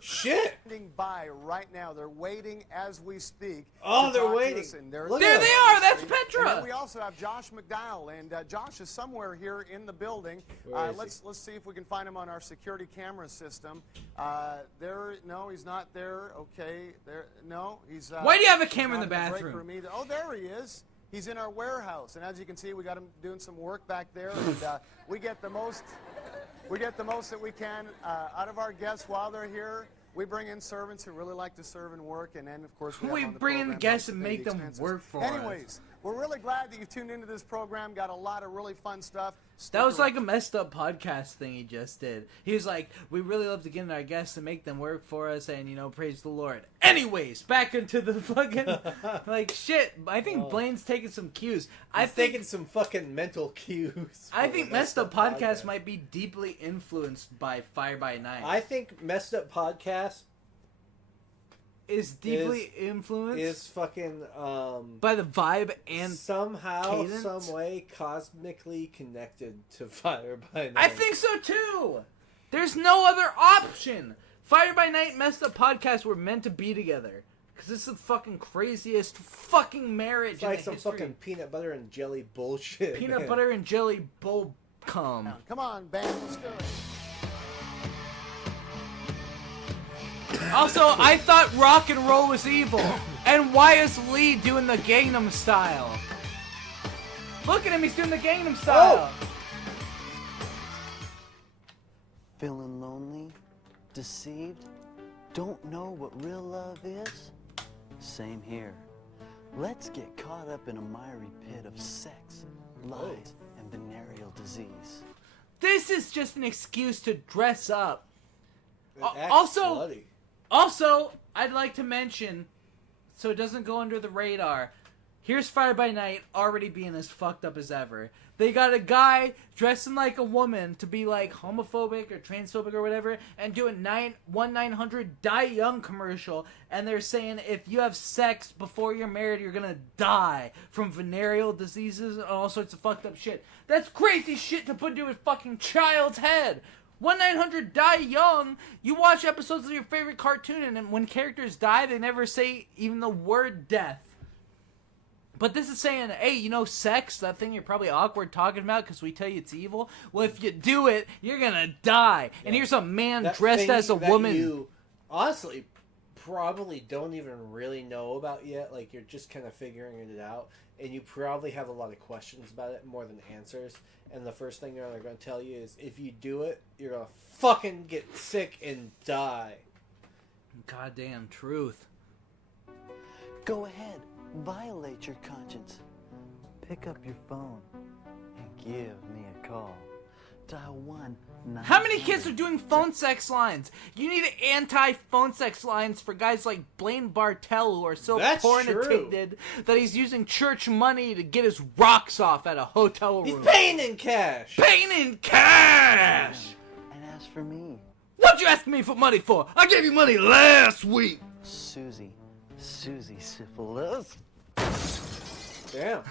Shit! Standing by right now. They're waiting as we speak. Oh, to they're talk to waiting. us, and There they are. That's Petra. And then we also have Josh McDowell, and Josh is somewhere here in the building. Where is Let's see if we can find him on our security camera system. No, he's not there. Okay, there. No, he's. Why do you have a he's camera in not the break bathroom? room either. Oh, there he is. He's in our warehouse, and as you can see, we got him doing some work back there, and we get the most. We get the most that we can out of our guests while they're here. We bring in servants who really like to serve and work, and then, of course, we have on the bring in program guests help and pay make the them expenses. work for us. Anyways, we're really glad that you tuned into this program. Got a lot of really fun stuff. That was like a messed up podcast thing he just did. He was like, we really love to get in our guests and make them work for us and, you know, praise the Lord. Anyways, back into the fucking, like, shit. I think Blaine's taking some cues. I'm taking some fucking mental cues. I think Messed Up Podcast might be deeply influenced by Fire by Night. I think Messed Up Podcast is deeply influenced is fucking by the vibe and somehow, cadence? some way, cosmically connected to Fire by Night. I think so too. There's no other option. Fire by Night, Messed Up Podcast were meant to be together because this is the fucking craziest fucking marriage. It's like in some history. fucking peanut butter and jelly bullshit. Peanut man. butter and jelly bull cum. Come on, band, let's do it. Also, I thought rock and roll was evil. And why is Lee doing the Gangnam Style? Look at him, he's doing the Gangnam Style. Feeling lonely? Deceived? Don't know what real love is? Same here. Let's get caught up in a miry pit of sex, lies, and venereal disease. This is just an excuse to dress up. Act Also, slutty. Also, I'd like to mention, so it doesn't go under the radar, here's Fire by Night already being as fucked up as ever. They got a guy dressing like a woman to be like homophobic or transphobic or whatever and do a 1-900 Die Young commercial, and they're saying if you have sex before you're married, you're gonna die from venereal diseases and all sorts of fucked up shit. That's crazy shit to put into a fucking child's head. 1-900 Die Young, you watch episodes of your favorite cartoon, and when characters die, they never say even the word death. But this is saying, hey, you know sex, that thing you're probably awkward talking about because we tell you it's evil? Well, if you do it, you're gonna die. Yeah. And here's a man That dressed thing as a that woman. You honestly probably don't even really know about yet. Like, you're just kind of figuring it out. And you probably have a lot of questions about it more than answers. And the first thing they're going to tell you is, if you do it, you're going to fucking get sick and die. Goddamn truth. Go ahead, violate your conscience. Pick up your phone and give me a call. Dial 1. How many kids are doing phone sex lines? You need anti-phone sex lines for guys like Blaine Bartell who are so porn addicted that he's using church money to get his rocks off at a hotel room. He's paying in cash. Paying in cash! And as for me... What'd you ask me for money for? I gave you money last week! Susie Syphilis. Damn.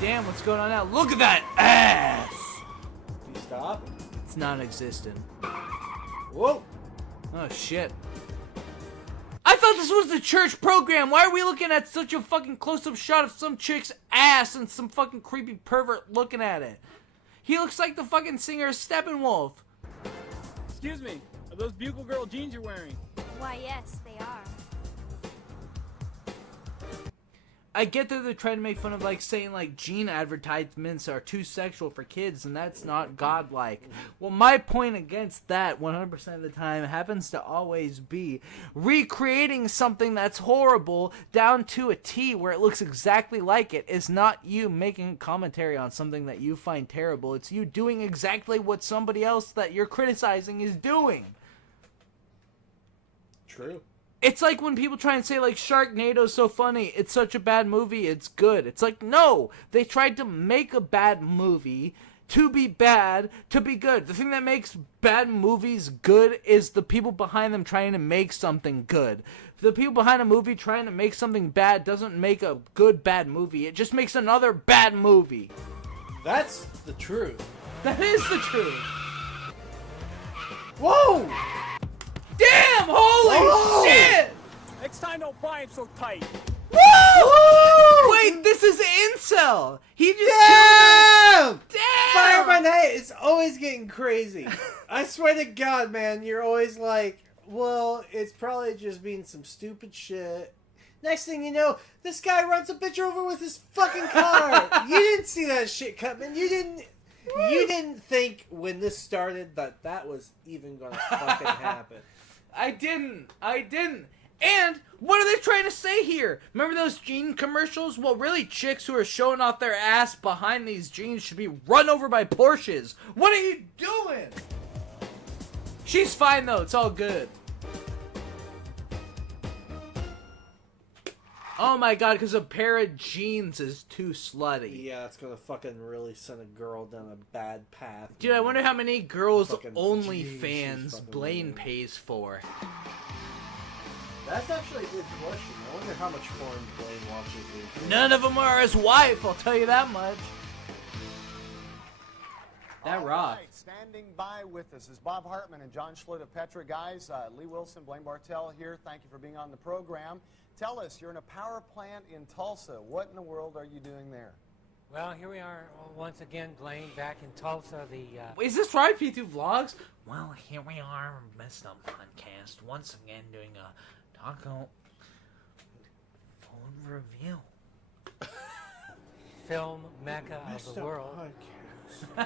Damn, what's going on now? Look at that ass! Do you stop? It's non-existent. Whoa! Oh, shit. I thought this was the church program! Why are we looking at such a fucking close-up shot of some chick's ass and some fucking creepy pervert looking at it? He looks like the fucking singer Steppenwolf. Excuse me, are those Bugle Girl jeans you're wearing? Why, yes, they are. I get that they're trying to make fun of, like, saying, like, jean advertisements are too sexual for kids, and that's not godlike. Well, my point against that, 100% of the time, happens to always be recreating something that's horrible down to a T where it looks exactly like it is not you making commentary on something that you find terrible. It's you doing exactly what somebody else that you're criticizing is doing. True. It's like when people try and say, like, Sharknado's so funny, it's such a bad movie, it's good. It's like, no! They tried to make a bad movie to be bad, to be good. The thing that makes bad movies good is the people behind them trying to make something good. The people behind a movie trying to make something bad doesn't make a good bad movie. It just makes another bad movie. That's the truth. That is the truth. Whoa! Damn! Holy shit! Next time, don't buy him so tight. Woo! Wait, this is Incel! He just Damn! Damn! Fire by Night is always getting crazy. I swear to God, man, you're always like, well, it's probably just being some stupid shit. Next thing you know, this guy runs a bitch over with his fucking car. You didn't see that shit coming. You didn't... You didn't think when this started that was even gonna fucking happen. I didn't. And what are they trying to say here? Remember those jean commercials? Well, really, chicks who are showing off their ass behind these jeans should be run over by Porsches. What are you doing? She's fine, though. It's all good. Oh, my God, because a pair of jeans is too slutty. Yeah, it's gonna fucking really send a girl down a bad path. Dude, I wonder how many girls Fucking OnlyFans jeans, Blaine pays for. That's actually a good question. I wonder how much porn Blaine watches. None of them are his wife, I'll tell you that much. That All rock. right, standing by with us is Bob Hartman and John Schlitt of Petra. Guys, Lee Wilson, Blaine Bartell here. Thank you for being on the program. Tell us, you're in a power plant in Tulsa. What in the world are you doing there? Well, here we are once again, Blaine, back in Tulsa. Is this right, P2 Vlogs? Well, here we are, Messed Up Podcast, once again doing a taco food review. Film mecca of the world.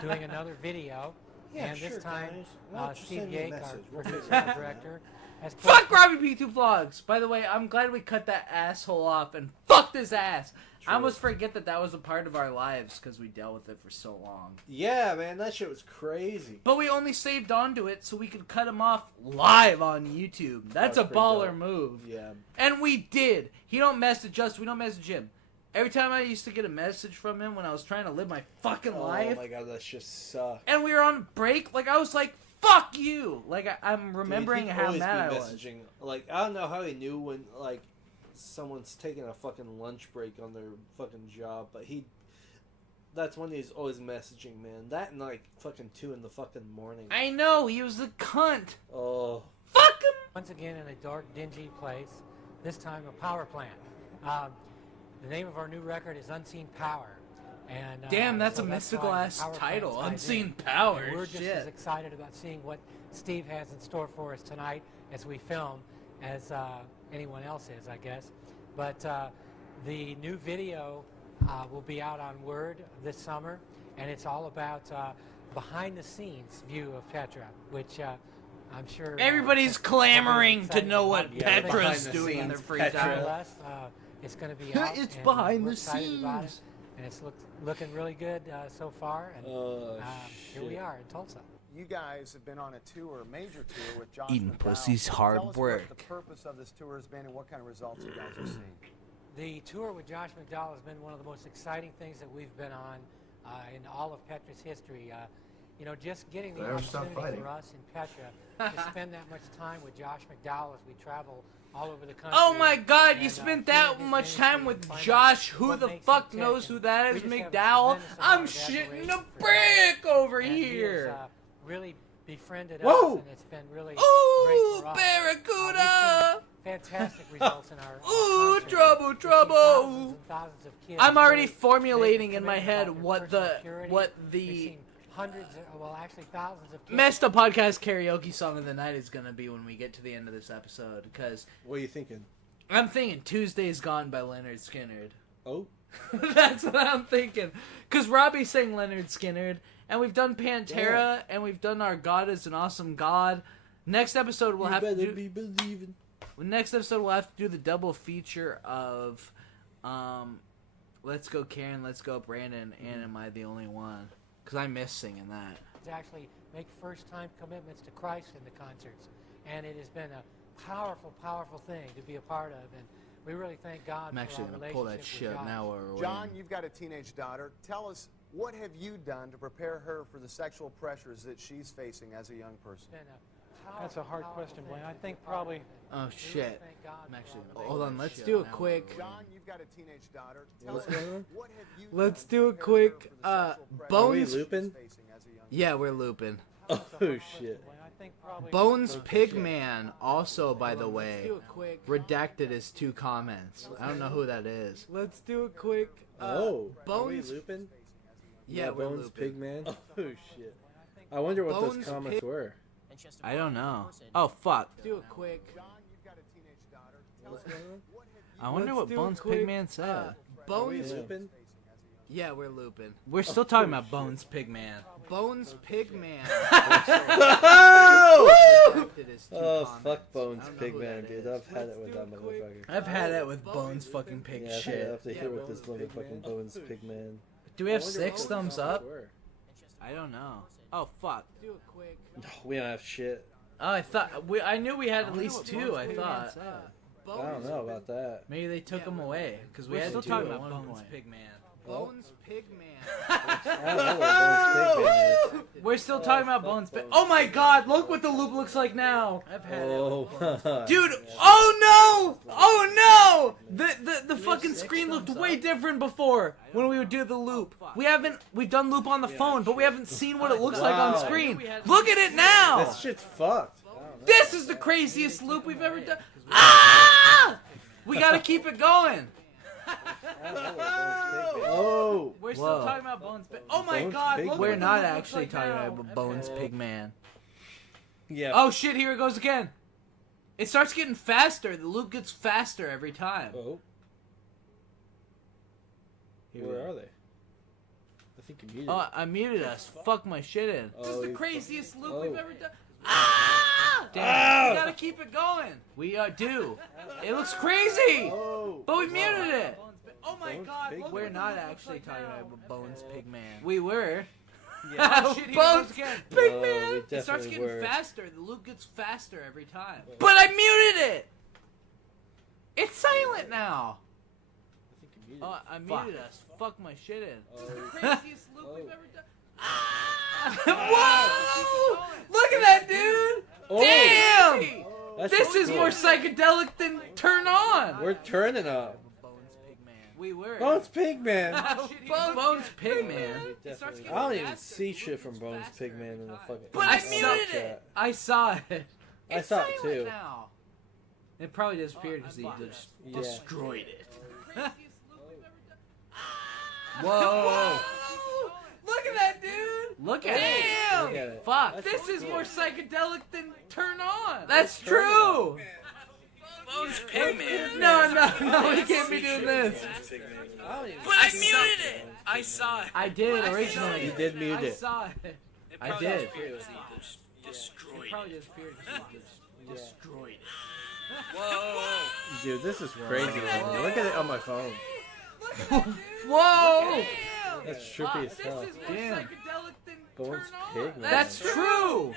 Doing another video. Yeah, and this sure, time, guys. Just Steve send me a Yake, our message. We'll producer figure it and out. director, has Fuck Robbie P2 Vlogs! By the way, I'm glad we cut that asshole off and fucked his ass. I almost forget that was a part of our lives because we dealt with it for so long. Yeah, man, that shit was crazy. But we only saved onto it so we could cut him off live on YouTube. That's a That was pretty baller dope. move. Yeah. And we did. He don't message us. We don't message him. Every time I used to get a message from him when I was trying to live my fucking life. Oh my god, that shit sucked. And we were on break. Like, I was like, fuck you. Like, I'm remembering Dude, he'd how always mad I be was. messaging. Like, I don't know how he knew when, like, someone's taking a fucking lunch break on their fucking job, but that's when he's always messaging, man. That and, like, fucking 2 in the fucking morning. I know. He was a cunt. Oh. Fuck him. once again in a dark, dingy place, this time a power plant. The name of our new record is Unseen Power. And, Damn, that's so a why mystical-ass Power title, Plant's Unseen tied in. Power, And we're just shit. as excited about seeing what Steve has in store for us tonight as we film as anyone else is, I guess. But the new video will be out on Word this summer, and it's all about behind-the-scenes view of Petra, which I'm sure... Everybody's clamoring to know what Yeah, Petra's doing in their free time. Nonetheless, it's going to be out. It's and behind we're the excited about it, scenes. and it's looking really good so far. And here we shit. are in Tulsa. You guys have been on a tour, a major tour with Josh Eating McDowell. pussy's hard Tell us work. what the purpose of this tour has been and what kind of results you guys have seen. The tour with Josh McDowell has been one of the most exciting things that we've been on in all of Petra's history. You know, just getting the Better stop opportunity fighting. for us in Petra to spend that much time with Josh McDowell as we travel all over the country. Oh my god, you and, spent hearing that his much ministry time and with find out Josh. Who what the makes fuck him knows tick. who that We is, just have a McDowell? tremendous I'm amount of shitting admiration a for brick over and he here. has, really befriended Whoa. us, and it's been really Ooh, great for us. Barracuda! Fantastic results in our Ooh, concert. trouble, We've seen trouble! thousands and thousands of kids I'm already really formulating make a in my commitment head about their what personal the purity. what We've the seen hundreds, well, actually thousands of kids. Messed Up Podcast karaoke song of the night is gonna be when we get to the end of this episode. Because what are you thinking? I'm thinking "Tuesday's Gone" by Leonard Skinner. Oh, that's what I'm thinking. Because Robbie sang Leonard Skinner, and we've done Pantera, and we've done Our God Is an Awesome God. Next episode we'll have to do. be believing. Next episode we'll have to do the double feature of, Let's Go Karen, Let's Go Brandon, and Am I the Only One? Because I miss singing that. To actually make first-time commitments to Christ in the concerts, and it has been a powerful, powerful thing to be a part of, and we really thank God I'm for actually our gonna pull that relationship shit with God. now while we're John, waiting. you've got a teenage daughter. Tell us, what have you done to prepare her for the sexual pressures that she's facing as a young person? That's a hard question, Blaine. I think probably... Oh shit! I'm actually gonna hold on. Let's do a quick. John, you've got a teenage daughter. Tell What's us, going on? what have you Let's done do a to prepare her quick. for the sexual pressures Are we Bones. looping? facing as a young Yeah, we're looping. Oh shit. Bones Pigman also, by the way, do a quick- redacted his 2 comments. I don't know who that is. Let's do a quick... Oh, Bones. are we looping? Yeah, we're Bones looping. Pigman. Oh shit. I wonder what Bones those comments Pig- were. I don't know. Oh fuck. Do a quick... John, you've got a teenage daughter. Tell What's us, going on? what have you I wonder Let's what do a Bones quick, Pigman said. Are we Bones. looping? Yeah, we're looping. We're still talking about Bones Pigman. Bones Pigman. Oh, fuck Bones Pigman, dude. I've had it with that motherfucker. I've had it with Bones fucking pig Yeah, shit. I have to hear with this motherfucking Bones Pigman. Do we have 6 thumbs up? I don't know. Oh, fuck. Do it quick. No, we don't have shit. Oh, I knew we had at least 2, I thought. I don't know about that. Maybe they took them away, because we We're had still 2 talking at about one Bones point. Pigman. Bones Pigman. I don't know what Bones Pigman is. We're still talking about Bones Pig. Oh my god, look what the loop looks like now. I've had it. Dude, oh no! Oh no! The fucking screen looked way different before when we would do the loop. We've done loop on the phone, but we haven't seen what it looks like on screen. Look at it now! That shit's fucked. This is the craziest loop we've ever done. Ah! We gotta keep it going. Oh, we're still talking about Bones Pig. Oh my god, look We're what the not loop actually looks like talking now. about Bones Pigman. Yeah. Oh shit, here it goes again. It starts getting faster. The loop gets faster every time. Oh. Where are they? I think you muted. Oh, I muted us. Fuck my shit in. This is the you craziest loop Oh. we've ever done. Ah! Damn, we gotta keep it going. We do. It looks crazy, but we muted it. Oh my god, look we're not actually talking about Bones Pigman. We were. Yeah. Oh shit, Bones Pigman. we It starts definitely getting were. faster. The loop gets faster every time. But I muted it. It's silent now. Oh, I muted us. Fuck my shit in. This is the craziest loop we've ever done. Whoa! Look at that, dude! Damn! That's This is cool. more psychedelic than Turn On. We're turning up. We were. Bones Pigman. Bones Pigman. I don't even see shit from Bones Pigman in the fucking. But I muted it. I saw it. I It's saw it silent too. now. It probably disappeared because he just Yeah. destroyed it. Whoa! Look at that, dude! Look at it! Look at it. Fuck! This is more psychedelic than Turn On. That's true. Bones Pigman. No, we can't be doing this. But I muted it. I saw it. I did originally. You did mute I it. saw it. I probably did. disappeared because he destroyed It probably disappeared because he just destroyed it. Whoa. Dude, this is crazy. Man. Look at it on my phone. Whoa! That's trippy as hell. Damn. Bones Pigman. That's true.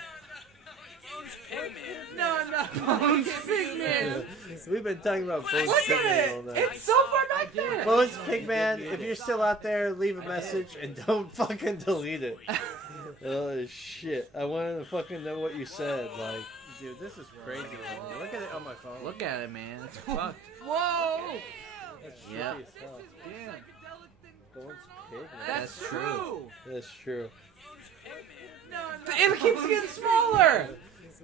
Bones Pigman. No, Bones Pigman. We've been talking about Bones Look Pigman at all it. night. It's so far back there. Bones Pigman, if you're still out there, leave a message and don't fucking delete it. Oh shit! I wanted to fucking know what you said. Like, dude, this is crazy. Man. Look at it on my phone. Look at it, man. It's fucked. Whoa! That's trippy Yeah. as hell. Damn. Bones Pigman. That's true. That's true. It keeps getting smaller.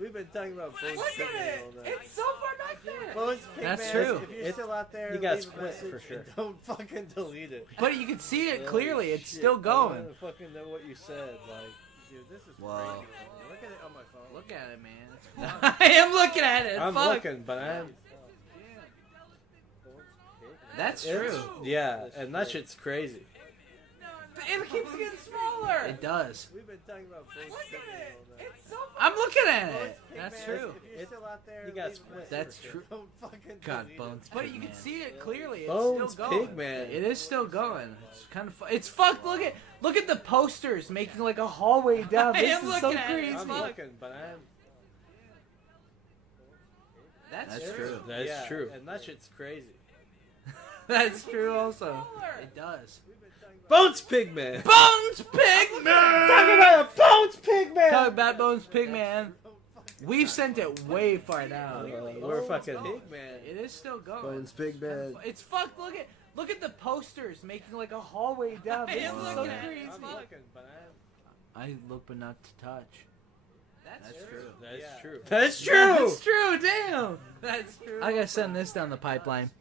We've been talking about Bones Look Pigman at it. all night. It's so far back there. Bones Pigman. That's true. If you're still out there, you got leave a split message for sure. and don't fucking delete it. But you can see it Oh, clearly. It's shit. still I going. wanted to fucking know what you said. Like, dude, this is Whoa. crazy. Man. Look at it on my phone. Look at it, man. It's I am looking at it. I'm Fuck. looking, but I'm. That's It's- true. Yeah, and that shit's crazy. It keeps getting smaller. It does. We've been talking about Bones Pigman all night. I'm looking at it. That's true. If you're still out there, you got split. That's for sure. true. Don't fucking God, delete Bones. it. But you can see it clearly. It's Bones still going. Pigman. It is still going. It's kind of. It's fucked. Look at the posters making like a hallway down. I This am is so looking at it. crazy. I'm looking, but I'm. That's true. That's Yeah. true. And that shit's crazy. That's true. Also, it does. Bones Pigman. Bones Pigman. Talking about a Bones Pigman. Talk about Bones Pigman. We've sent it way far down. We're fucking It is still going. Bones Pigman. It's fucked. Look at the posters making like a hallway down. This is so crazy. I'm looking, but I'm. I look but not to touch. That's true. That's true. That's true. That's true. Damn. That's true. I gotta send this down the pipeline.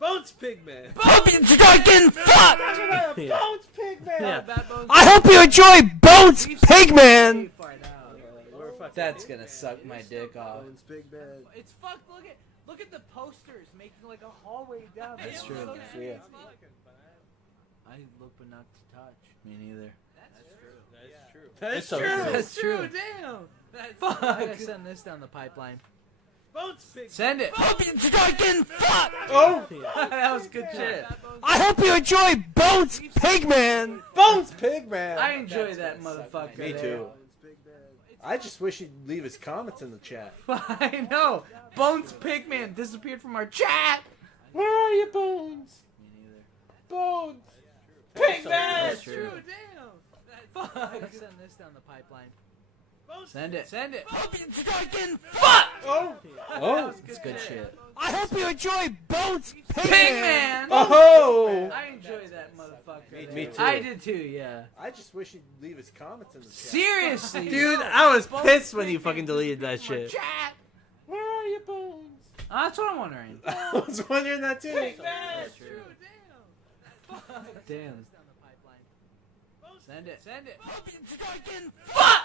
Bones Pigman. Bones fucking fuck. Talking about a Bones Pigman. Yeah. I hope you enjoy Bones Pigman. That's gonna suck my dick off. Bones Pigman. It's fucked. Look at the posters making like a hallway down. That's This is true. so Yeah. crazy. I look but not to touch. Me neither. That's true. That's true. Damn. Fuck. I gotta send this down the pipeline. Send it. Fucking fuck! Oh! That was good shit. I hope you enjoy Bones Pigman! Bones Pigman! I enjoy that motherfucker. Me too. I just wish he'd leave his comments in the chat. I know. Bones Pigman disappeared from our chat. Where are you, Bones? Me neither. Bones! Pigman! That's true. Damn. Fuck. I gotta send this down the pipeline. Send it. Send it. Fucking fuck! Oh! Oh, it's good shit. I hope you enjoy Bones Pigman! Oh! I enjoy that motherfucker. Me too. I did too, yeah. I just wish he'd leave his comments in the chat. Seriously, Dude, I was pissed when you fucking deleted that shit. Chat. Where are you, Bones? That's what I'm wondering. I was wondering that too. That's true. Damn. Send it. Send it. Fucking fuck!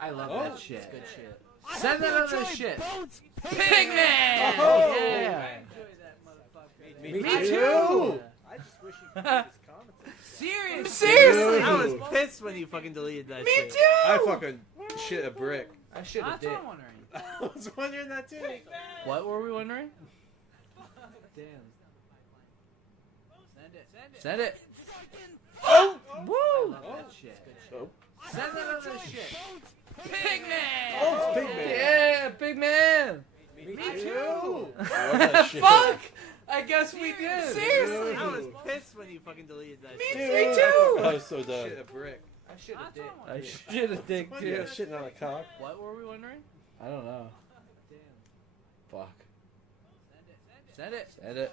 I love Oh. that shit. It's good shit. I Send hope that you other enjoy shit. Bones Pigman! Oh. Yeah. Me too. I just wish he'd leave his comments in the chat. Seriously. I was pissed when you fucking deleted that shit. Me too. I fucking shit a brick. I should have That's did. what I'm wondering. I was wondering that too. What were we wondering? Damn. Send it. Send it. Oh! Woo! I love that shit. Oh. Send that other shit. Pigman! Oh, it's Pigman. Yeah, Pigman! Me too. I love that shit. Fuck! I guess we did. Seriously! I was pissed when you fucking deleted that shit. Me too! I was so done. Shit a brick. I should have dick. I should have dick Yeah, too. shitting on a cock. What were we wondering? I don't know. Damn. Fuck. Send it. Send it.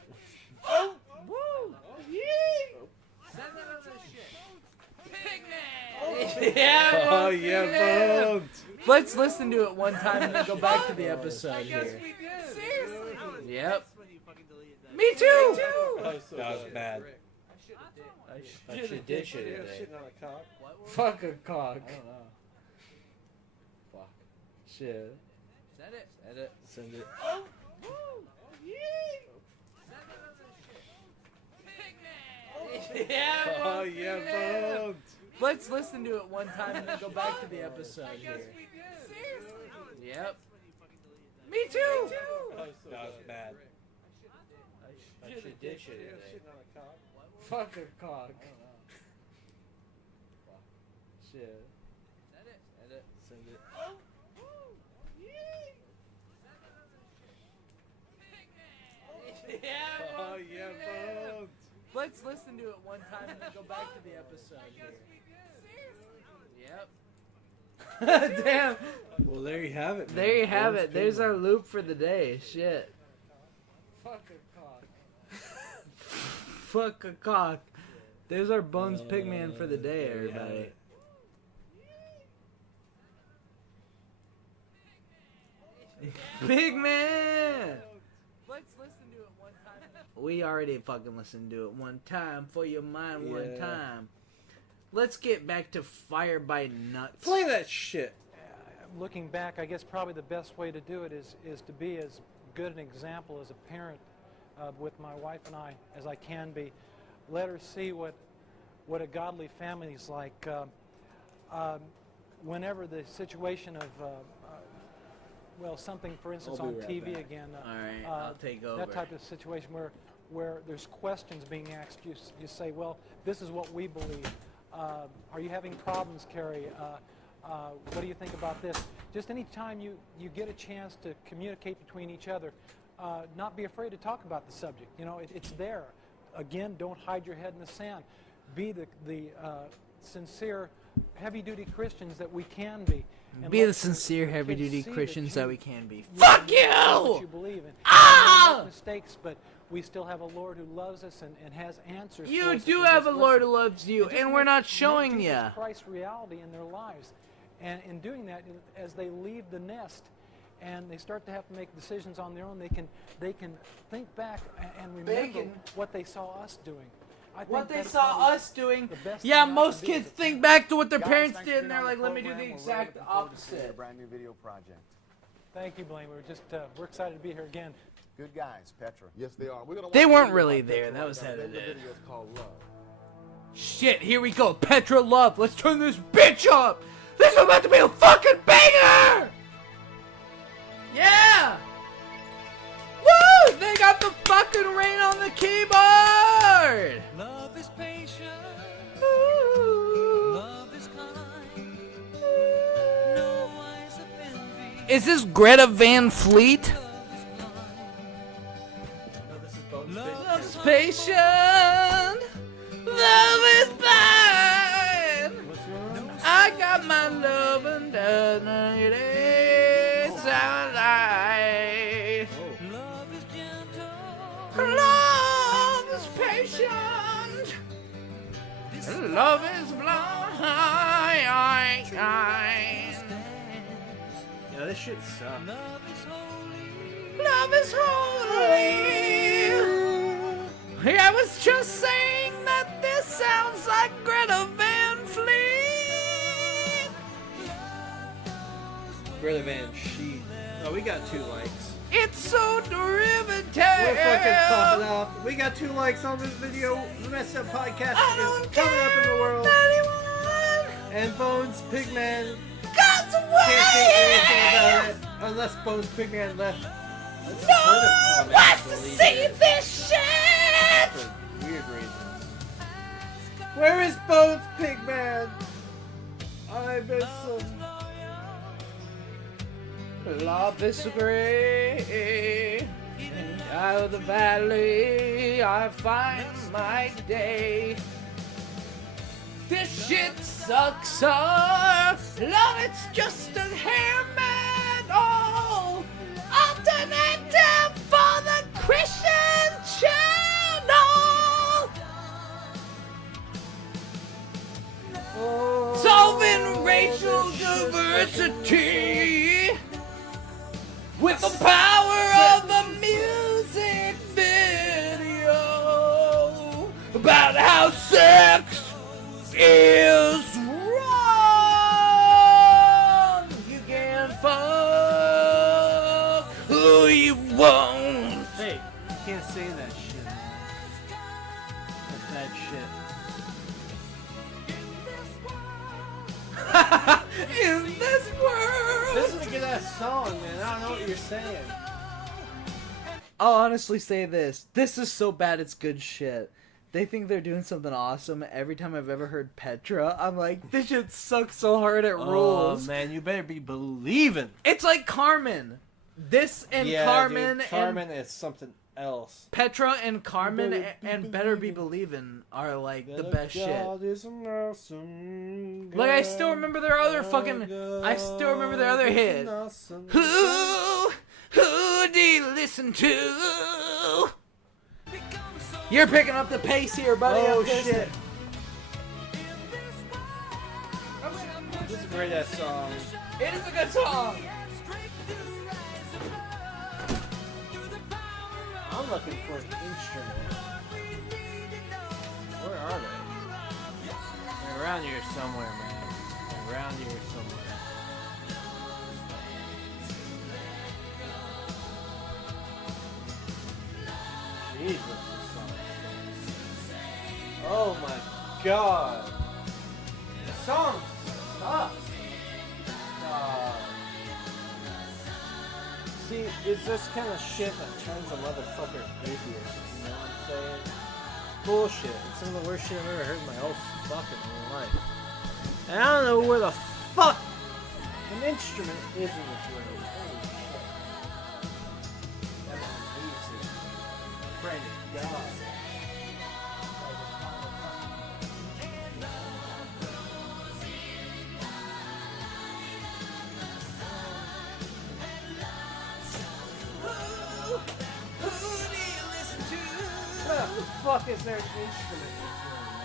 Oh! Woo! Send that other shit. Pigman! Yeah, Oh Bones, yeah, Pigman! Bones. Let's listen to it one time and then go back to the episode I guess here. we did. Seriously? Yep. Me Me too! That was bad. I should have did shit today. Shitting on a cock. Fuck a cock. I don't know. Fuck. Shit. Send it. Send it. Send it. Oh! Woo! Yeah, Oh Bones, yeah, Pigman! Bones. Let's listen to it one time and then go back to the episode here. Yep. Me too! That was bad. I should have did shit today. Shitting on a cock. Fuck a cock. I don't know. Fuck. Shit. Send it. Send it. Yeah, Oh Bones, yeah, Pigman! Bones. Let's listen to it one time and then go back to the episode here. Yep. Damn. Well, there you have it. Man. There you have Bones it. There's Pigman. our loop for the day. Shit. Fuck a cock. Fuck a cock. There's our Bones Pigman for the day, there you have everybody. it. Pigman! Let's listen to it one time. We already fucking listened to it one time for your mind one Yeah. time. Let's get back to Fire by Nuts. Play that shit. Looking back, I guess probably the best way to do it is to be as good an example as a parent with my wife and I as I can be. Let her see what a godly family is like. Whenever the situation of well, something, for instance, I'll on be right TV back. again. All right, I'll take over. That type of situation where there's questions being asked, you say, well, this is what we believe. Are you having problems, Carrie? What do you think about this? Just any time you get a chance to communicate between each other, not be afraid to talk about the subject. You know, it's there. Again, don't hide your head in the sand. Be the sincere, heavy-duty Christians that we can be. And Be let the sincere, kids heavy-duty see that Christians you- that we can be. you Fuck believe what you! you believe in. Ah! We make mistakes, but we still have a Lord who loves us and has answers. for You us if do we have just a Lord listen. who loves you, just and we're not make showing Jesus ya. Christ reality in their lives, and in doing that, as they leave the nest, and they start to have to make decisions on their own, they can think back and remember Bacon. what they saw us doing. I think What they that's saw probably us doing. the best Yeah, thing I most can do kids as a think parent. back to what their Guys, parents thanks for did, and being they're on like, the let me do program. the We're exact really looking forward to seeing opposite. A brand new video project. Thank you, Blaine. We're excited to be here again. Good guys, Petra. Yes, they are. We're gonna They watch a weren't video really by there. Petra That was right now. The name of the edited. video is called Love. Shit, here we go. Petra Love. Let's turn this bitch up. This is about to be a fucking banger. Yeah. Woo! They got the fucking rain on the keyboard. Love is patient. Ooh. Love is kind. No eyes of envy. Is this Greta Van Fleet? Love is patient. Love is blind. I got my love and it's our life. Love is gentle. Love is patient. Love is blind. Yeah, this shit sucks. Love is holy. Love is holy. I was just saying that this sounds like Greta Van Fleet. Greta Van Sheet. Oh, we got 2 likes. It's so derivative. We're fucking popping off. We got 2 likes on this video. The Messed Up Podcast is coming up in the world. And Bones Pigman God's away. can't say anything about it unless Bones Pigman left. No one wants to see this shit. For weird reasons. Where is Bones Pigman? I miss him. Love is great. Out of the valley, I find my day. This shit sucks. Love, it's just a hair metal alternative for the Christian channel. Solving racial diversity with the power of a music video about how sex is wrong. You can fuck who you want. Hey, you can't say that shit. That's bad shit. In this world. This is a good ass song, man. I don't know what you're saying. I'll honestly say this. This is so bad it's good shit. They think they're doing something awesome. Every time I've ever heard Petra, I'm like, this shit sucks so hard it rules. Oh, man, you better be believing. It's like Carmen. This and Carmen dude, Carmen is something else. Petra and Carmen and Better Be Believin' are like the best shit. Like I still remember their other hit. Who do you listen to? You're picking up the pace here, buddy. Oh I'm shit. This is a great ass song. It is a good song. I'm looking for an instrument. Where are they? They're around here somewhere, man. They're around here somewhere. Jesus, this song sucks. Oh my god. The song sucks. See, it's this kind of shit that turns a motherfucker atheist, you know what I'm saying? Bullshit. It's some of the worst shit I've ever heard in my whole fucking life. And I don't know where the fuck an instrument is in this room. Holy shit. That's amazing. Pray to God. What the fuck is there an instrument in this room, man?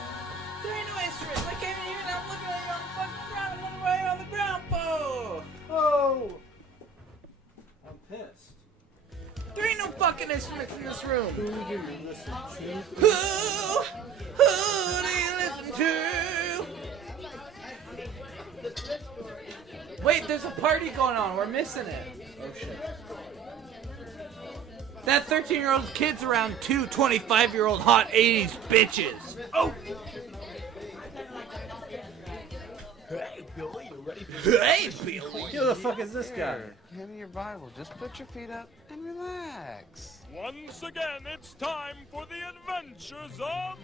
There ain't no instruments. I came in here and I'm looking at you on the fucking ground. I'm looking right on the ground, po. Oh! I'm pissed. There ain't no fucking instruments in this room. Who do you listen to? Who do you listen to? Wait, there's a party going on. We're missing it. Oh shit. That 13-year-old kid's around two 25-year-old hot 80s bitches. Oh! Hey, Billy. Who the fuck is this guy? Hand me your Bible. Just put your feet up and relax. Once again, it's time for the adventures of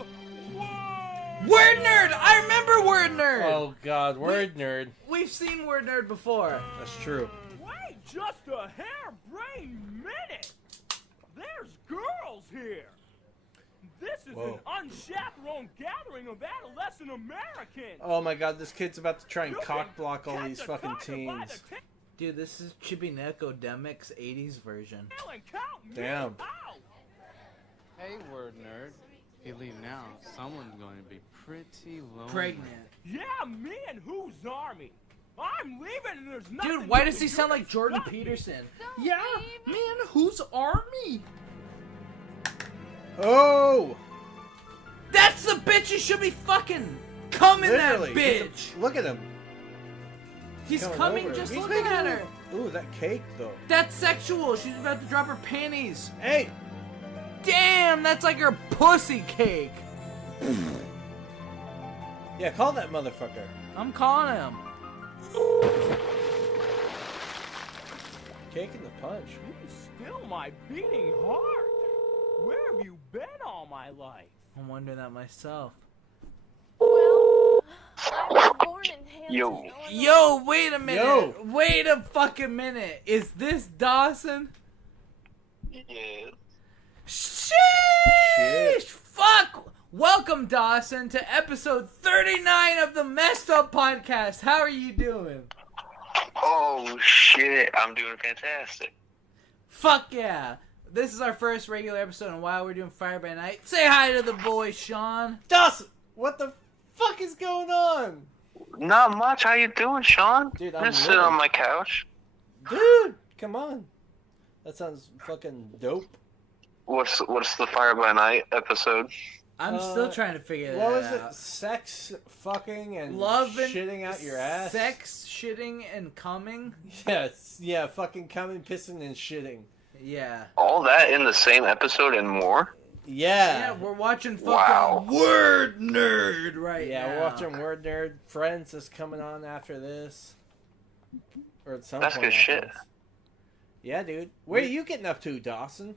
Word Nerd! I remember Word Nerd! Oh god, Word Nerd. We've seen Word Nerd before. That's true. Wait just a hair-brained minute! There's girls here! This is an unchaperoned gathering of adolescent Americans! Oh my god, this kid's about to try and cock block all these fucking teens. Dude, this is Chibinekodemix 80s version. Damn. Hey, Word Nerd. If you leave now, someone's going to be pretty lonely. Pregnant. Yeah, me and who's army? I'm leaving and there's nothing. Dude, why does he sound like Jordan Peterson? Yeah, man, who's army? Oh! That's the bitch you should be fucking coming that bitch! Look at him. He's coming over. just He's looking making at a- her. Ooh, that cake though. That's sexual. She's about to drop her panties. Hey! Damn, that's like her pussy cake. Yeah, call that motherfucker. I'm calling him. Cake in the punch. You still my beating heart. Where have you been all my life? I'm wondering that myself. Yo. Yo, wait a minute. Yo. Wait a fucking minute. Is this Dawson? Yeah. Sheesh! Fuck! Welcome, Dawson, to episode 39 of the Messed Up Podcast. How are you doing? Oh, shit. I'm doing fantastic. Fuck yeah! This is our first regular episode, and while we're doing Fire by Night, say hi to the boy, Sean. Dawson! What the fuck is going on? Not much. How you doing, Sean? Dude, I'm I'm just sitting on living. my couch. Dude, come on. That sounds fucking dope. What's the Fire by Night episode? I'm still trying to figure that What was out. it? Sex, fucking, and Love and shitting out your ass? Sex, shitting, and coming? Yes. Yeah, fucking coming, pissing, and shitting. Yeah. All that in the same episode and more? Yeah. Yeah, we're watching fucking Wow. Word Nerd right now. Yeah, we're watching Word Nerd. Friends is coming on after this. Or at some That's point good after shit. this. Yeah, dude. What are you getting up to, Dawson?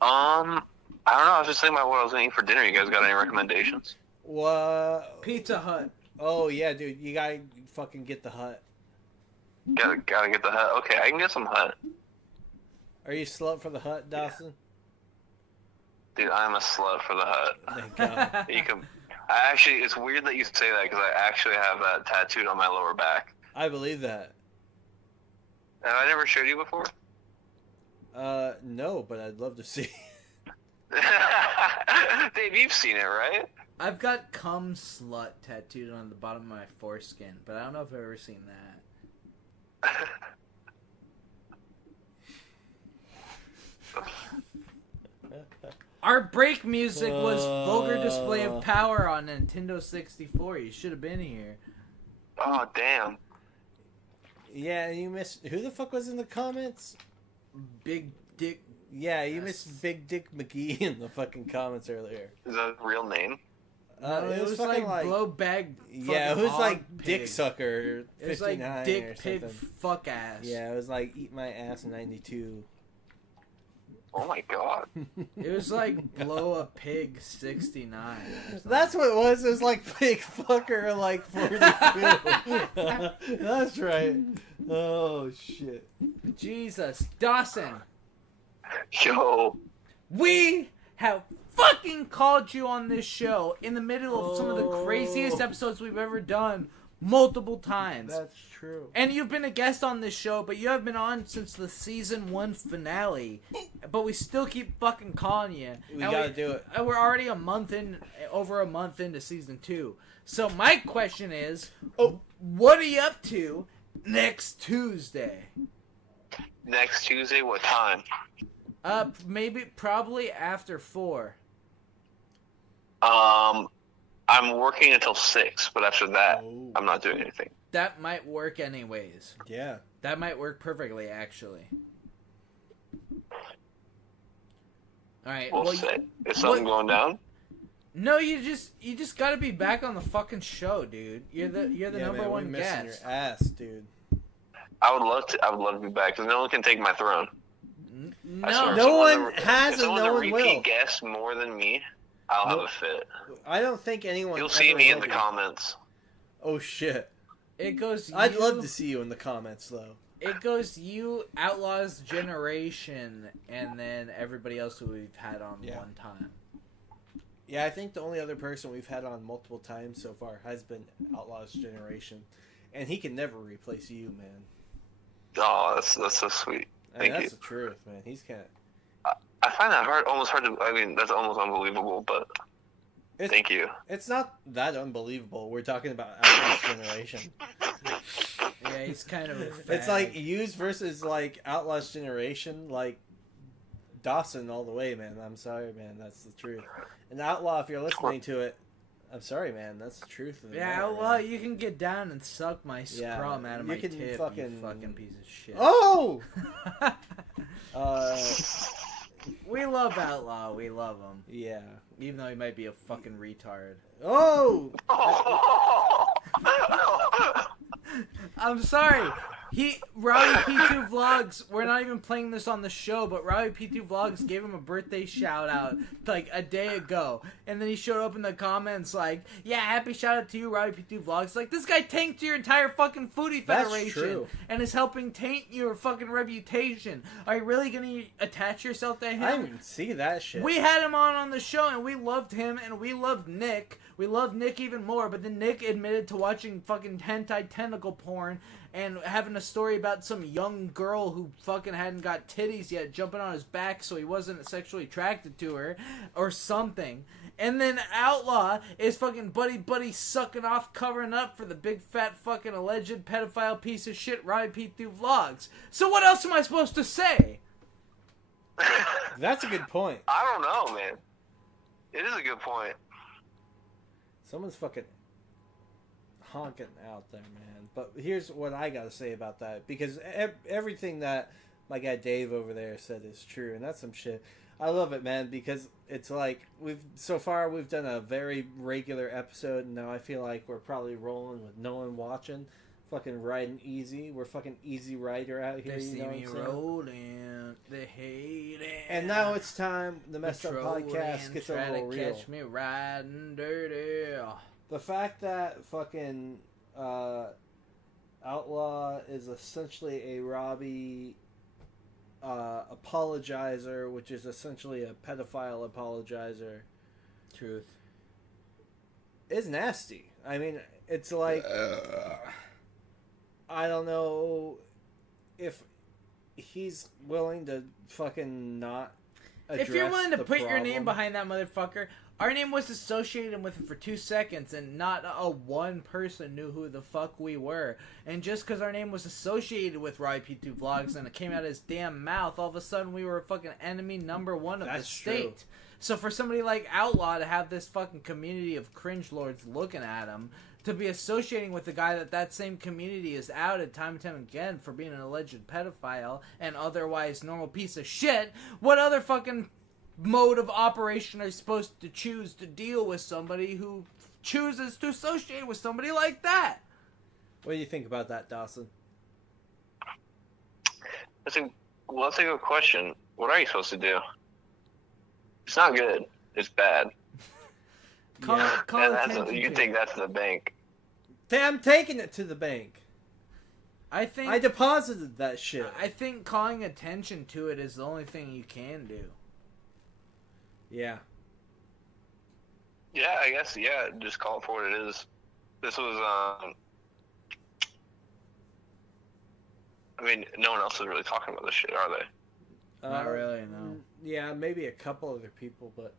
I don't know. I was just thinking about what I was going to eat for dinner. You guys got any recommendations? What? Pizza Hut. Oh, yeah, dude. You gotta fucking get the Hut. Gotta get the Hut. Okay, I can get some Hut. Are you slut for the Hut, Dawson? Dude, I'm a slut for the Hut. Thank God. You can. It's weird that you say that because I actually have that tattooed on my lower back. I believe that. Have I never showed you before? No, but I'd love to see. Dave, you've seen it, right? I've got cum slut tattooed on the bottom of my foreskin, but I don't know if I've ever seen that. Our break music was Vulgar Display of Power on Nintendo 64. You should have been here. Oh, damn. Yeah, you missed... Who the fuck was in the comments? Big Dick... Yeah, you missed Big Dick McGee in the fucking comments earlier. Is that a real name? No, it was fucking like blow bag. Yeah, it was hog like pig. Dick Sucker 59 It was like Dick or Pig something. Fuck Ass. Yeah, it was like Eat My Ass 92. Oh my god. It was like Blow a Pig 69. That's what it was. It was like Pig Fucker like 42. That's right. Oh, shit. Jesus. Dawson. Yo. We have fucking called you on this show in the middle of some of the craziest episodes we've ever done multiple times. That's true. And you've been a guest on this show, but you have been on since the season 1 finale. But we still keep fucking calling you. We gotta do it. And we're already over a month into season 2. So my question is, what are you up to next Tuesday? Next Tuesday, what time? Probably after 4. I'm working until 6, but after that, I'm not doing anything. That might work anyways. Yeah. That might work perfectly, actually. Alright, We'll see. Is something going down? No, you just gotta be back on the fucking show, dude. You're the number man, one we're missing guest. your ass, dude. I would love to be back because no one can take my throne. No one has, and no one will. If someone's a repeat guest more than me, I'll have a fit. I don't think anyone. You'll see me in the comments. Oh shit! It goes. I'd love to see you in the comments, though. It goes you, Outlaws Generation, and then everybody else who we've had on one time. Yeah, I think the only other person we've had on multiple times so far has been Outlaws Generation, and he can never replace you, man. Oh, that's so sweet. Thank you. That's the truth, man. He's kind of. I find that almost hard to. I mean, that's almost unbelievable, but thank you. It's not that unbelievable. We're talking about Outlaws Generation. Yeah, he's kind of a fag. It's like Used versus like Outlaws Generation, like Dawson all the way, man. I'm sorry, man. That's the truth. And Outlaw, if you're listening to it, I'm sorry, man. That's the truth of it. Yeah, well, you can get down and suck my scrum out of my tip, you fucking piece of shit. Oh! We love Outlaw. We love him. Yeah. Even though he might be a fucking retard. Oh! I'm sorry. Rowdy P2 Vlogs, we're not even playing this on the show, but Rowdy P2 Vlogs gave him a birthday shout out like a day ago. And then he showed up in the comments like, yeah, happy shout out to you, Rowdy P2 Vlogs. Like, this guy tanked your entire fucking foodie federation. That's true. And is helping taint your fucking reputation. Are you really going to attach yourself to him? I didn't see that shit. We had him on the show, and we loved him, and we loved Nick. We loved Nick even more, but then Nick admitted to watching fucking hentai tentacle porn and having a story about some young girl who fucking hadn't got titties yet jumping on his back so he wasn't sexually attracted to her or something. And then Outlaw is fucking buddy sucking off, covering up for the big fat fucking alleged pedophile piece of shit Rowdy P2 Vlogs. So what else am I supposed to say? That's a good point. I don't know, man. It is a good point. Someone's fucking honking out there, man. But here's what I gotta say about that, because everything that my guy Dave over there said is true, and that's some shit. I love it, man, because it's like we've done a very regular episode, and now I feel like we're probably rolling with no one watching, fucking riding easy. We're fucking easy rider out here. They you see know me what I'm saying? rolling, they hate it. And now it's time. The Messed Up Podcast gets a little real. Catch me riding dirty. The fact that fucking Outlaw is essentially a Robbie apologizer, which is essentially a pedophile apologizer. Truth. Is nasty. I mean, it's like I don't know if he's willing to fucking not address If you're willing to the put your problem. name behind that motherfucker, our name was associated with him for 2 seconds, and not one person knew who the fuck we were. And just because our name was associated with Rowdy P2 Vlogs and it came out of his damn mouth, all of a sudden we were fucking enemy number one of the state. True. So for somebody like Outlaw to have this fucking community of cringe lords looking at him, to be associating with the guy that same community is outed time and time again for being an alleged pedophile and otherwise normal piece of shit, what other fucking mode of operation are you supposed to choose to deal with somebody who chooses to associate with somebody like that? What do you think about that, Dawson? That's a good question. What are you supposed to do? It's not good. It's bad. You can take that to the bank. I'm taking it to the bank. I think I deposited that shit. I think calling attention to it is the only thing you can do. Yeah. Yeah, I guess. Yeah, just call it for what it is. This was. I mean, no one else is really talking about this shit, are they? Not really, no. Yeah, maybe a couple other people, but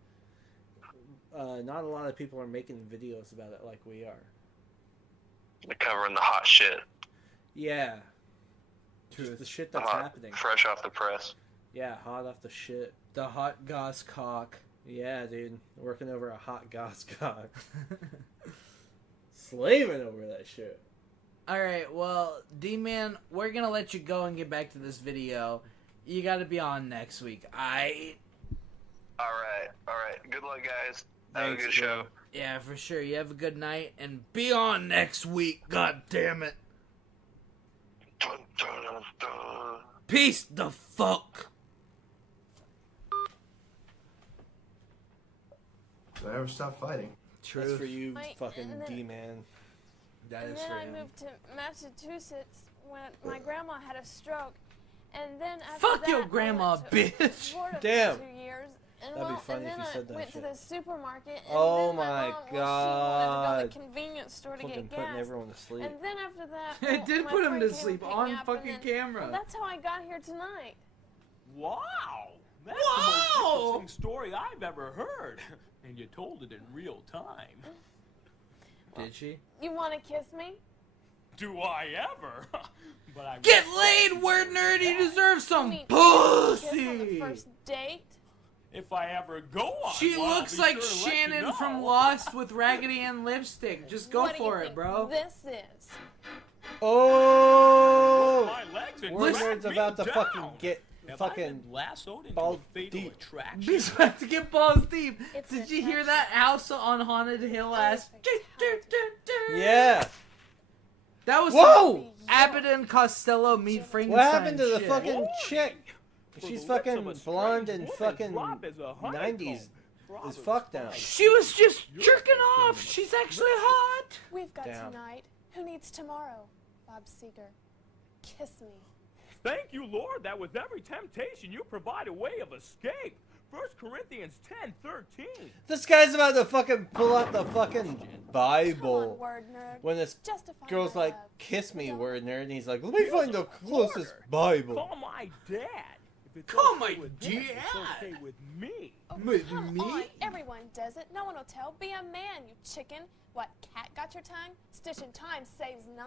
not a lot of people are making videos about it like we are. They're covering the hot shit. Yeah. Just the shit that's happening. Fresh off the press. Yeah, hot off the shit. The hot goss cock. Yeah, dude. Working over a hot goss cock. Slaving over that shit. Alright, well, D-Man, we're gonna let you go and get back to this video. You gotta be on next week. Alright. Good luck, guys. Have a good show. Yeah, for sure. You have a good night, and be on next week. God damn it. Dun, dun, dun, dun. Peace the fuck. Do I ever stop fighting? That's for you, Wait, fucking and then- D-man. That And is then for I him. moved to Massachusetts when my grandma had a stroke. And then after Fuck that, your I grandma, went to bitch. Florida Damn. For 2 years. And That'd be well, funny and if then you said that I went shit. to the supermarket. And Oh then my mom, Well, she wanted to go God. to the convenience store to Fucking get putting gas. everyone to sleep. And then after that, It well, did my put him friend to came sleep and picked on me up, fucking and then, camera. Well, that's how I got here tonight. Wow! That's Whoa! the most interesting story I've ever heard. And you told it in real time. Did she? You want to kiss me? Do I ever? But I Get laid, word nerd. You deserve some Kiss on the pussy. first date? If I ever go on She one, I'll looks be like sure to let you Shannon know. from Lost with Raggedy Ann lipstick. Just go What do you for it, think bro. This is. Oh! My legs and Word drag Nerd's me about to down. fucking get Have I fucking been lassoed into balls a fatal deep. attraction? He's about to get balls deep. It's Did you hear that House on Haunted Hill ass? Yeah. That was Whoa! some Abbott and Costello meet Frankenstein. What happened to the shit. fucking chick? For She's the lips of fucking a blonde strange and woman, fucking drop is a honeycomb. 90s is fucked now. She was just jerking off. She's actually hot. We've got Damn. tonight. Who needs tomorrow? Bob Seger. Kiss me. Thank you, Lord, that with every temptation you provide a way of escape. 1 Corinthians 10:13. This guy's about to fucking pull out the fucking Come on, Bible. word nerd. When this Justify girl's my like, love. kiss me, word nerd, and he's like, let me find the closest Bible. Call my dad. If it's Call okay my with him, dad. It's okay with me. Oh, With come me? on. Everyone does it. No one will tell. Be a man, you chicken. What, cat got your tongue? Stitch in time saves 9.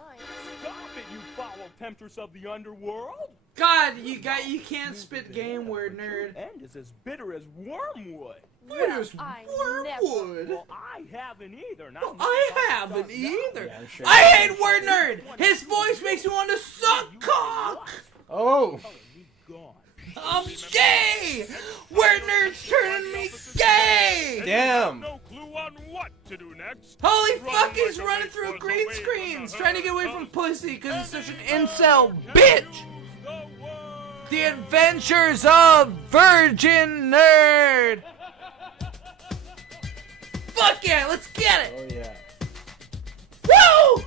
Stop it, you foul temptress of the underworld. God, you can't spit game, word nerd. Your end is as bitter as wormwood. Bitter as I wormwood. Well, I haven't either. Now I haven't either. Yeah, I'm sure. I hate word nerd. His voice makes me want to suck cock. Oh! Gone. I'm gay. Word nerd's turning me gay. Damn! No clue on what to do next. Holy Run fuck, like he's a running race through was green away from screens, the trying to get away herd. from pussy because he's such an incel bitch. The Adventures of Virgin Nerd. Fuck yeah, let's get it. Oh yeah. Woo!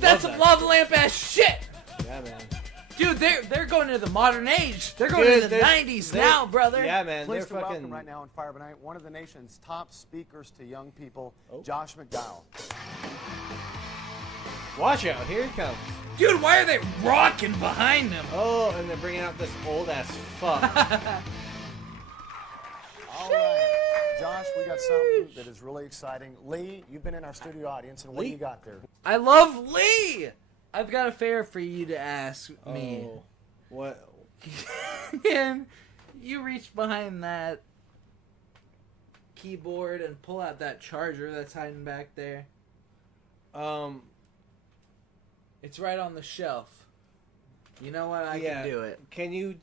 That's some that lava lamp ass shit. Yeah, man. Dude, they're going to the modern age. They're going Dude, to the they're- 90s they're- now, brother. Yeah, man. Pleased to They're welcome fucking. right now on Fire By Night one of the nation's top speakers to young people, Oh. Josh McDowell. Watch out! Here he comes. Dude, why are they rocking behind him? Oh, and they're bringing out this old ass fuck. All right, Josh, we got something that is really exciting. Lee, you've been in our studio audience, and what do Lee? you got there? I love Lee. I've got a favor for you to ask me. Oh, what? Can you reach behind that keyboard and pull out that charger that's hiding back there? It's right on the shelf. You know what? I can do it. Can you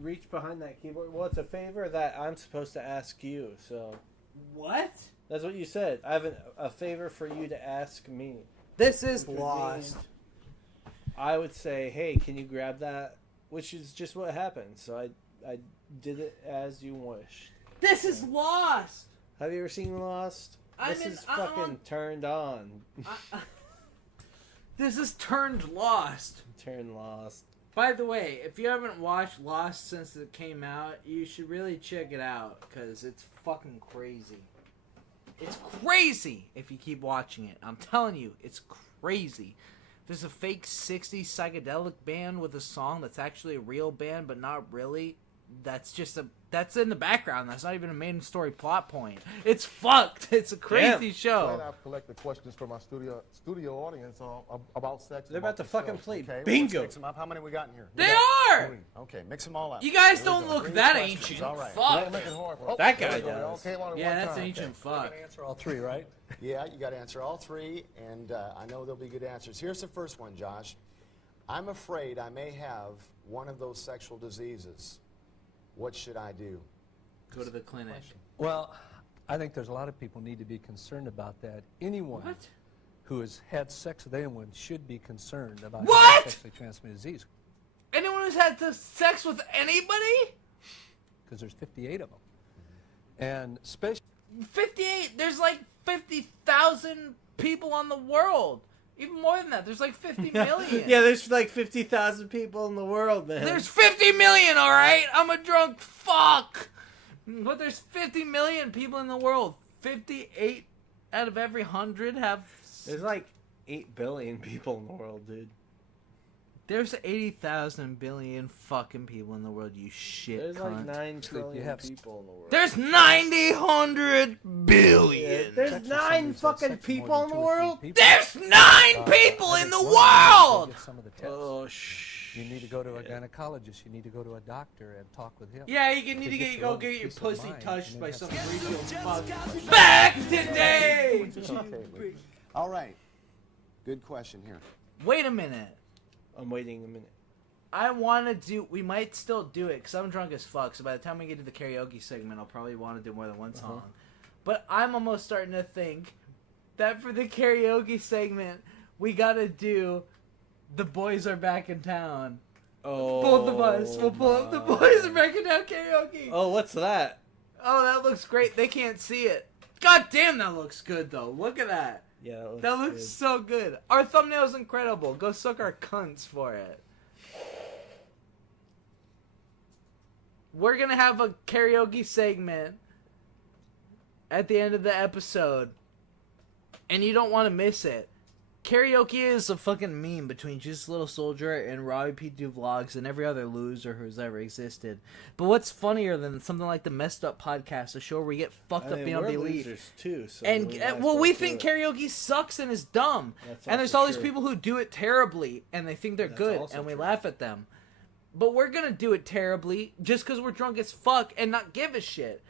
reach behind that keyboard? Well, it's a favor that I'm supposed to ask you. So. What? That's what you said. I have a favor for you to ask me. This is Which would lost. mean I would say, hey, can you grab that? Which is just what happened. So I did it as you wished. This is lost. Have you ever seen Lost? I'm This in- is fucking turned on. This is turned lost. Turn Lost. By the way, if you haven't watched Lost since it came out, you should really check it out because it's fucking crazy. It's crazy if you keep watching it. I'm telling you, it's crazy. There's a fake 60s psychedelic band with a song that's actually a real band, but not really. That's in the background. That's not even a main story plot point. It's fucked. It's a crazy show. I've collected questions from my studio audience about sex. They're about to fucking play Okay, bingo. Let's mix them up. How many we got in here? They are! Okay, mix them all up. You guys Here we don't go. look Three that questions. ancient. All right. Fuck. Make it hard. That there guy we go. They all does. came out at Yeah, one that's time. ancient fuck. Answer all three, right? Yeah, you got to answer all three, and I know there'll be good answers. Here's the first one, Josh. I'm afraid I may have one of those sexual diseases. What should I do? Go to the clinic. Well, I think there's a lot of people need to be concerned about that. Anyone who has had sex with anyone should be concerned about having sexually transmitted disease. Anyone who's had sex with anybody? Because there's 58 of them. And especially 58. There's like 50,000 people on the world. Even more than that. There's like 50 million. Yeah, there's like 50,000 people in the world, man. There's 50 million, all right? I'm a drunk fuck. But there's 50 million people in the world. 58 out of every 100 have... There's like 8 billion people in the world, dude. There's 80,000 billion fucking people in the world, you shit There's cunt. like 9 trillion people in the world. There's 90 billion. Yeah, there's 9 fucking people in the world? There's 9 people in the world! Oh, you need to go to a gynecologist. You need to go to a doctor and talk with him. Yeah, you need to go get your pussy touched by some real fuck. Back today! Okay. All right. Good question here. Wait a minute. I'm waiting a minute. I want to do... We might still do it, because I'm drunk as fuck, so by the time we get to the karaoke segment, I'll probably want to do more than one song. But I'm almost starting to think that for the karaoke segment, we gotta do The Boys Are Back in Town. Oh, both of us will pull up The Boys Are Back in Town karaoke. Oh, what's that? Oh, that looks great. They can't see it. God damn, that looks good, though. Look at that. Yeah, that looks so good. Our thumbnail's incredible. Go suck our cunts for it. We're gonna have a karaoke segment at the end of the episode, and you don't want to miss it. Karaoke is a fucking meme between Jesus Little Soldier and Robbie P. Do Vlogs and every other loser who's ever existed. But what's funnier than something like the Messed Up Podcast, a show where we get fucked up beyond belief. Losers too, so and we think karaoke sucks and is dumb. And there's all these people who do it terribly and they think they're good and we laugh at them. But we're gonna do it terribly just because we're drunk as fuck and not give a shit.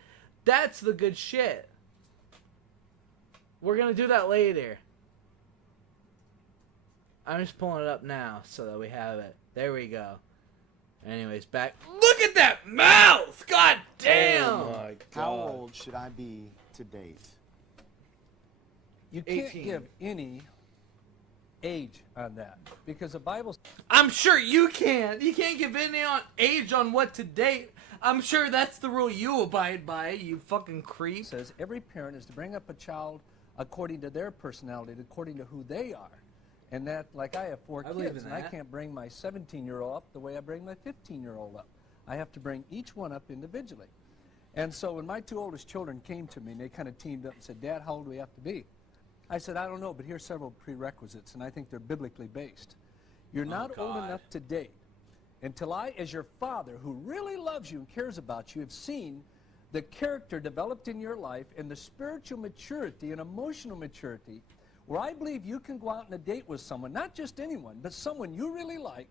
That's the good shit. We're gonna do that later. I'm just pulling it up now so that we have it. There we go. Anyways, back. Look at that mouth! God damn! Oh my God. How old should I be to date? You can't 18. give any age on that because the Bible. I'm sure you can't. You can't give any age on what to date. I'm sure that's the rule you abide by, you fucking creep. Says every parent is to bring up a child according to their personality, according to who they are. And that, like I have 4 kids, and I can't bring my 17-year-old up the way I bring my 15-year-old up. I have to bring each one up individually. And so when my 2 oldest children came to me, and they kind of teamed up and said, Dad, how old do we have to be? I said, I don't know, but here's several prerequisites, and I think they're biblically based. You're not old enough to date until I, as your father, who really loves you and cares about you, have seen the character developed in your life and the spiritual maturity and emotional maturity where I believe you can go out on a date with someone, not just anyone, but someone you really like.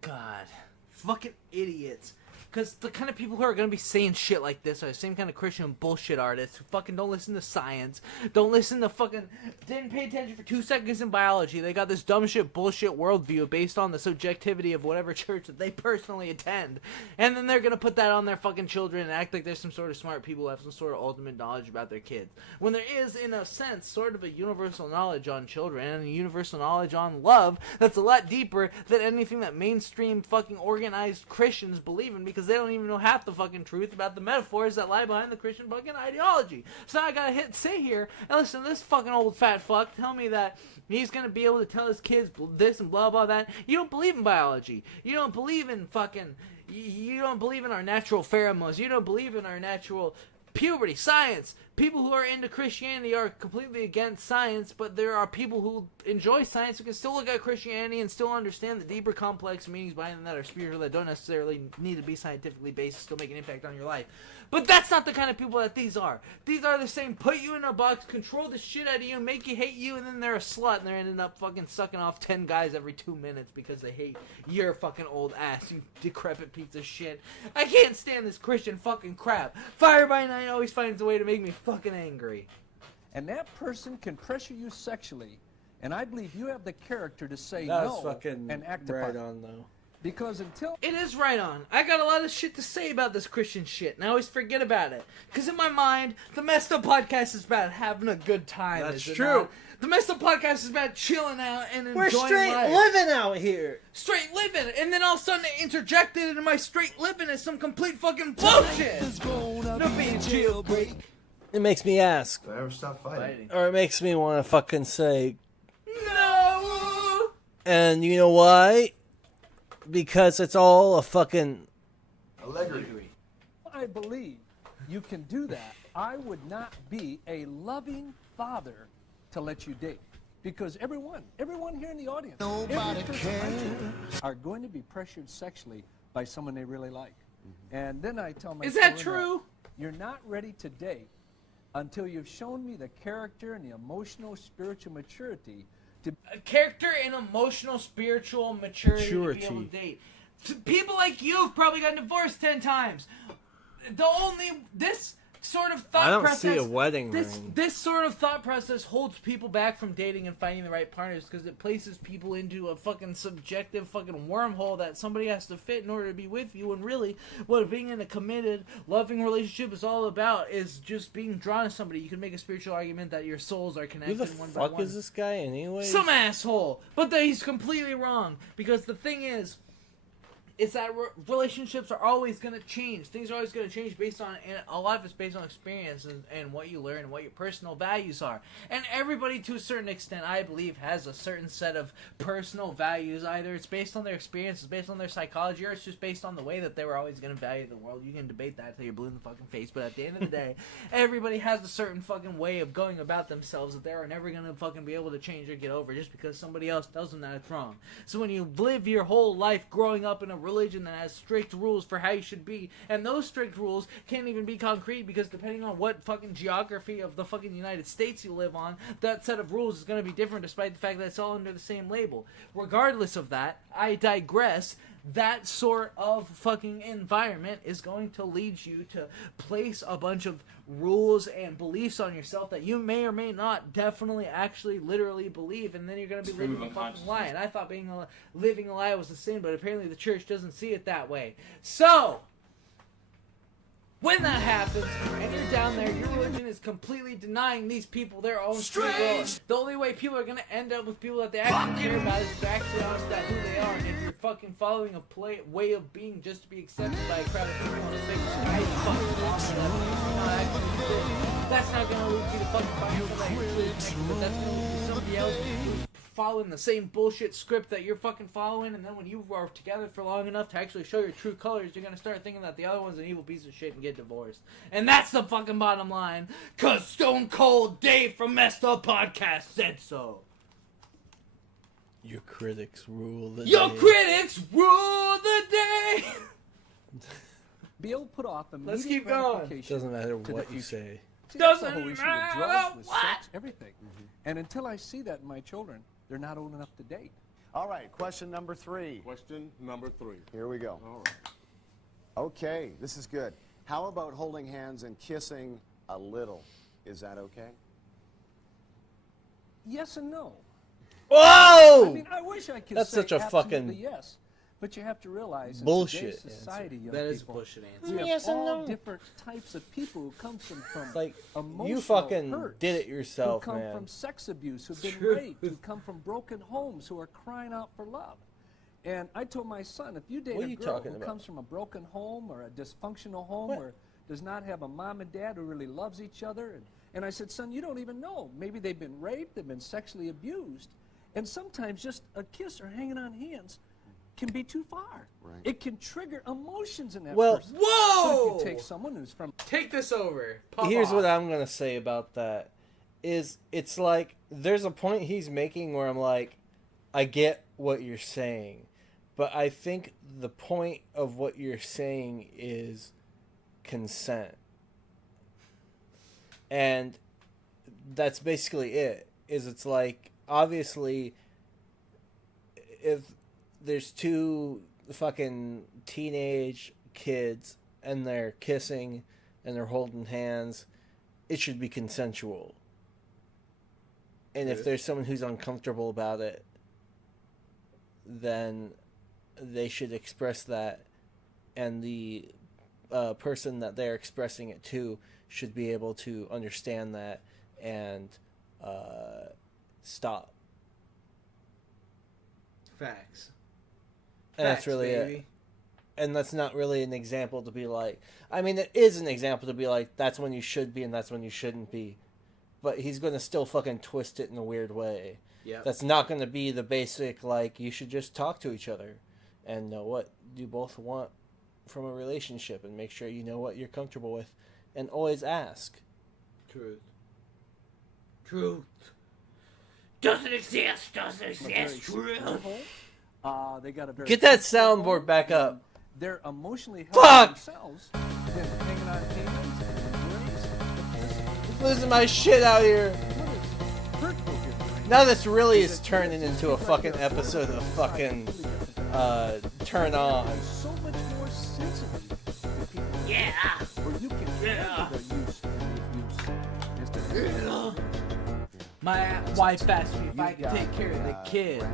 God, fucking idiots. Because the kind of people who are going to be saying shit like this are the same kind of Christian bullshit artists who fucking don't listen to science, don't listen to fucking, didn't pay attention for 2 seconds in biology. They got this dumb shit bullshit worldview based on the subjectivity of whatever church that they personally attend. And then they're going to put that on their fucking children and act like there's some sort of smart people who have some sort of ultimate knowledge about their kids. When there is, in a sense, sort of a universal knowledge on children and a universal knowledge on love that's a lot deeper than anything that mainstream fucking organized Christians believe in, because they don't even know half the fucking truth about the metaphors that lie behind the Christian fucking ideology. So now I gotta sit here and listen to this fucking old fat fuck tell me that he's gonna be able to tell his kids this and blah blah that. You don't believe in biology. You don't believe in fucking... You don't believe in our natural pheromones. You don't believe in our natural puberty, science. People who are into Christianity are completely against science, but there are people who enjoy science who can still look at Christianity and still understand the deeper complex meanings behind them that are spiritual, that don't necessarily need to be scientifically based to still make an impact on your life. But that's not the kind of people that these are. These are the same, put you in a box, control the shit out of you, make you hate you, and then they're a slut, and they're ending up fucking sucking off 10 guys every 2 minutes because they hate your fucking old ass, you decrepit piece of shit. I can't stand this Christian fucking crap. Fire by Night always finds a way to make me fucking angry. And that person can pressure you sexually, and I believe you have the character to say That no was fucking and act right upon it. on, though. Because until... It is right on. I got a lot of shit to say about this Christian shit, and I always forget about it. Because in my mind, the Messed Up Podcast is about having a good time. That's is it true. not? The Messed Up Podcast is about chilling out and enjoying We're straight life. living out here. Straight living. And then all of a sudden they interjected into my straight living as some complete fucking bullshit. No big jailbreak. It makes me ask. Do I ever stop fighting? Or it makes me want to fucking say, no. And you know why? Because it's all a fucking... Allegri. I believe you can do that. I would not be a loving father to let you date. Because everyone here in the audience, every person are going to be pressured sexually by someone they really like. And then I tell my Is that children true? You're not ready to date until you've shown me the character and the emotional, spiritual maturity to... Character and emotional, spiritual maturity to be able to date. People like you have probably gotten divorced 10 times. This sort of thought I don't process... see a wedding ring. This sort of thought process holds people back from dating and finding the right partners because it places people into a fucking subjective fucking wormhole that somebody has to fit in order to be with you. And really, what being in a committed, loving relationship is all about is just being drawn to somebody. You can make a spiritual argument that your souls are connected Who the one by one. fuck is this guy anyway? Some asshole. But he's completely wrong. Because the thing is that relationships are always going to change. Things are always going to change based on, and a lot of it's based on experience and what you learn and what your personal values are. And everybody, to a certain extent, I believe, has a certain set of personal values. Either it's based on their experience, it's based on their psychology, or it's just based on the way that they were always going to value the world. You can debate that till you're blue in the fucking face, but at the end of the day, everybody has a certain fucking way of going about themselves that they are never going to fucking be able to change or get over just because somebody else tells them that it's wrong. So when you live your whole life growing up in a religion that has strict rules for how you should be, and those strict rules can't even be concrete because depending on what fucking geography of the fucking United States you live on, that set of rules is going to be different despite the fact that it's all under the same label. Regardless of that, I digress. That sort of fucking environment is going to lead you to place a bunch of rules and beliefs on yourself that you may or may not definitely actually literally believe, and then you're going to be living a fucking lie. And I thought living a lie was a sin, but apparently the church doesn't see it that way. So when that happens, and you're down there, your religion is completely denying these people their own free will. The only way people are going to end up with people that they actually care about is if they're actually honest about who they are. And if you're fucking following a way of being just to be accepted by a crowd of people on a fake how you fucking want that's not going to lead you to fucking find somebody that actually respects you, but that's going to lead to somebody else who's following the same bullshit script that you're fucking following, and then when you are together for long enough to actually show your true colors, you're gonna start thinking that the other one's an evil piece of shit and get divorced. And that's the fucking bottom line, cause Stone Cold Dave from Messed Up Podcast said so. Your critics rule the Your day. critics rule the day! Be able to put off immediate Let's keep going. gratification Doesn't matter to the what you future. say. See, that's the Doesn't whole issue matter with drugs, with what. sex, everything. And until I see that in my children, they're not old enough to date. All right, question number 3. Question number 3. Here we go. All right. Okay, this is good. How about holding hands and kissing a little? Is that okay? Yes and no. Whoa! I mean, I wish I could That's say such a absolutely fucking yes. But you have to realize in bullshit today's society, young That is a people, bullshit answer. we have Yes and all no. different types of people who come from Like, emotional you fucking hurts, did it yourself, who come man. from sex abuse, who've been True. raped, who come from broken homes, who are crying out for love. And I told my son, if you date What are a you girl talking who about? comes from a broken home or a dysfunctional home What? or does not have a mom and dad who really loves each other, and I said, son, you don't even know. Maybe they've been raped, they've been sexually abused, and sometimes just a kiss or hanging on hands can be too far. Right. It can trigger emotions in that Well, person. Whoa! But if you take someone who's from... Take this over. Pop Here's off. what I'm gonna say about that. Is it's like there's a point he's making where I'm like, I get what you're saying, but I think the point of what you're saying is consent. And that's basically it. Is it's like, obviously, if there's two fucking teenage kids and they're kissing and they're holding hands, it should be consensual. And if there's someone who's uncomfortable about it, then they should express that, and the person that they're expressing it to should be able to understand that and stop. Facts. And that's really it. And that's not really an example to be like... I mean, it is an example to be like, that's when you should be and that's when you shouldn't be. But he's going to still fucking twist it in a weird way. Yep. That's not going to be the basic, like, you should just talk to each other and know what you both want from a relationship and make sure you know what you're comfortable with and always ask. Truth. Doesn't exist. Truth. They got a very Get that soundboard back up. They're emotionally Fuck! healthy themselves. They're hanging on hands and Losing my shit out here. hurtful here. Now this really is turning into a fucking episode of fucking Turn On. So much more sensitive to people. Yeah. Where you can handle their use and abuse. My wife asked me if I could take care of the kid.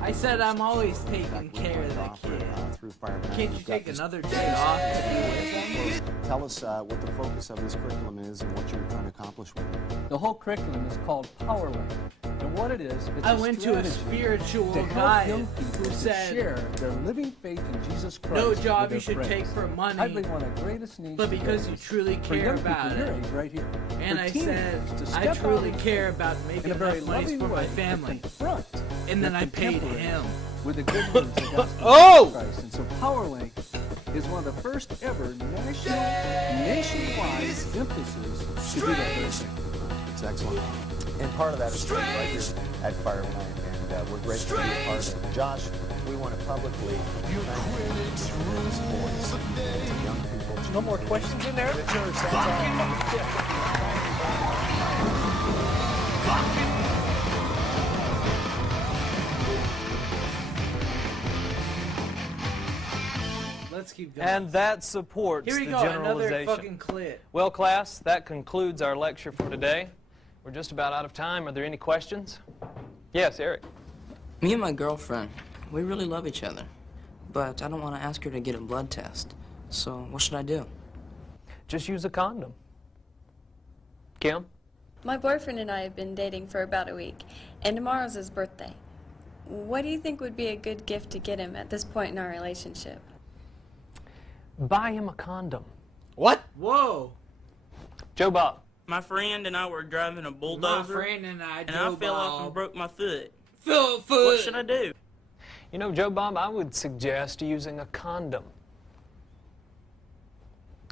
I said I'm always taking care of the kid. Can't you take another day off to be with them? Tell us what the focus of this curriculum is and what you're trying to accomplish with it. The whole curriculum is called Power Link. And what it is, it's I went to a spiritual to help guy young people who to said, share their living faith in Jesus Christ. no job with you should their take friends. for money, I believe one of the greatest needs but because you truly for care young about people your it. age right here. And For I said, teenagers to I step truly out care about in making a very enough money loving for my way family. to confront And then their I paid contemporaries him. with the good news of the gospel Oh! of Jesus Christ. And so PowerLink is one of the first ever nationwide emphasis to do that very thing. It's excellent. And part of that is right here at Fire Night, and we're grateful to be a part of it. Josh, we want to publicly thank you for this voice to young people. No more questions in there? Let's keep going. And that supports Here we the go, another generalization. fucking clip. Well, class, that concludes our lecture for today. We're just about out of time. Are there any questions? Yes, Eric. Me and my girlfriend, we really love each other. But I don't want to ask her to get a blood test. So what should I do? Just use a condom. Kim? My boyfriend and I have been dating for about a week, and tomorrow's his birthday. What do you think would be a good gift to get him at this point in our relationship? Buy him a condom. What? Whoa. Joe Bob. My friend and I were driving a bulldozer. My friend and I, and Joe I fell off Bob. and broke my foot. Foot. What should I do? You know, Joe Bob, I would suggest using a condom.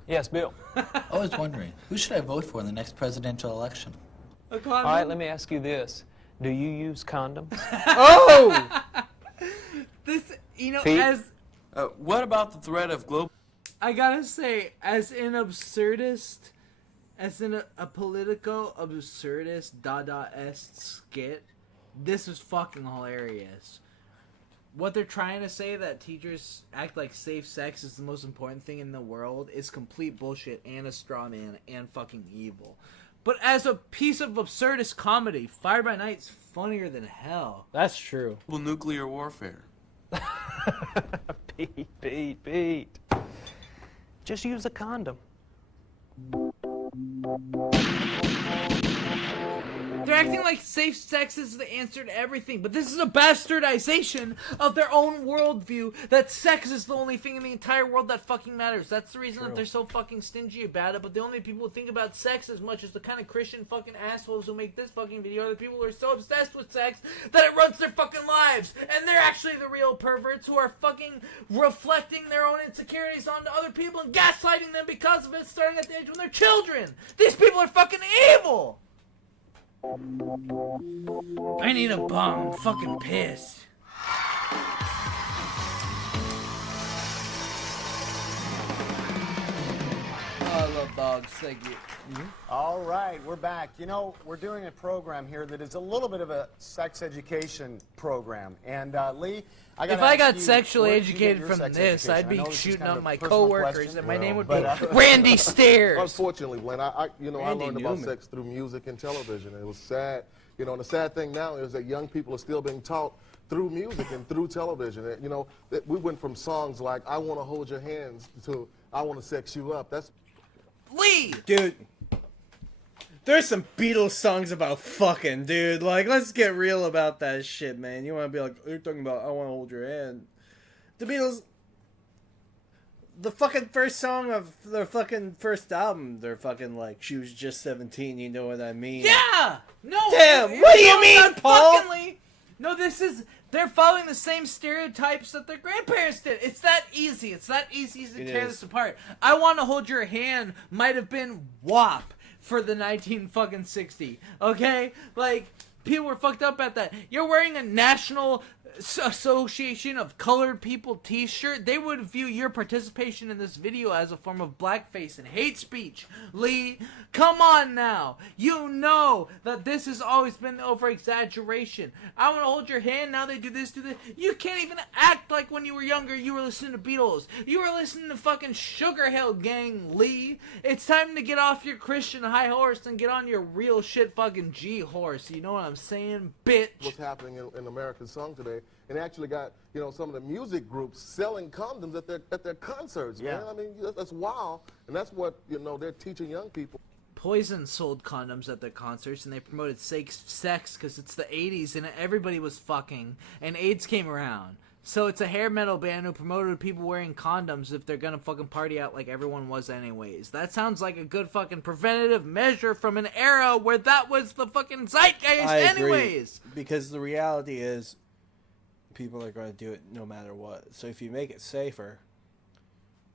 Yes, Bill. I was wondering, who should I vote for in the next presidential election? A condom? All right, let me ask you this. Do you use condoms? Oh! This, you know, Pete? as... What about the threat of global... I gotta say, as an absurdist, as in a political absurdist Dadaist skit, this is fucking hilarious. What they're trying to say, that teachers act like safe sex is the most important thing in the world, is complete bullshit and a straw man and fucking evil. But as a piece of absurdist comedy, Fire by Night's funnier than hell. That's true. nuclear warfare? Pete. Just use a condom. They're acting like safe sex is the answer to everything, but this is a bastardization of their own worldview, that sex is the only thing in the entire world that fucking matters. That's the reason that they're so fucking stingy about it, but the only people who think about sex as much as the kind of Christian fucking assholes who make this fucking video are the people who are so obsessed with sex that it runs their fucking lives, and they're actually the real perverts who are fucking reflecting their own insecurities onto other people and gaslighting them because of it, starting at the age when they're children. These people are fucking evil! I need a bomb. I'm fucking pissed. Oh, I love dogs. Thank you. All right, we're back. You know, we're doing a program here that is a little bit of a sex education program. And Lee, If I got sexually educated from this, I'd be shooting up my coworkers, and my name would be Randy Stairs. Unfortunately, Blaine, I Randy learned about Newman. sex through music and television. It was sad. You know, and the sad thing now is that young people are still being taught through music and through television. You know, we went from songs like "I Want to Hold Your Hands" to "I Want to Sex You Up." That's Lee, dude. There's some Beatles songs about fucking, dude. Like, let's get real about that shit, man. You want to be like, you're talking about "I Want to Hold Your Hand." The Beatles, the fucking first song of their fucking first album, they're fucking like, she was just 17. You know what I mean? Yeah. No. Damn. What do you mean, Paul? No, they're following the same stereotypes that their grandparents did. It's that easy. It's that easy to tear this apart. "I Want to Hold Your Hand" might have been WAP for the 1960, okay? Like, people were fucked up at that. You're wearing a National Association of Colored People t-shirt. They would view your participation in this video as a form of blackface and hate speech. Lee, come on now. You know that this has always been over-exaggeration. "I Want to Hold Your Hand," now they do this, do this. You can't even act like when you were younger you were listening to Beatles. You were listening to fucking Sugar Hill Gang, Lee. It's time to get off your Christian high horse and get on your real shit fucking G horse. You know what I'm saying, bitch? what's happening in American song today, and actually got, you know, some of the music groups selling condoms at their concerts. Yeah. Man, I mean, that's wild, and that's what, you know, they're teaching young people. Poison sold condoms at their concerts, and they promoted sex because it's the 80s and everybody was fucking, and AIDS came around. So it's a hair metal band who promoted people wearing condoms if they're gonna fucking party out like everyone was anyways. That sounds like a good fucking preventative measure from an era where that was the fucking zeitgeist I agree, anyways. because the reality is people are going to do it no matter what. So if you make it safer,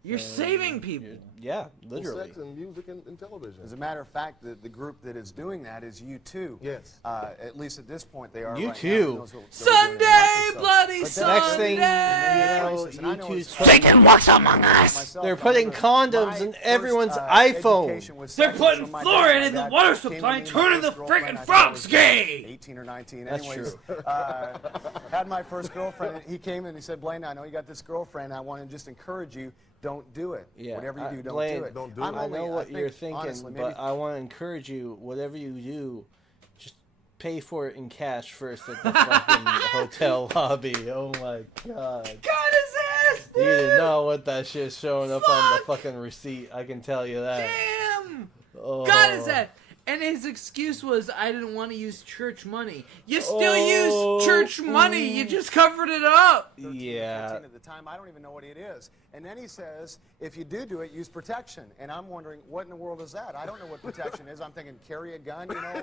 you're saving people. Yeah, literally. Sex and music and television. As a matter of fact, the group that is doing that is U2. Yes. At least at this point, they are. U2. Right now. Who knows what they're Sunday, doing in bloody But Sunday. Next thing you know, U2's Satan walks among us. They're putting condoms in everyone's iPhone. They're putting fluoride in the water supply, turning the freaking frogs gay. 18 or 19. That's Anyways, true. Had my first girlfriend. He came in and he said, "Blaine, I know you got this girlfriend. I want to just encourage you. Don't do it. Yeah, Whatever you do, don't Blaine, do it." Don't do I know what you're thinking, honestly, but I want to encourage you, whatever you do, just pay for it in cash first at the fucking hotel lobby. Oh my god. God his ass, You dude. did not want that shit showing up on the fucking receipt, I can tell you that. Damn. Oh. God is that. And his excuse was, "I didn't want to use church money." You still use church money. You just covered it up. 13 or Yeah. 14 at the time. I don't even know what it is. And then he says, if you do it, use protection. And I'm wondering, what in the world is that? I don't know what protection is. I'm thinking, carry a gun, you know?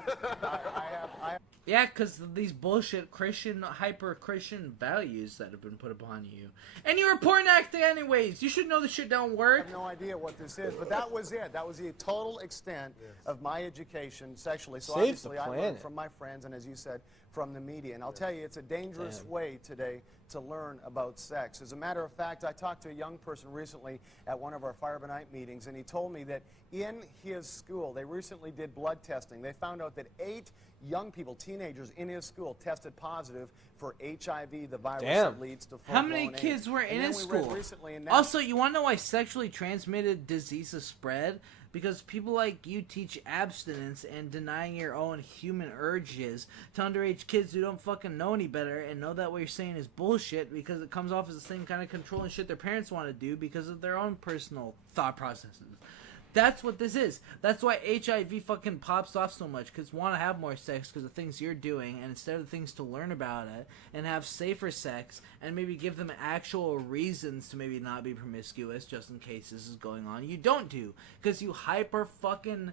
Yeah, because these bullshit Christian, hyper-Christian values that have been put upon you. And you were porn acting anyways. You should know the shit don't I work. have no idea what this is, but that was it. That was the total extent of my education sexually. So Saves the obviously I learned planet. from my friends and, as you said, from the media. And I'll tell you, it's a dangerous way today to learn about sex. As a matter of fact, I talked to a young person recently at one of our Fire by Night meetings, and he told me that in his school, they recently did blood testing. They found out that 8 young people, teenagers in his school, tested positive for HIV, the virus that leads to full-blown How many AIDS. kids were in And his then we read school? recently in Also, you want to know why sexually transmitted diseases spread? Because people like you teach abstinence and denying your own human urges to underage kids who don't fucking know any better and know that what you're saying is bullshit because it comes off as the same kind of controlling shit their parents want to do because of their own personal thought processes. That's what this is. That's why HIV fucking pops off so much, because want to have more sex because of things you're doing, and instead of things to learn about it and have safer sex and maybe give them actual reasons to maybe not be promiscuous just in case this is going on, you don't do, because you hyper fucking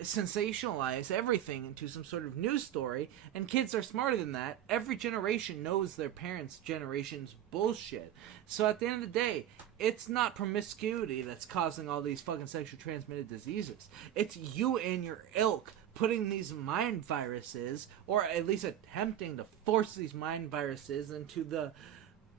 sensationalize everything into some sort of news story, and kids are smarter than that. Every generation knows their parents' generation's bullshit. So at the end of the day, it's not promiscuity that's causing all these fucking sexually transmitted diseases. It's you and your ilk putting these mind viruses, or at least attempting to force these mind viruses into the,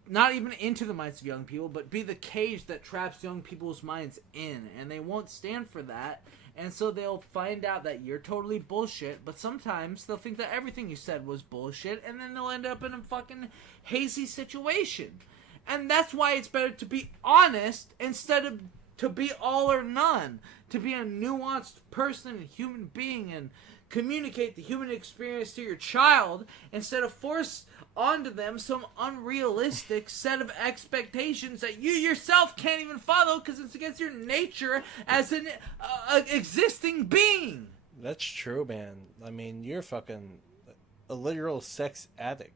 not even into the minds of young people, but be the cage that traps young people's minds in, and they won't stand for that. And so they'll find out that you're totally bullshit, but sometimes they'll think that everything you said was bullshit, and then they'll end up in a fucking hazy situation. And that's why it's better to be honest instead of to be all or none. To be a nuanced person, a human being, and communicate the human experience to your child instead of force onto them some unrealistic set of expectations that you yourself can't even follow because it's against your nature as an existing being. That's true, man. I mean, you're fucking a literal sex addict.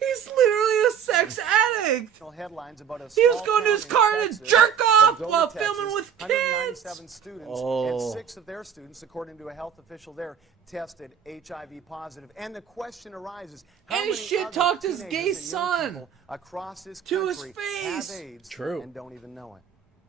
He's literally a sex addict. Headlines about a he was going to his car to jerk off while filming with kids. 197 students, and 6 of their students, according to a health official there, tested HIV positive. And the question arises: how and he many shit other talked his teenagers gay and young son people across this to his country face. have AIDS True. and don't even know it?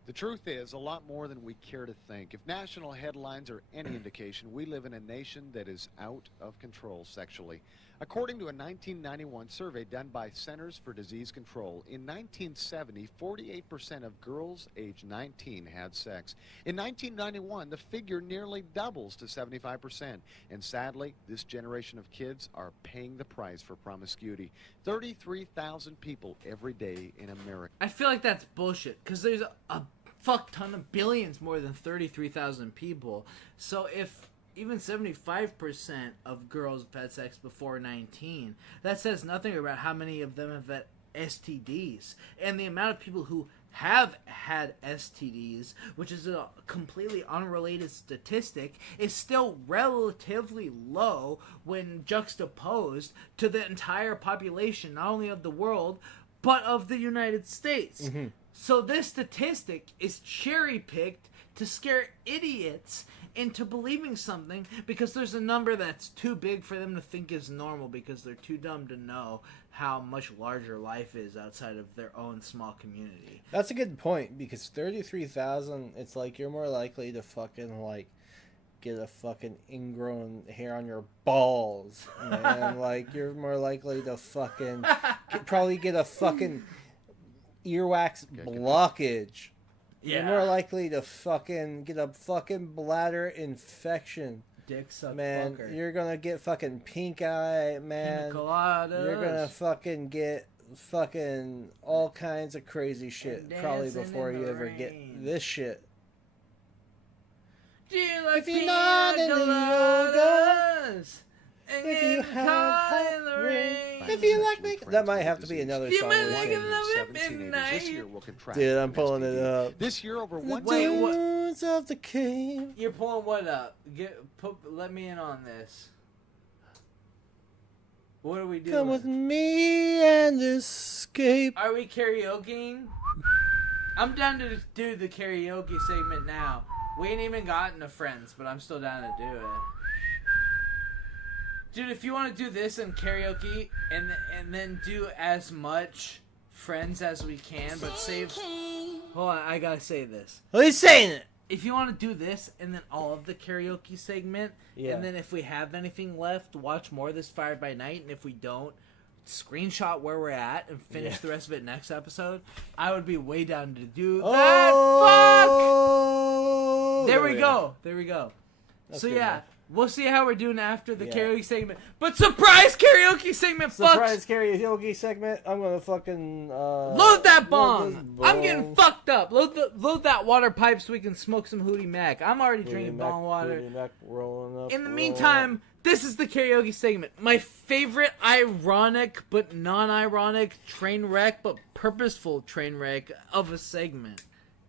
The truth is, a lot more than we care to think. If national headlines are any indication, we live in a nation that is out of control sexually. According to a 1991 survey done by Centers for Disease Control, in 1970, 48% of girls aged 19 had sex. In 1991, the figure nearly doubles to 75%. And sadly, this generation of kids are paying the price for promiscuity. 33,000 people every day in America. I feel like that's bullshit because there's a fuck ton of billions more than 33,000 people. So if even 75% of girls have had sex before 19, that says nothing about how many of them have had STDs. And the amount of people who have had STDs, which is a completely unrelated statistic, is still relatively low when juxtaposed to the entire population, not only of the world, but of the United States. Mm-hmm. So this statistic is cherry-picked to scare idiots into believing something because there's a number that's too big for them to think is normal because they're too dumb to know how much larger life is outside of their own small community. That's a good point because 33,000, it's like you're more likely to fucking like get a fucking ingrown hair on your balls, man. Like you're more likely to fucking probably get a fucking earwax blockage. Yeah. You're more likely to fucking get a fucking bladder infection. Dick suck man. fucker. You're gonna get fucking pink eye, man. Pina coladas. You're gonna fucking get fucking all kinds of crazy shit And probably dancing before in you the ever get rain. this shit. Do you like If you're pina not in the coladas? And If you getting caught have in the rain. If you like me, that might have to be another You song. might we like sing. it love it 7 teenagers midnight. this year will contract Dude, I'm pulling it STD. up. This year, over The 1 Wait, what? dunes of the cave. You're pulling what up? Let me in on this. What are we doing? Come with me and escape. Are we karaokeing? I'm down to do the karaoke segment now. We ain't even gotten to Friends, but I'm still down to do it. Dude, if you want to do this in karaoke and then do as much Friends as we can, but save... Hold on, I gotta say this. Oh, he's saying it. If you want to do this and then all of the karaoke segment, Yeah. and then if we have anything left, watch more of this Fired by Night, and if we don't, screenshot where we're at and finish Yeah. the rest of it next episode, I would be way down to do that. Oh, Fuck! There we go. There we go. That's So good yeah, enough. we'll see how we're doing after the Yeah. karaoke segment. But surprise karaoke segment, fucks! Surprise karaoke segment. I'm gonna fucking Load that load bong! this I'm getting fucked up. Load that water pipe so we can smoke some Hootie Mac. I'm already drinking bong water. Hootie Mac rolling up, In the rolling meantime, this is the karaoke segment. My favorite ironic but non-ironic train wreck but purposeful train wreck of a segment.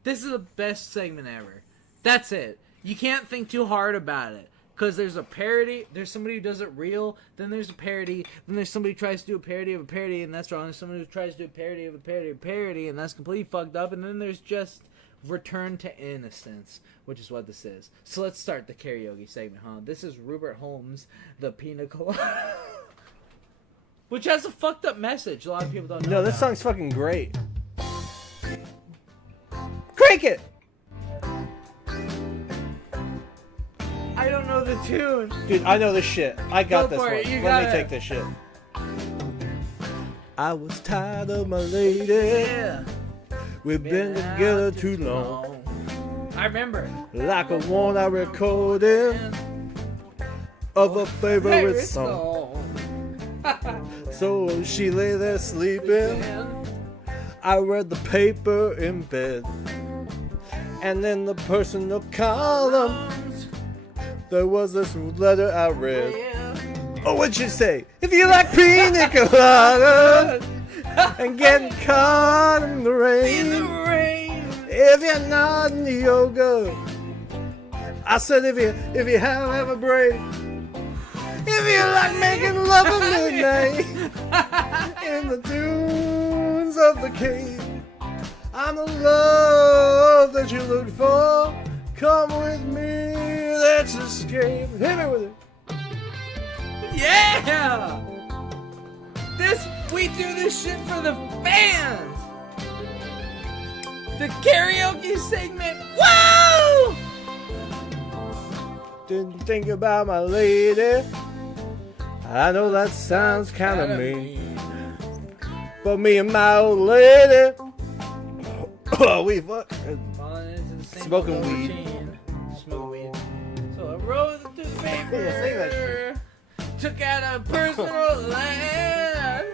This is the best segment ever. That's it. You can't think too hard about it. Because there's a parody, there's somebody who does it real, then there's a parody, then there's somebody who tries to do a parody of a parody, and that's wrong. There's somebody who tries to do a parody of a parody of a parody, and that's completely fucked up. And then there's just Return to Innocence, which is what this is. So let's start the karaoke segment, huh? This is Rupert Holmes, the Pina Colada. Which has a fucked up message. A lot of people don't know. No, this about. song's fucking great. Crank it! I don't know the tune. Dude, I know this shit. I got Go this for one. it. You Let got me it. take this shit. I was tired of my lady. Yeah. We've been together too long. I remember. Like a one I recorded of a favorite song. So she lay there sleeping. I read the paper in bed. And in the personal columns, there was this letter I read. Oh, what'd you say? If you like pina colada and getting caught in the rain, if you're not in the yoga, I said if you have a break, if you like making love at midnight in the dunes of the Cape, I'm the love that you look for. Come with me, let's escape. Hit me with it. Yeah! We do this shit for the fans! The karaoke segment, woo! Didn't think about my lady. I know that sounds kind of mean. But me and my old lady, we smoking weed. Smoking weed. So I wrote it to the paper. Yeah, say that shit. Took out a personal land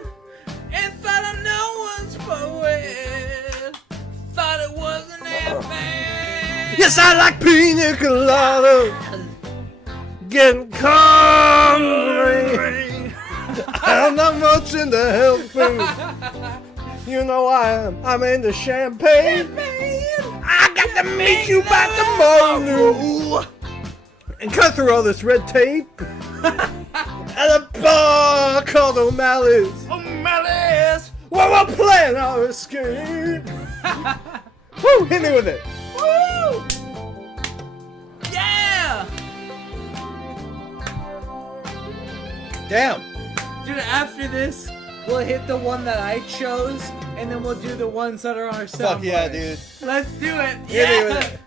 and thought I'm no one's poet. Thought it wasn't that bad. Yes, I like pina colada. Getting calm in the rain. I'm not much into health food. You know I am. I'm into champagne. I got to meet you by tomorrow and cut through all this red tape at a bar called O'Malley's. O'Malley's, where we're playing our escape. Woo! Hit me with it. Woo! Yeah! Damn. Dude, after this, we'll hit the one that I chose, and then we'll do the ones that are on our soundboard. Fuck yeah, dude. Let's do it. Hit me Yeah! with it.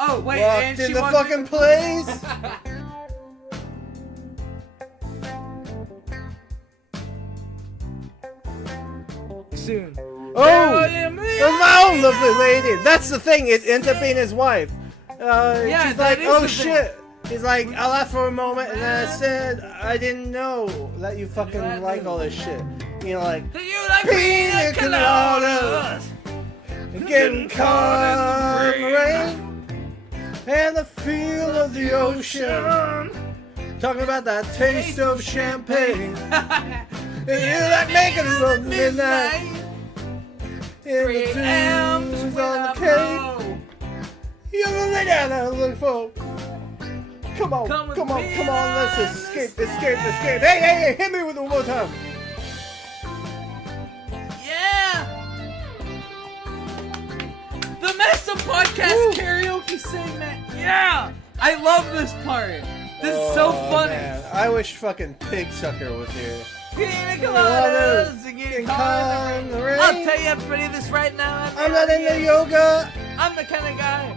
Oh, wait, Walked and in she the wants fucking place. Soon. Oh, it was my own lovely lady. That's the thing. It ends up being his wife. Yeah, she's that like, is oh the shit. He's like, I laughed for a moment, and then I said, I didn't know that you fucking like all this shit. You know, like, do you like pina coladas, getting caught in the rain, and the feel of the ocean. Talking about that taste of champagne. And you like making love midnight in the dunes on the Cape. You're gonna lay down and look for. Come on, come on, let's escape. Hey, hit me with it one more time. Yeah! The Messed Up Podcast karaoke segment. Yeah! I love this part. This is so funny. Man. I wish fucking Pig Sucker was here. Pina coladas and getting caught in the rain. I'll tell you everybody this right now. I'm not into yoga. I'm the kind of guy.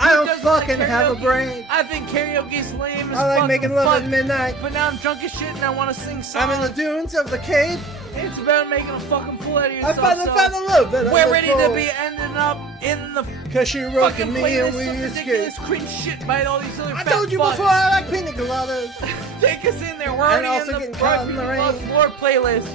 I don't fucking have a brain. I think karaoke's lame as I like making love fuck, at midnight. But now I'm drunk as shit and I want to sing songs. I'm in the dunes of the Cape. It's about making a fucking fool out of yourself. I found the love that we're ready to be ending up in the Cause you're rocking me and we escape. Ridiculous cringe shit by all these other I told you before I like pina coladas. Take us in there. We're and already also in getting the caught in the rain. Floor playlist.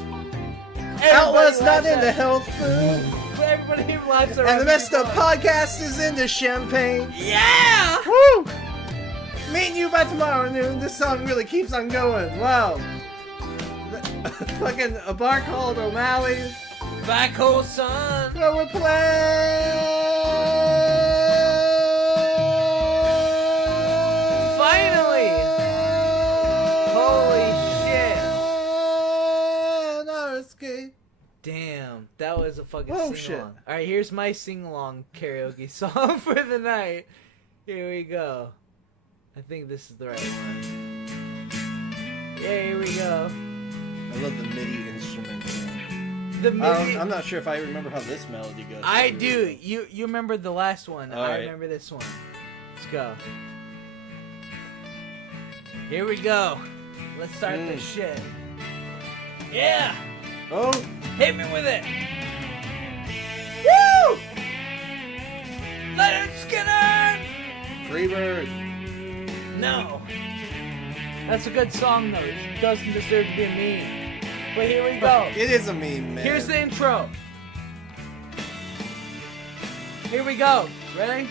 Outlaws not into health food. Everybody here lives are and the Messed Up Podcast is into champagne. Yeah! Woo! Meeting you by tomorrow noon. This song really keeps on going. Wow. Fucking a bar called O'Malley's. Back hole, son. Where we're playing. Finally! Holy shit. Damn, that was a fucking sing-along. Shit. Alright, here's my sing-along karaoke song for the night. Here we go. I think this is the right one. Yeah, here we go. I love the MIDI instrument. The MIDI. I'm not sure if I remember how this melody goes. I do. You remember the last one. All I right. remember this one. Let's go. Here we go. Let's start this shit. Yeah! Oh! Hit me with it! Woo! Leonard Skinner! Freebird. No. That's a good song though. It doesn't deserve to be a meme. But here we go. It is a meme, man. Here's the intro. Here we go. Ready?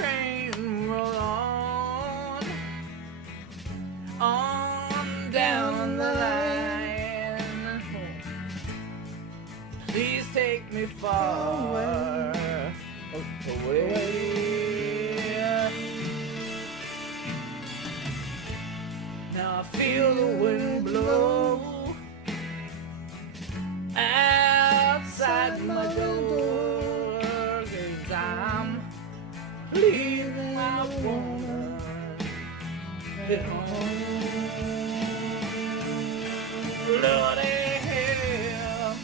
train roll on down the line. Please take me far away. Now I feel the wind blow outside my door, 'cause I'm leaving my woman at home. Bloody hell,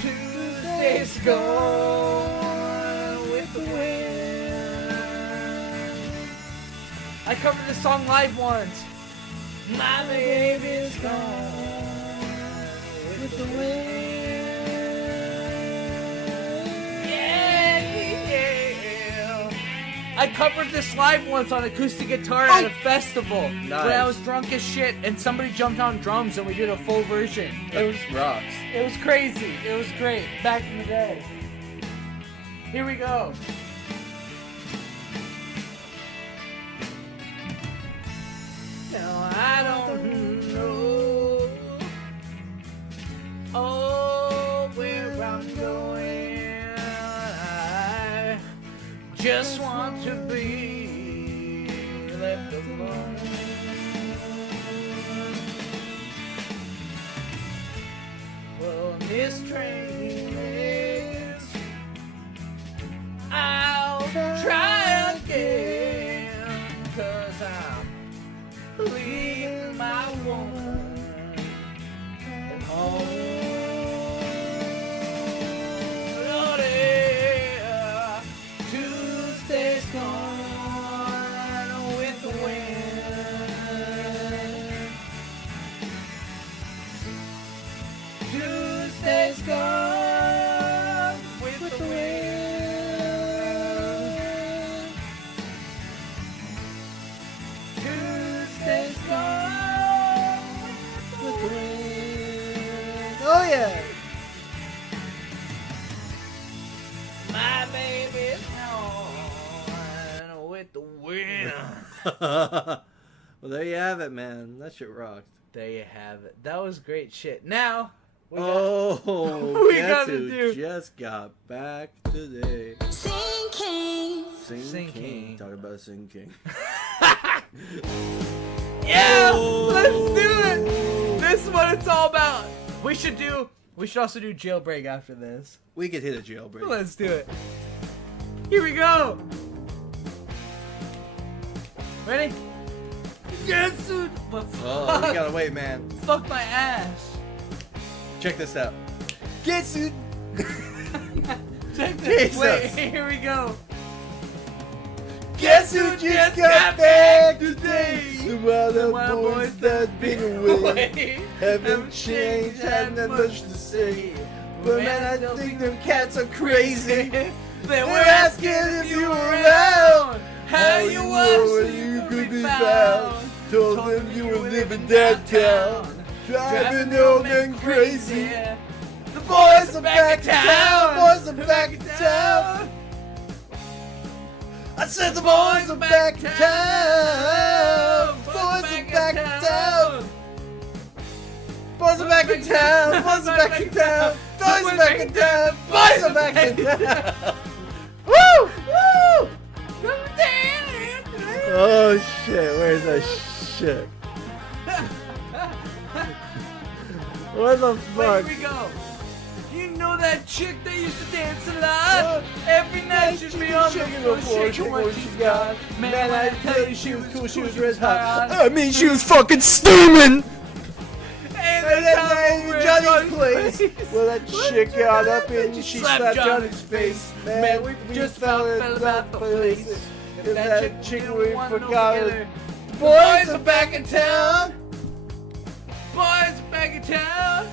Tuesday's gone with the wind. I covered this song live once. My baby's gone with the wind. Yeah, yeah. I covered this live once on acoustic guitar at a festival when I was drunk as shit, and somebody jumped on drums and we did a full version. It was rocks. It was crazy. It was great back in the day. Here we go. Now I don't know where I'm going. I just want to be left alone. Well, this train is, I'll try again, 'cause I'm leaving my woman at home. Bloody Tuesday's gone with the wind. Tuesday's gone with the wind. Tuesday's gone with the wind. Oh yeah. My baby's gone with the wind. Well, there you have it, man. That shit rocked. There you have it. That was great shit. Now, we guess gotta who do. just got back today? Sinking. Sinking. Talk about sinking. Yeah, let's do it. This is what it's all about. We should also do jailbreak after this. We could hit a jailbreak. Let's do it. Here we go. Ready? Yes, dude. But Oh, you gotta wait, man. fuck my ass. Check this out. Get dude. Check this. Wait, here we go. Guess who just got back today? The wild boys that's been away haven't changed, had not much to say. But man, I think them cats are crazy. They were asking if you were around, how you was so you could be found. Told them you were living downtown, driving the old men crazy. The boys are back in town. Boys are back in town. I said the boys are back in town. Boys are back in town. Boys are back in town. Boys are back in town. Boys are back in town. Boys are back in town. Woo! Woo! Oh shit! Where's that shit? What the fuck? Here we go. You know that chick that used to dance a lot? Every night she'd be on the floor shaking what she's got. Man, I tell you she was cool, she was red hot. I mean, she was fucking steaming. And then Johnny's place. Well, that chick got up and she slapped Johnny's face. Man, we just fell about the place. If that chick we forgot her. Boys are back in town. Boys are back in town.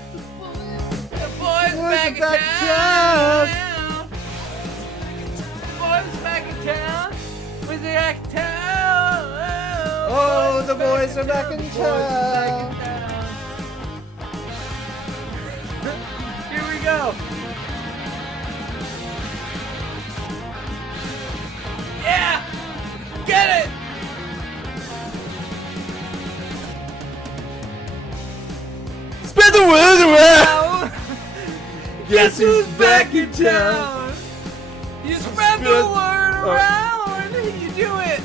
Boys Boys back are in back in town. town. Boys back in town. Boys back in town. Oh, the boys are back in town. Here we go. Yeah. Guess who's back in town? You spread the word around. You do it.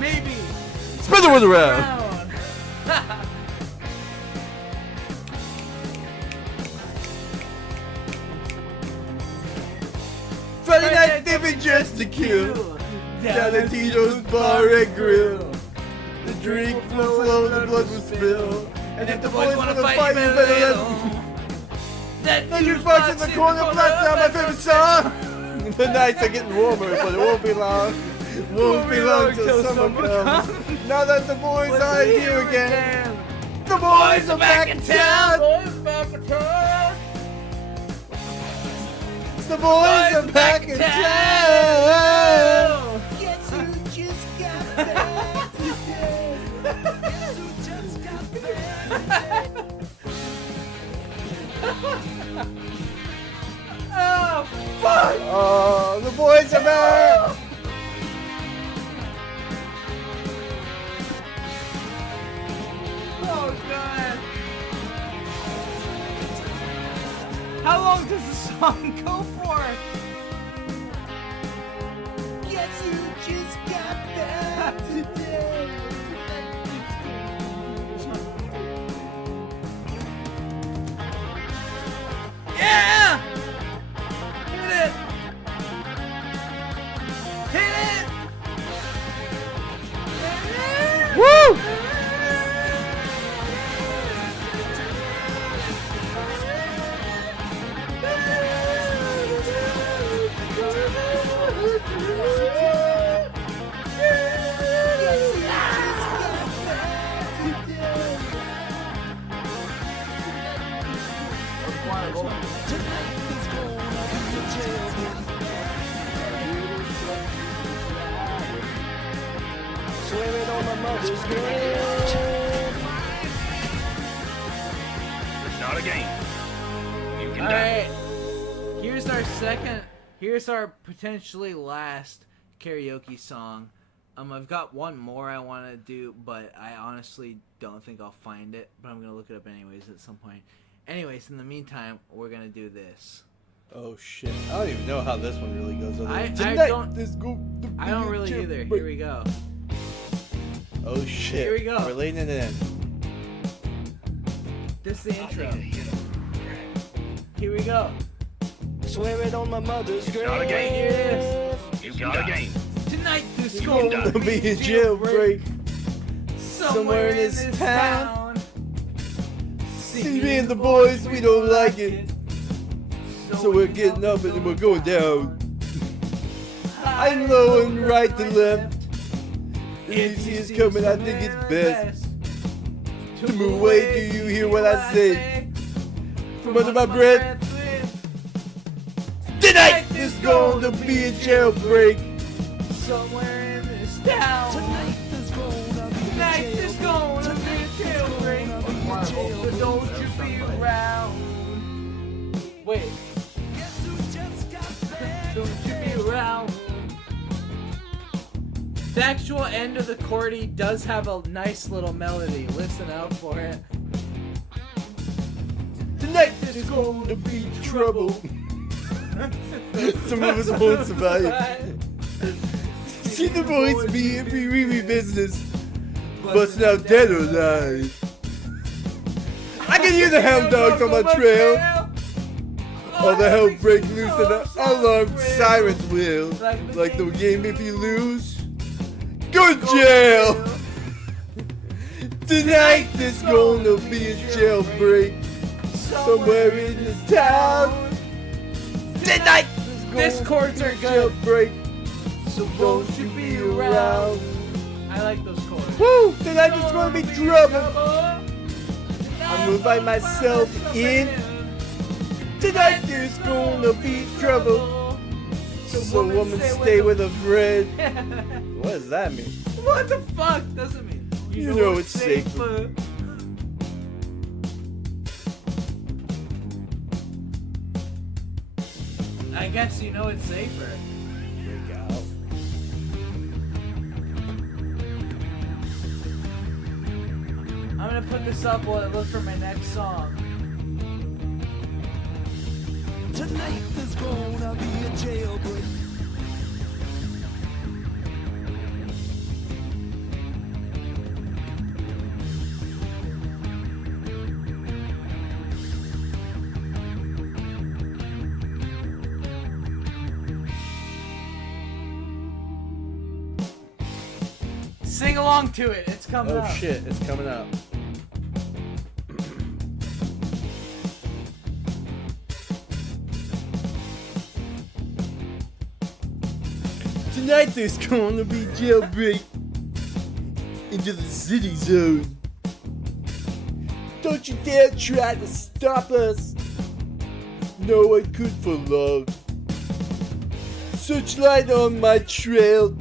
Maybe. Spread the word around. Friday night they be just to kill. Down at Tito's Bar and Grill. The drink will flow, the blood will spill. And if the boys wanna fight, you better let them. That jukebox in the corner blasts out my favorite song. The nights are getting warmer, but it won't be long. It won't be long till summer comes. Now that the boys are here again. The boys are back in town. The boys are back in town. Guess who just got back today? Guess who just got back today? Oh, fuck! Oh, the boys are back! Oh, God. How long does the song go for? Guess who just got back today? Yeah! Hit it! Hit it! Woo! Swearing on my mother's grave. It's not a game. You can Alright. Here's our potentially last karaoke song. I've got one more I want to do, but I honestly don't think I'll find it, but I'm going to look it up anyways at some point. Anyways, in the meantime, we're going to do this. Oh shit. I don't even know how this one really goes. I don't really either. Here we go. Oh shit. Here we go. We're laying it in. This is the intro. Here we go. Swear it on my mother's grave. not a game. Here it is. You got a game. Tonight this It's going gonna be a jailbreak somewhere in this town. See me and the boys, we don't like it. So we're getting up and we're going down. I'm low and right to left. If he's coming, I think it's best to move away. Do you hear what I say? From under my breath. Tonight is gonna be a jailbreak. Somewhere in this town. Tonight is gonna be a jailbreak. So don't you be around. Wait. Don't you be around. The actual end of the chordy does have a nice little melody. Listen out for it. Tonight is gonna be trouble. Some of us won't survive. See the boys be really business, busting out dead or alive. I can hear the hound dogs on my trail. All the hell break loose and the alarm sirens will. Like the game if you lose, go to jail. Tonight there's gonna be a jailbreak somewhere in this town. Tonight This chords are good. Jailbreak, so don't you be around. I like those chords. Woo! Tonight there's gonna be trouble. I'm gonna find myself in. Tonight there's gonna be trouble. So woman stay with a friend. What does that mean? What the fuck does it mean? You know it's safer. I guess you know it's safer. Freak out. I'm gonna put this up while I look for my next song. Tonight there's gonna be a jailbreak. Sing along to it. It's coming up. Oh shit, it's coming up. Tonight there's gonna be jailbreak into the city zone. Don't you dare try to stop us. No one could for love. Searchlight on my trail.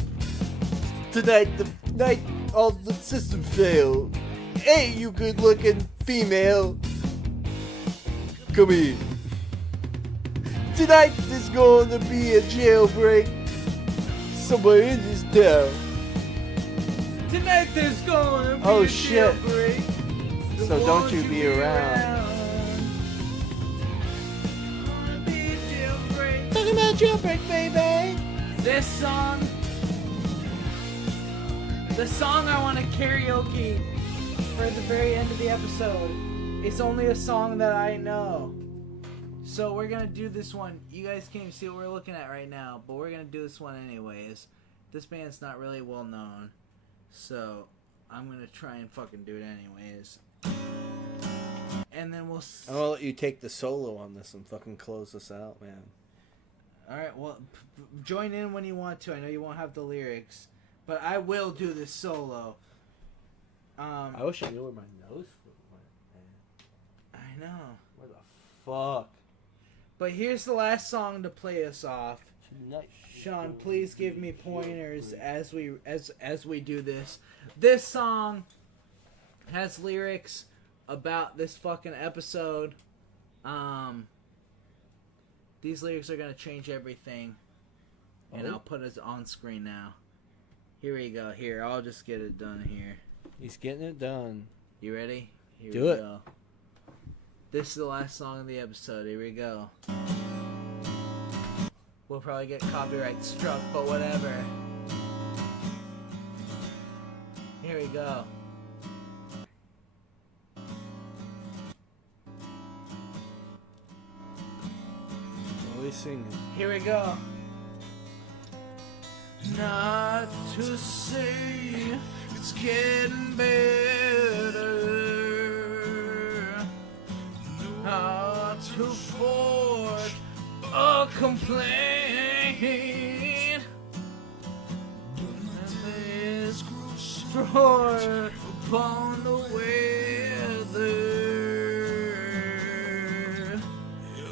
Tonight the night all the system failed. Hey, you good-looking female. Come here. Tonight there's gonna be a jailbreak somewhere in this town. Tonight there's gonna be Oh a shit. jailbreak. So don't you be around. Talking about jailbreak, baby. This song, the song I want to karaoke for the very end of the episode, it's only a song that I know. So we're gonna do this one. You guys can't even see what we're looking at right now, but we're gonna do this one anyways. This band's not really well known, so I'm gonna try and fucking do it anyways. And then we'll. I'm gonna let you take the solo on this and fucking close this out, man. All right, well, join in when you want to. I know you won't have the lyrics, but I will do this solo. I wish I knew where my nose went. I know. Where the fuck? But here's the last song to play us off. Sean, please give me pointers as we do this. This song has lyrics about this fucking episode. These lyrics are gonna change everything, and I'll put it on screen now. Here we go. Here, I'll just get it done here. He's getting it done. You ready? Here Do we it. go. This is the last song of the episode. Here we go. We'll probably get copyright struck, but whatever. Here we go. What are we singing? Here we go. Not to say it's getting better. Not to forge a complaint. This destroy upon the weather.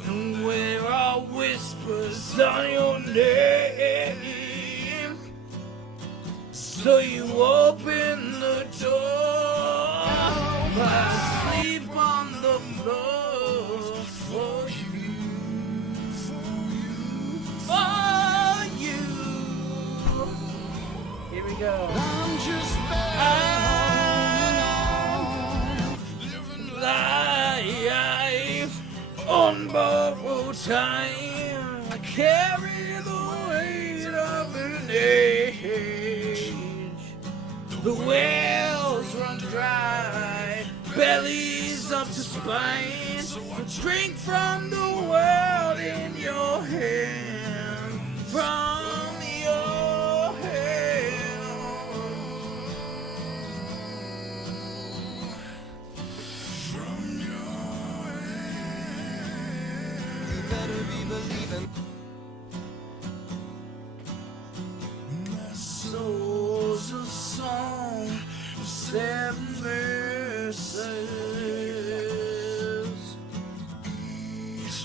And where are whispers on your name? So you open the door. I sleep on the floor for you. For you. Here we go. I'm just living life on borrowed time. I carry the weight of an age. The wells run dry, bellies up to spine. So drink from the world in your hand. From your hand. From your hand. You better be believing. My soul's a song of 7 verses.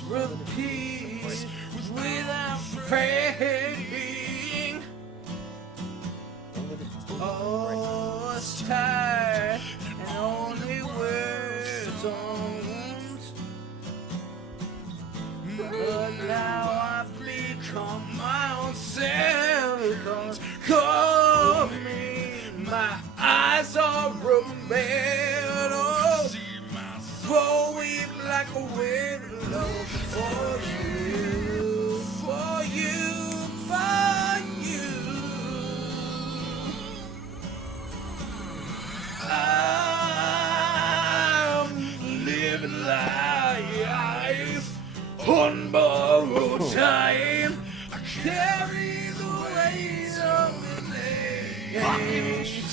Repeat without fading. Oh, it's tired and only words on wounds. But now I've become my own self. Call me, my eyes are red. Oh, flow like a willow for you. no time. I carry the weight of the age.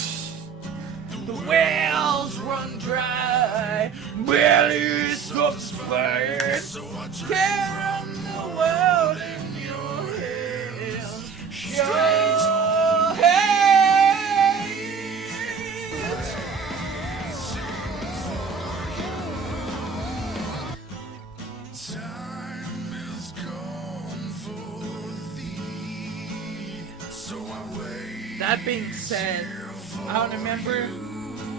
The wells run dry, barely stops fire. Carry the world in your hands. Your hands. Time is gone for thee, so I wait. That being said, I don't remember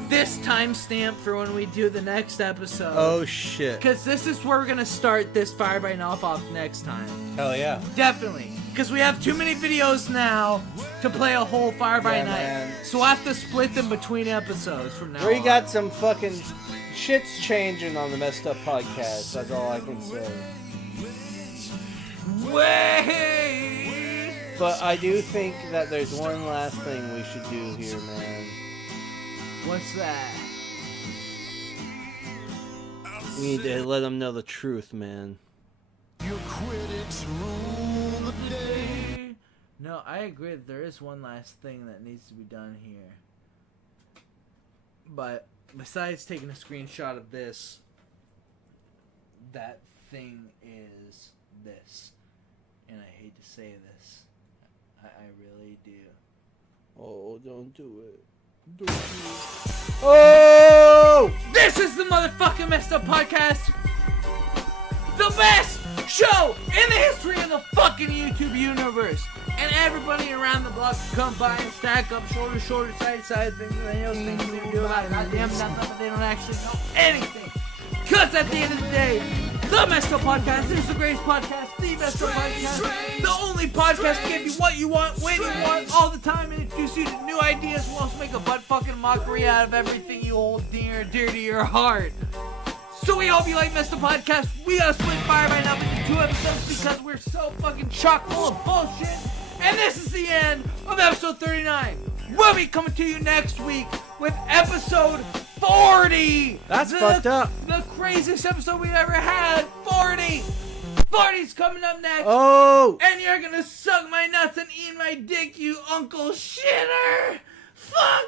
this timestamp for when we do the next episode. Oh shit. Because this is where we're going to start this Fire by Off next time. Hell yeah. Definitely. Because we have too many videos now to play a whole Fire by Night. Man. So we'll have to split them between episodes from now We on. got some fucking shit's changing on the Messed Up Podcast. That's all I can say. Wait! But I do think that there's one last thing we should do here, man. What's that? We need to let them know the truth, man. Your critics rule the day. No, I agree that there is one last thing that needs to be done here. But besides taking a screenshot of this, that thing is this. And I hate to say this. I really do. Oh, don't do it. Oh! This is the motherfucking Messed Up Podcast! The best show in the history of the fucking YouTube universe! And everybody around the block can come by and stack up shoulder, shoulder, side, side, things they do about goddamn nothing, but they don't actually know anything. Because at the end of the day, the Messed Up Podcast is the greatest podcast, the Messed Up Podcast, the only podcast to give you what you want, when you want, all the time, and introduce you to new ideas. We'll also make a butt fucking mockery out of everything you hold near and dear to your heart. So we hope you like Messed Up Podcast. We gotta split Fire by Night into 2 episodes because we're so fucking chock full of bullshit. And this is the end of episode 39. We'll be coming to you next week with episode 40. That's fucked up. The craziest episode we've ever had. 40. 40's coming up next. Oh. And you're gonna suck my nuts and eat my dick, you uncle shitter. Fuck